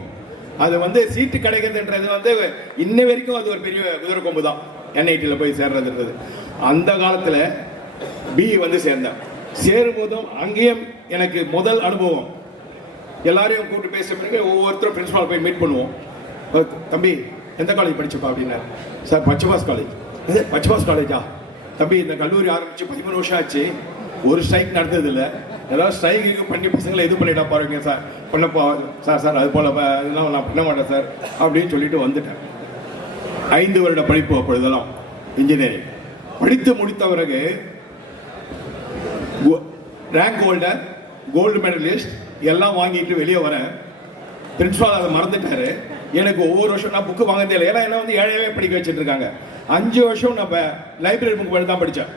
அது வந்து சீட்டு கிடைக்கிறதுன்றது வந்து இன்ன வரைக்கும் அது ஒரு பெரிய குதிரை கொம்பு தான், NITயில் போய் சேர்றதுன்றது. அந்த காலத்தில் BE வந்து சேர்ந்தேன். சேரும்போதும் அங்கேயும் எனக்கு முதல் அனுபவம். எல்லாரையும் கூப்பிட்டு பேச பிறகு ஒவ்வொருத்தரும் பிரின்சிபால் போய் மீட் பண்ணுவோம். தம்பி எந்த காலேஜ் படிச்சப்பா அப்படின்னாரு. Sir Pachaiyappa's college. பச்சைபாஸ் காலேஜா? தம்பி இந்த கல்லூரி ஆரம்பிச்சு 13 வருஷம் ஆச்சு, ஒரு ஸ்ட்ரைக் நடந்தது இல்லை. ஏதாவது ஸ்ட்ரைக்கு பண்ணி பசங்களை இது பண்ணிட்டா பாருங்க சார், பண்ணப்போ சார் அது போல இதெல்லாம் நான் பண்ண மாட்டேன் சார் அப்படின்னு சொல்லிட்டு வந்துட்டேன். 5 வருட படிப்பு அப்பொழுதெல்லாம் இன்ஜினியரிங் படித்து முடித்த பிறகு ரேங்க் ஹோல்டர், கோல்டு மெடலிஸ்ட் எல்லாம் வாங்கிட்டு வெளியே வரேன். பிரின்சிபால் அதை மறந்துட்டாரு. எனக்கு ஒவ்வொரு வருஷம் நான் புக்கு வாங்க தெரியல. ஏன்னா என்ன வந்து ஏழையாவே படிக்க வச்சுட்டு இருக்காங்க. 5 வருஷம் நம்ம லைப்ரரி புக் தான் படித்தேன்.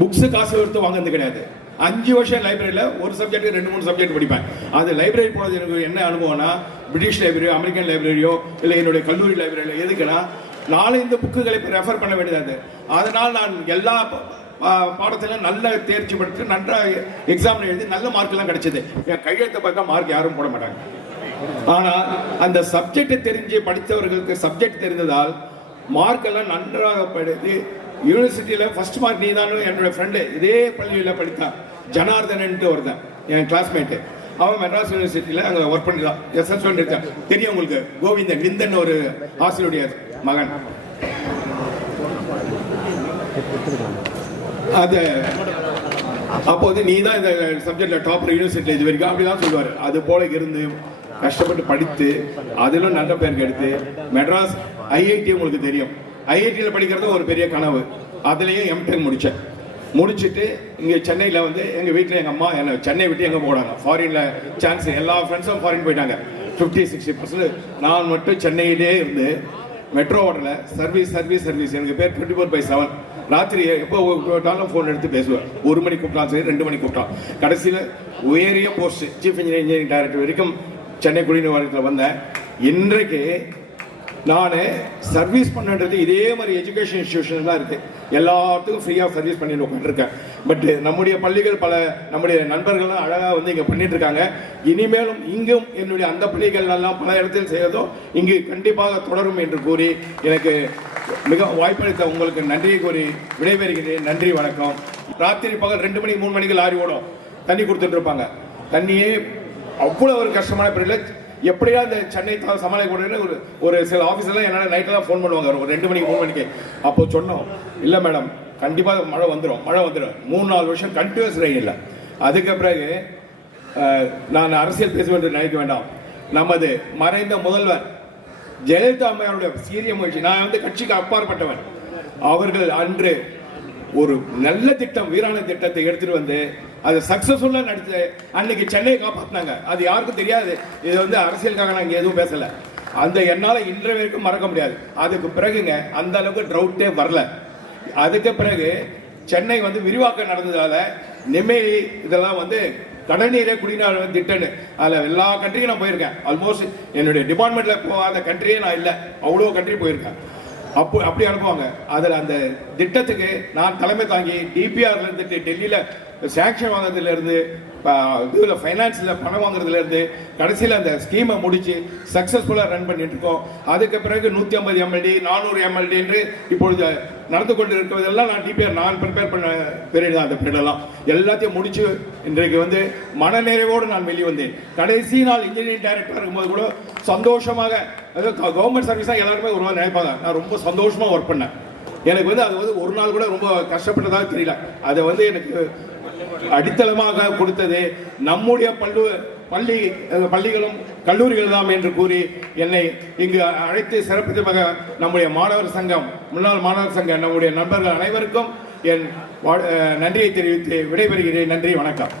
புக்ஸு காசு கொடுத்து வாங்கினது கிடையாது. 5 வருஷம் லைப்ரரியில் ஒரு சப்ஜெக்ட் 2-3 சப்ஜெக்ட் படிப்பேன். அது லைப்ரரி போனது எனக்கு என்ன அனுபவம்னா, பிரிட்டிஷ் லைப்ரரியோ அமெரிக்கன் லைப்ரரியோ இல்லை என்னுடைய கல்லூரி லைப்ரரியில எதுக்குன்னா, நாளை இந்த புக்குகளை இப்போ ரெஃபர் பண்ண வேண்டியது. அதனால் நான் எல்லா பாடத்திலும் நல்ல தேர்ச்சி பெற்று நன்றாக எக்ஸாம் எழுதி நல்ல மார்க்கெல்லாம் கிடைச்சது. என் கையெழுத்தை பார்த்தா மார்க் யாரும் போட மாட்டாங்க. ஆனால் அந்த சப்ஜெக்டை தெரிஞ்சு படித்தவர்களுக்கு சப்ஜெக்ட் தெரிந்ததால் மார்க்கெல்லாம் நன்றாக படித்து யூனிவர்சிட்டியில் ஃபர்ஸ்ட் மார்க் நீ தான். என்னோட ஃப்ரெண்டு இதே பள்ளியில் படித்தான், ஜனார்தனன்ட்டு ஒருத்தன், என் கிளாஸ்மேட்டு. அவன் மெட்ராஸ் யூனிவர்சிட்டியில் அங்கே ஒர்க் பண்ணிதான் SS1 இருக்கான். தெரியும் உங்களுக்கு, கோவிந்தன் விந்தன் ஒரு ஆசிரியருடைய மகன். அது அப்போது நீ தான் இந்த சப்ஜெக்ட்ல டாப்பர் யூனிவர்சிட்டியில் இது வரைக்கும் அப்படிதான் சொல்லுவார். அது போல இருந்து கஷ்டப்பட்டு படித்து அதிலும் நல்ல பேருக்கு எடுத்து மெட்ராஸ் IIT உங்களுக்கு தெரியும், IITயில் படிக்கிறது ஒரு பெரிய கனவு. அதுலேயும் M.Tech முடித்தேன். முடிச்சுட்டு இங்கே சென்னையில் வந்து எங்கள் வீட்டில் எங்கள் அம்மா என்னை சென்னை விட்டு எங்கே போனாங்க, ஃபாரினில் சான்ஸ். எல்லா ஃப்ரெண்ட்ஸும் ஃபாரின் போயிட்டாங்க. 50-60% நான் மட்டும் சென்னையிலே இருந்து மெட்ரோ ஓட்டலில் சர்வீஸ். எனக்கு பேர் 24/7. ராத்திரி எப்போ கூப்பிட்டாலும் ஃபோன் எடுத்து பேசுவேன். 1 மணிக்கு கூப்பிட்டாலும் சரி, 2 மணிக்கு கூப்பிட்டான். கடைசியில் உயரிய போஸ்ட் சீஃப் இன்ஜினியரிங் டைரக்டர் வரைக்கும் சென்னை குடிநீர் வந்தேன். இன்றைக்கு நான் சர்வீஸ் பண்ணுறது இதே மாதிரி எஜுகேஷன் இன்ஸ்டிடியூஷன் தான் இருக்குது. எல்லாத்துக்கும் ஃப்ரீயாக சர்வீஸ் பண்ணிட்டு உட்காந்துருக்கேன். பட் நம்முடைய பள்ளிகள் நம்முடைய நண்பர்கள்லாம் அழகாக வந்து இங்கே பண்ணிட்டு இருக்காங்க. இனிமேலும் இங்கும் என்னுடைய அந்த பள்ளிகள் எல்லாம் பல இடத்தில் செய்வதோ இங்கு கண்டிப்பாக தொடரும் என்று கூறி எனக்கு மிக வாய்ப்பளித்த உங்களுக்கு நன்றியை கூறி விடைபெறுகிறேன். நன்றி, வணக்கம். ராத்திரி பகல் 2 மணிக்கு 3 மணிக்கு லாரி ஓடும், தண்ணி கொடுத்துட்டு இருப்பாங்க. தண்ணியே அவ்வளோ ஒரு கஷ்டமான பீரியட்ல எப்படியா இந்த சென்னை சமாளிக்க ஒரு சில ஆஃபீஸர்லாம் என்னால் நைட்டெல்லாம் ஃபோன் பண்ணுவாங்க ஒரு 2 மணிக்கு 3 மணிக்கு. அப்போ சொன்னோம், இல்லை மேடம் கண்டிப்பாக மழை வந்துடும். 3-4 வருஷம் கண்டினியூஸ் ரெயின் இல்லை. அதுக்கு பிறகு நான் அரசியல் பேச வேண்டும் நினைக்க வேண்டாம். நமது மறைந்த முதல்வர் ஜெயலலிதா அம்மையாருடைய சீரிய முயற்சி. நான் வந்து கட்சிக்கு அப்பாற்பட்டவன். அவர்கள் அன்று ஒரு நல்ல திட்டம், வீராண திட்டத்தை எடுத்துட்டு வந்து அது சக்சஸ்ஃபுல்லா நடத்தி அன்னைக்கு சென்னையை காப்பாற்றினாங்க. அது யாருக்கும் தெரியாது. இது வந்து அரசியலுக்காக நாங்க எதுவும் பேசல. அந்த என்னால இன்றைய வரைக்கும் மறக்க முடியாது. அதுக்கு பிறகுங்க அந்த அளவுக்கு ட்ரவுட்டே வரல. அதுக்கு பிறகு சென்னை வந்து விரிவாக்கம் நடந்ததால நெம்மேலி இதெல்லாம் வந்து கடல்நீரே குடிநீர் திட்டம்னு அதில் எல்லா கண்ட்ரிக்கும் நான் போயிருக்கேன். ஆல்மோஸ்ட் என்னுடைய டிபார்ட்மெண்ட்ல போகாத கண்ட்ரியே நான் இல்லை, அவ்வளோ கண்ட்ரி போயிருக்கேன். அப்படி அனுப்புவாங்க. அதில் அந்த திட்டத்துக்கு நான் தலைமை தாங்கி DPRல இருந்துட்டு டெல்லியில் சாங்ஷன் வாங்குறதுல இருந்து இதில் ஃபைனான்ஸில் பணம் வாங்குறதுல இருந்து கடைசியில் அந்த ஸ்கீமை முடிச்சு சக்ஸஸ்ஃபுல்லாக ரன் பண்ணிட்டு இருக்கோம். அதுக்கு பிறகு 150 MLD 400 MLD என்று இப்பொழுது நடந்து கொண்டு இருக்கிறதெல்லாம் நான் DPR நான் ப்ரிப்பேர் பண்ண பீரியட் தான். அந்த பீரியடெல்லாம் எல்லாத்தையும் முடிச்சு இன்றைக்கு வந்து மனநிறைவோடு நான் வெளியே வந்தேன். கடைசி நாள் இன்ஜினியரிங் டைரக்டர் இருக்கும்போது கூட சந்தோஷமாக, அதாவது கவர்மெண்ட் சர்வீஸாக எல்லாருமே ஒரு நாள் நினைப்பாங்க. நான் ரொம்ப சந்தோஷமாக ஒர்க் பண்ணேன். எனக்கு வந்து அது வந்து ஒரு நாள் கூட ரொம்ப கஷ்டப்பட்டதாக தெரியல. அதை வந்து எனக்கு அடித்தளமாக கொடுத்தது நம்முடைய பள்ளிகளும் கல்லூரிகள் தான் என்று கூறி என்னை இங்கு அழைத்து சிறப்பித்தமாக நம்முடைய மாணவர் சங்கம், முன்னாள் மாணவர் சங்கம், நம்முடைய நண்பர்கள் அனைவருக்கும் என் நன்றியை தெரிவித்து விடைபெறுகிறேன். நன்றி, வணக்கம்.